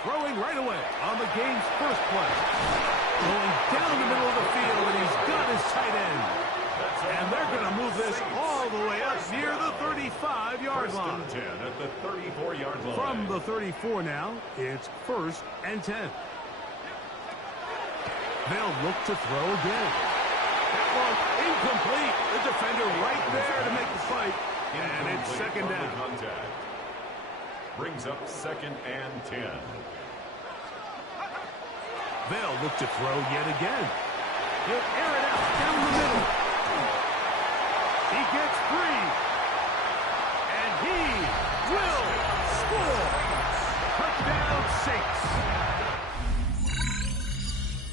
throwing right away on the game's first play. Going down the middle of the field, and he's got his tight end. And they're going to move this all the way up near the 35-yard line. First and 10 at the 34-yard line. From the 34 now, it's 1st and 10. They'll look to throw again. That one incomplete. The defender right there to make the fight. And it's second down. Contact. Brings up 2nd and 10. They'll look to throw yet again. He'll air it out down the middle. He gets free. And he will score. Touchdown,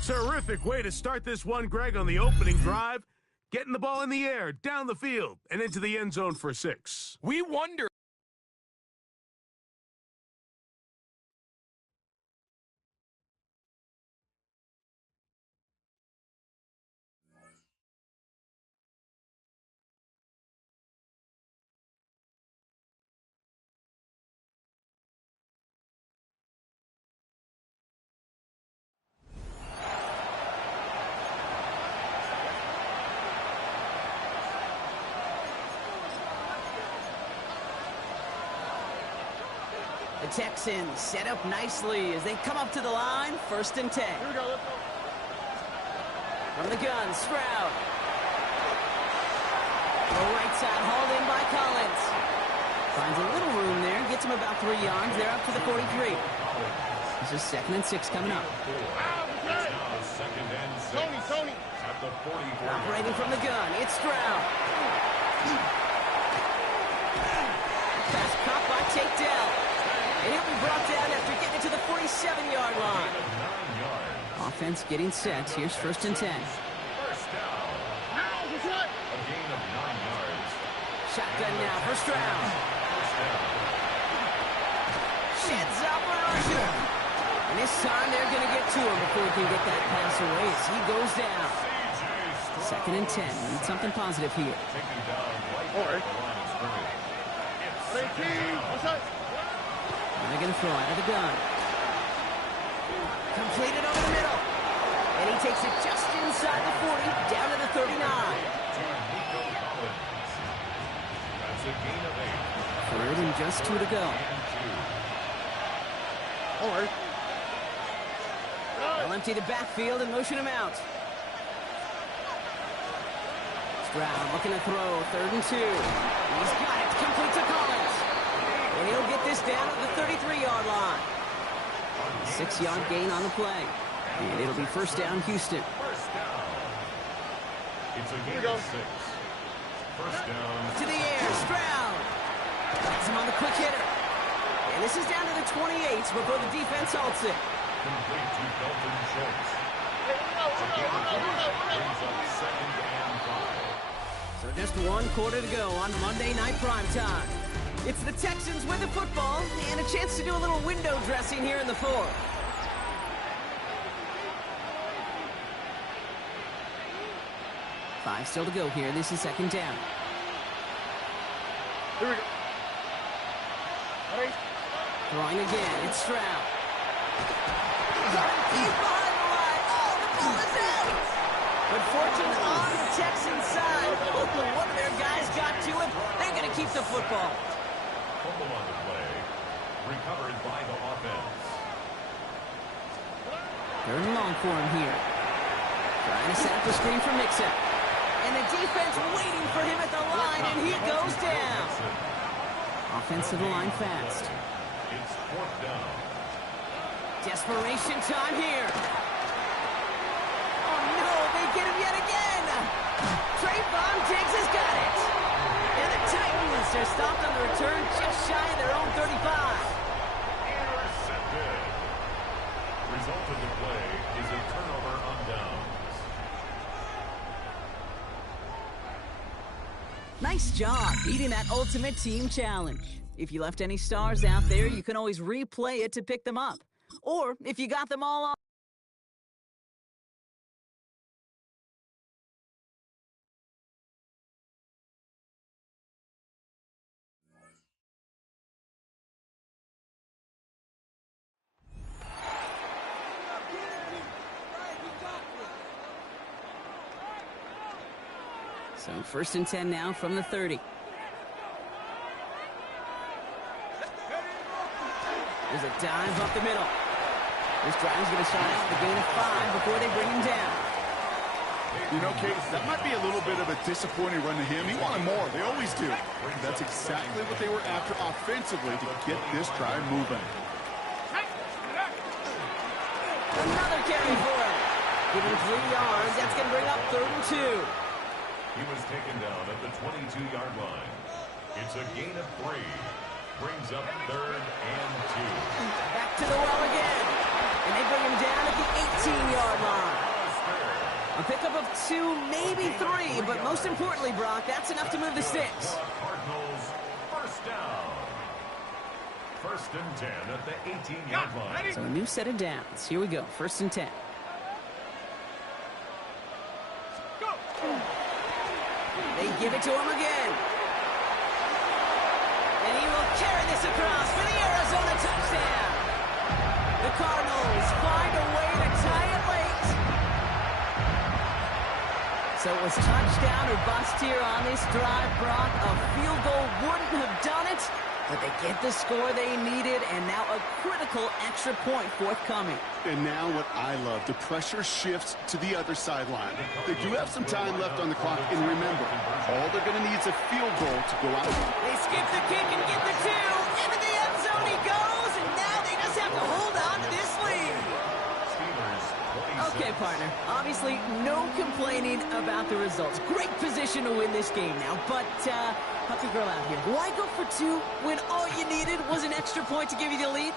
6. Terrific way to start this one, Greg, on the opening drive. Getting the ball in the air, down the field, and into the end zone for 6. We wonder. The Texans set up nicely as they come up to the line, 1st and 10. Here we go, let's go. From the gun, Stroud. The right side hauled in by Collins. Finds a little room there, gets him about 3 yards. They're up to the 43. This is 2nd and 6 coming up. Tony. At the 44. Operating from the gun, it's Stroud. Pass caught by Tate Dell. And he'll be brought down after getting to the 47-yard line. Offense getting set. Here's 1st and 10. First down. A gain of 9 yards. Shotgun now for Stroud. Sheds up an Archer. And this time they're going to get to him before he can get that pass away as he goes down. 2nd and 10. Need something positive here. Taken down right at the line of scrimmage. What's up? They're going to throw out of the gun. Completed over the middle. And he takes it just inside the 40, down to the 39. That's a gain of 8. 3rd and just 2 to go. They'll empty the backfield and motion him out. Stroud looking to throw, 3rd and 2. He's got it, complete to Collins. And he'll get this down at the 33-yard line. 6-yard gain on the play. And it'll be 1st down, Houston. First down. It's a gain of 6. First down. To the air, Stroud. Gets him on the quick hitter. And this is down to the 28 before the defense halts it. Complete to Dalton Schultz. Brings up 2nd and 5. So just 1 quarter to go on Monday Night Primetime. It's the Texans with the football and a chance to do a little window dressing here in the 4th. Five still to go here. This is 2nd down. Here we go. Throwing again. It's Stroud. Deep behind the line. Oh, the ball is out. But fortune on the Texans side. One of their guys got to it. They're going to keep the football. Fumble on the play. Recovered by the offense. 3rd and long for him here. Trying to set up the screen for Mixon. And the defense waiting for him at the line, and he goes down. Offense to the line fast. It's 4th down. Desperation time here. Oh, no, they get him yet again. Trayvon Diggs has got it. And the Titans are stopped on the return just shy of their own 35. Intercepted. Result of the play is a turnover on downs. Nice job beating that Ultimate Team Challenge. If you left any stars out there, you can always replay it to pick them up. Or if you got them all on So 1st and 10 now from the 30. There's a dive up the middle. This drive's going to start out with a gain of 5 before they bring him down. You know, Case, that might be a little bit of a disappointing run to him. He wanted more. They always do. That's exactly what they were after offensively to get this drive moving. Another carry for him. Give him 3 yards. That's going to bring up 3rd and 2. He was taken down at the 22-yard line. It's a gain of 3. Brings up 3rd and 2. Back to the well again. And they bring him down at the 18-yard line. A pickup of 2, maybe 3, but most importantly, Brock, that's enough to move the sticks. Cardinals, 1st down. 1st and 10 at the 18-yard line. So a new set of downs. Here we go. 1st and 10. Go. They give it to him again. And he will carry this across for the Arizona touchdown. The Cardinals find a way to tie it late. So it was touchdown or bust here on this drive, Brock. A field goal wouldn't have done it, but they get the score they needed, and now a critical extra point forthcoming. And now what I love, the pressure shifts to the other sideline. They do have some time left on the clock, and remember, all they're going to need is a field goal to go out. They skip the kick and get the 2. Into the end zone he goes, and now they just have to hold on to this lead. Okay, partner. Obviously, no complaining about the results. Great position to win this game now, but help your girl out here. Why go for 2 when all you needed was an extra point to give you the lead?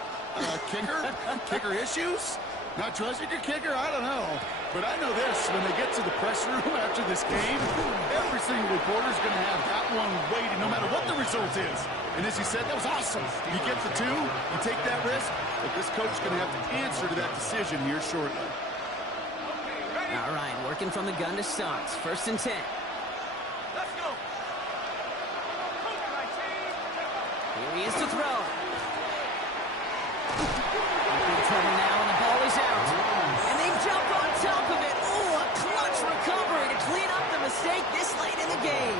Kicker? Kicker issues? Not trusting your kicker? I don't know. But I know this, when they get to the press room after this game, every single reporter's going to have that one waiting, no matter what the result is. And as he said, that was awesome. You get the 2, you take that risk, but this coach is going to have to answer to that decision here shortly. All right, working from the gun to start. 1st and 10. Let's go. Here he is to throw. Big trouble now, and the ball is out. And they jump on top of it. Oh, a clutch recovery to clean up the mistake this late in the game.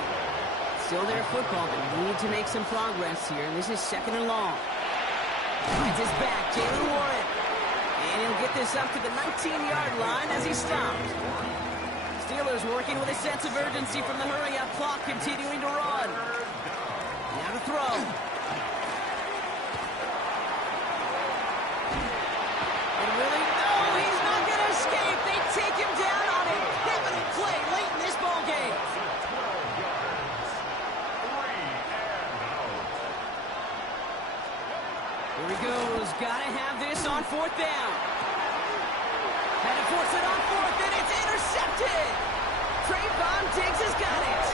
Still their football, but need to make some progress here, and this is 2nd and long. Finds his back, Jalen Warren. And he'll get this up to the 19-yard line as he stopped. Steelers working with a sense of urgency from the hurry-up clock, continuing to run. Now to throw. And really, no, he's not going to escape. They take him down on a pivotal play late in this ball game. Here he goes. Got to have this on 4th down. Had to force it on 4th, and it's intercepted. Trayvon Diggs has got it.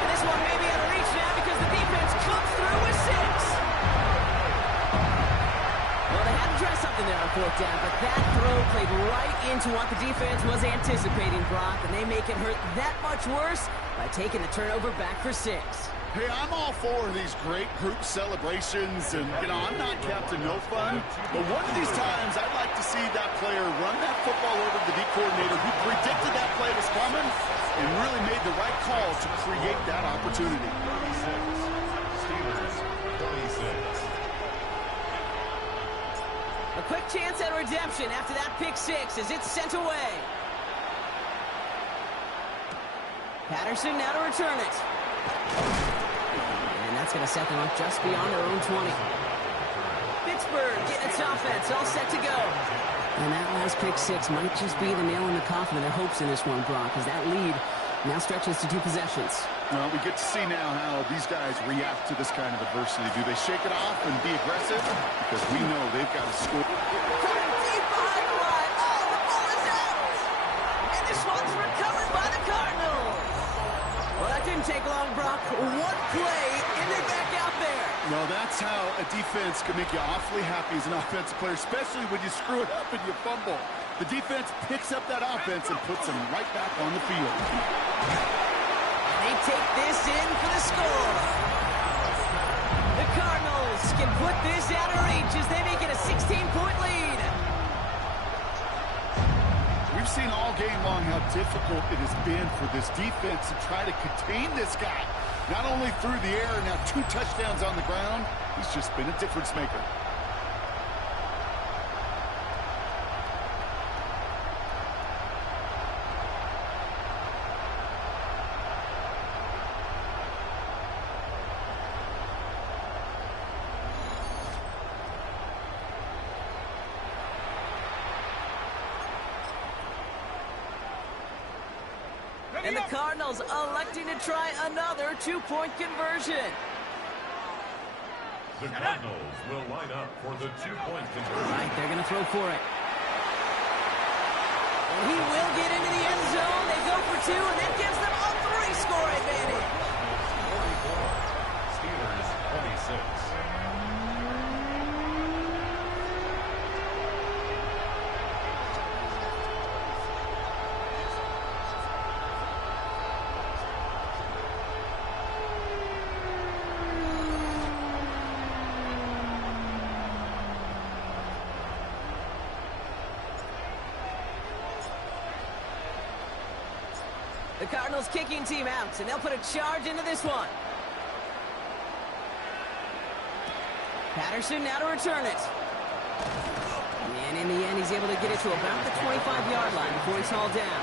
And this one may be out of reach now because the defense comes through with 6. Well, they had to try something there on 4th down, but that throw played right into what the defense was anticipating, Brock, and they make it hurt that much worse by taking the turnover back for 6. Hey, I'm all for these great group celebrations, and, you know, I'm not Captain No Fun, but one of these times I'd like to see that player run that football over to the D coordinator who predicted that play was coming and really made the right call to create that opportunity. Steelers, 26. A quick chance at redemption after that pick 6 as it's sent away. Patterson now to return it. And that's going to set them up just beyond their own 20. Pittsburgh getting its offense all set to go. And that last pick 6 might just be the nail in the coffin of their hopes in this one, Brock, as that lead now stretches to 2 possessions. Well, we get to see now how these guys react to this kind of adversity. Do they shake it off and be aggressive? Because we know they've got to score. Deep behind the line. Oh, the ball is out. And this one's recovered by the Cardinals. Well, that didn't take long, Brock. One play, and they're back out there. Well, that's how a defense can make you awfully happy as an offensive player, especially when you screw it up and you fumble. The defense picks up that offense and puts them right back on the field. They take this in for the score. The Cardinals can put this out of reach as they make it a 16-point lead. We We've seen all game long how difficult it has been for this defense to try to contain this guy. Not only through the air, now 2 touchdowns on the ground. He's just been a difference maker. And the Cardinals electing to try another 2-point conversion. The Cardinals will line up for the 2-point conversion. Right, they're going to throw for it. And he will get into the end zone. They go for 2, and that gives them a 3-score advantage. 44, Steelers 26. The Cardinals kicking team out, and they'll put a charge into this one. Patterson now to return it. And in the end, he's able to get it to about the 25-yard line before he's hauled down.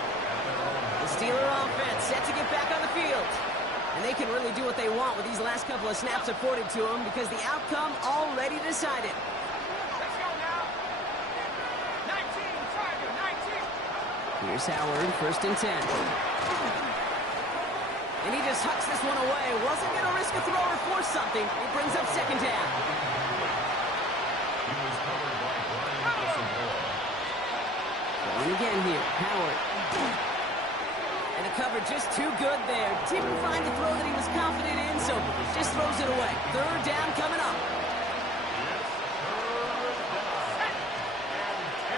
The Steeler offense set to get back on the field. And they can really do what they want with these last couple of snaps afforded to them because the outcome already decided. Let's go now. 19, Tiger, 19. Here's Howard, 1st and 10. And he just hucks this one away. Wasn't going to risk a throw or force something. It brings up 2nd down. He was covered by Brian Wilson-Moore. Going again here, Howard. And the cover just too good there. Didn't find the throw that he was confident in, so just throws it away. 3rd down coming up.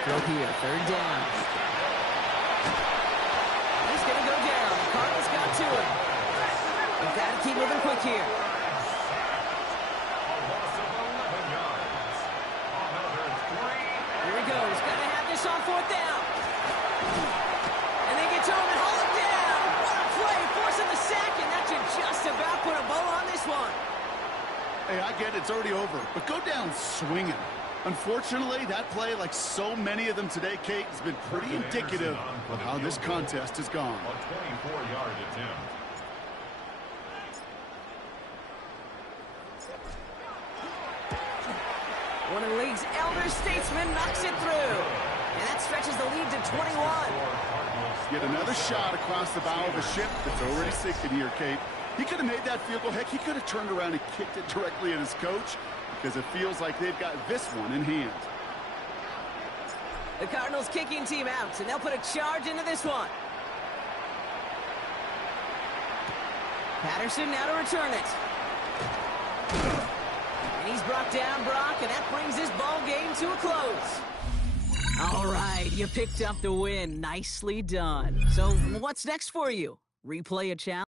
Throw here, 3rd down. He's going to go down. The Cardinals got to it. We've got to keep moving quick here. A loss of 11 yards. Another 3. Here he goes. Got to have this on 4th down. And they get to him and haul him down. What a play. Forcing the sack, and that should just about put a bow on this one. Hey, I get it. It's already over. But go down swinging. Unfortunately, that play, like so many of them today, Kate, has been pretty indicative of how this contest has gone. A 24-yard attempt. One of the league's elder statesmen knocks it through. And that stretches the lead to 21. Yet another shot across the bow of a ship that's already sinking here, Kate. He could have made that field goal. Heck, he could have turned around and kicked it directly at his coach because it feels like they've got this one in hand. The Cardinals kicking team out, and they'll put a charge into this one. Patterson now to return it. And he's brought down, Brock, and that brings this ball game to a close. All right, you picked up the win. Nicely done. So what's next for you? Replay a challenge?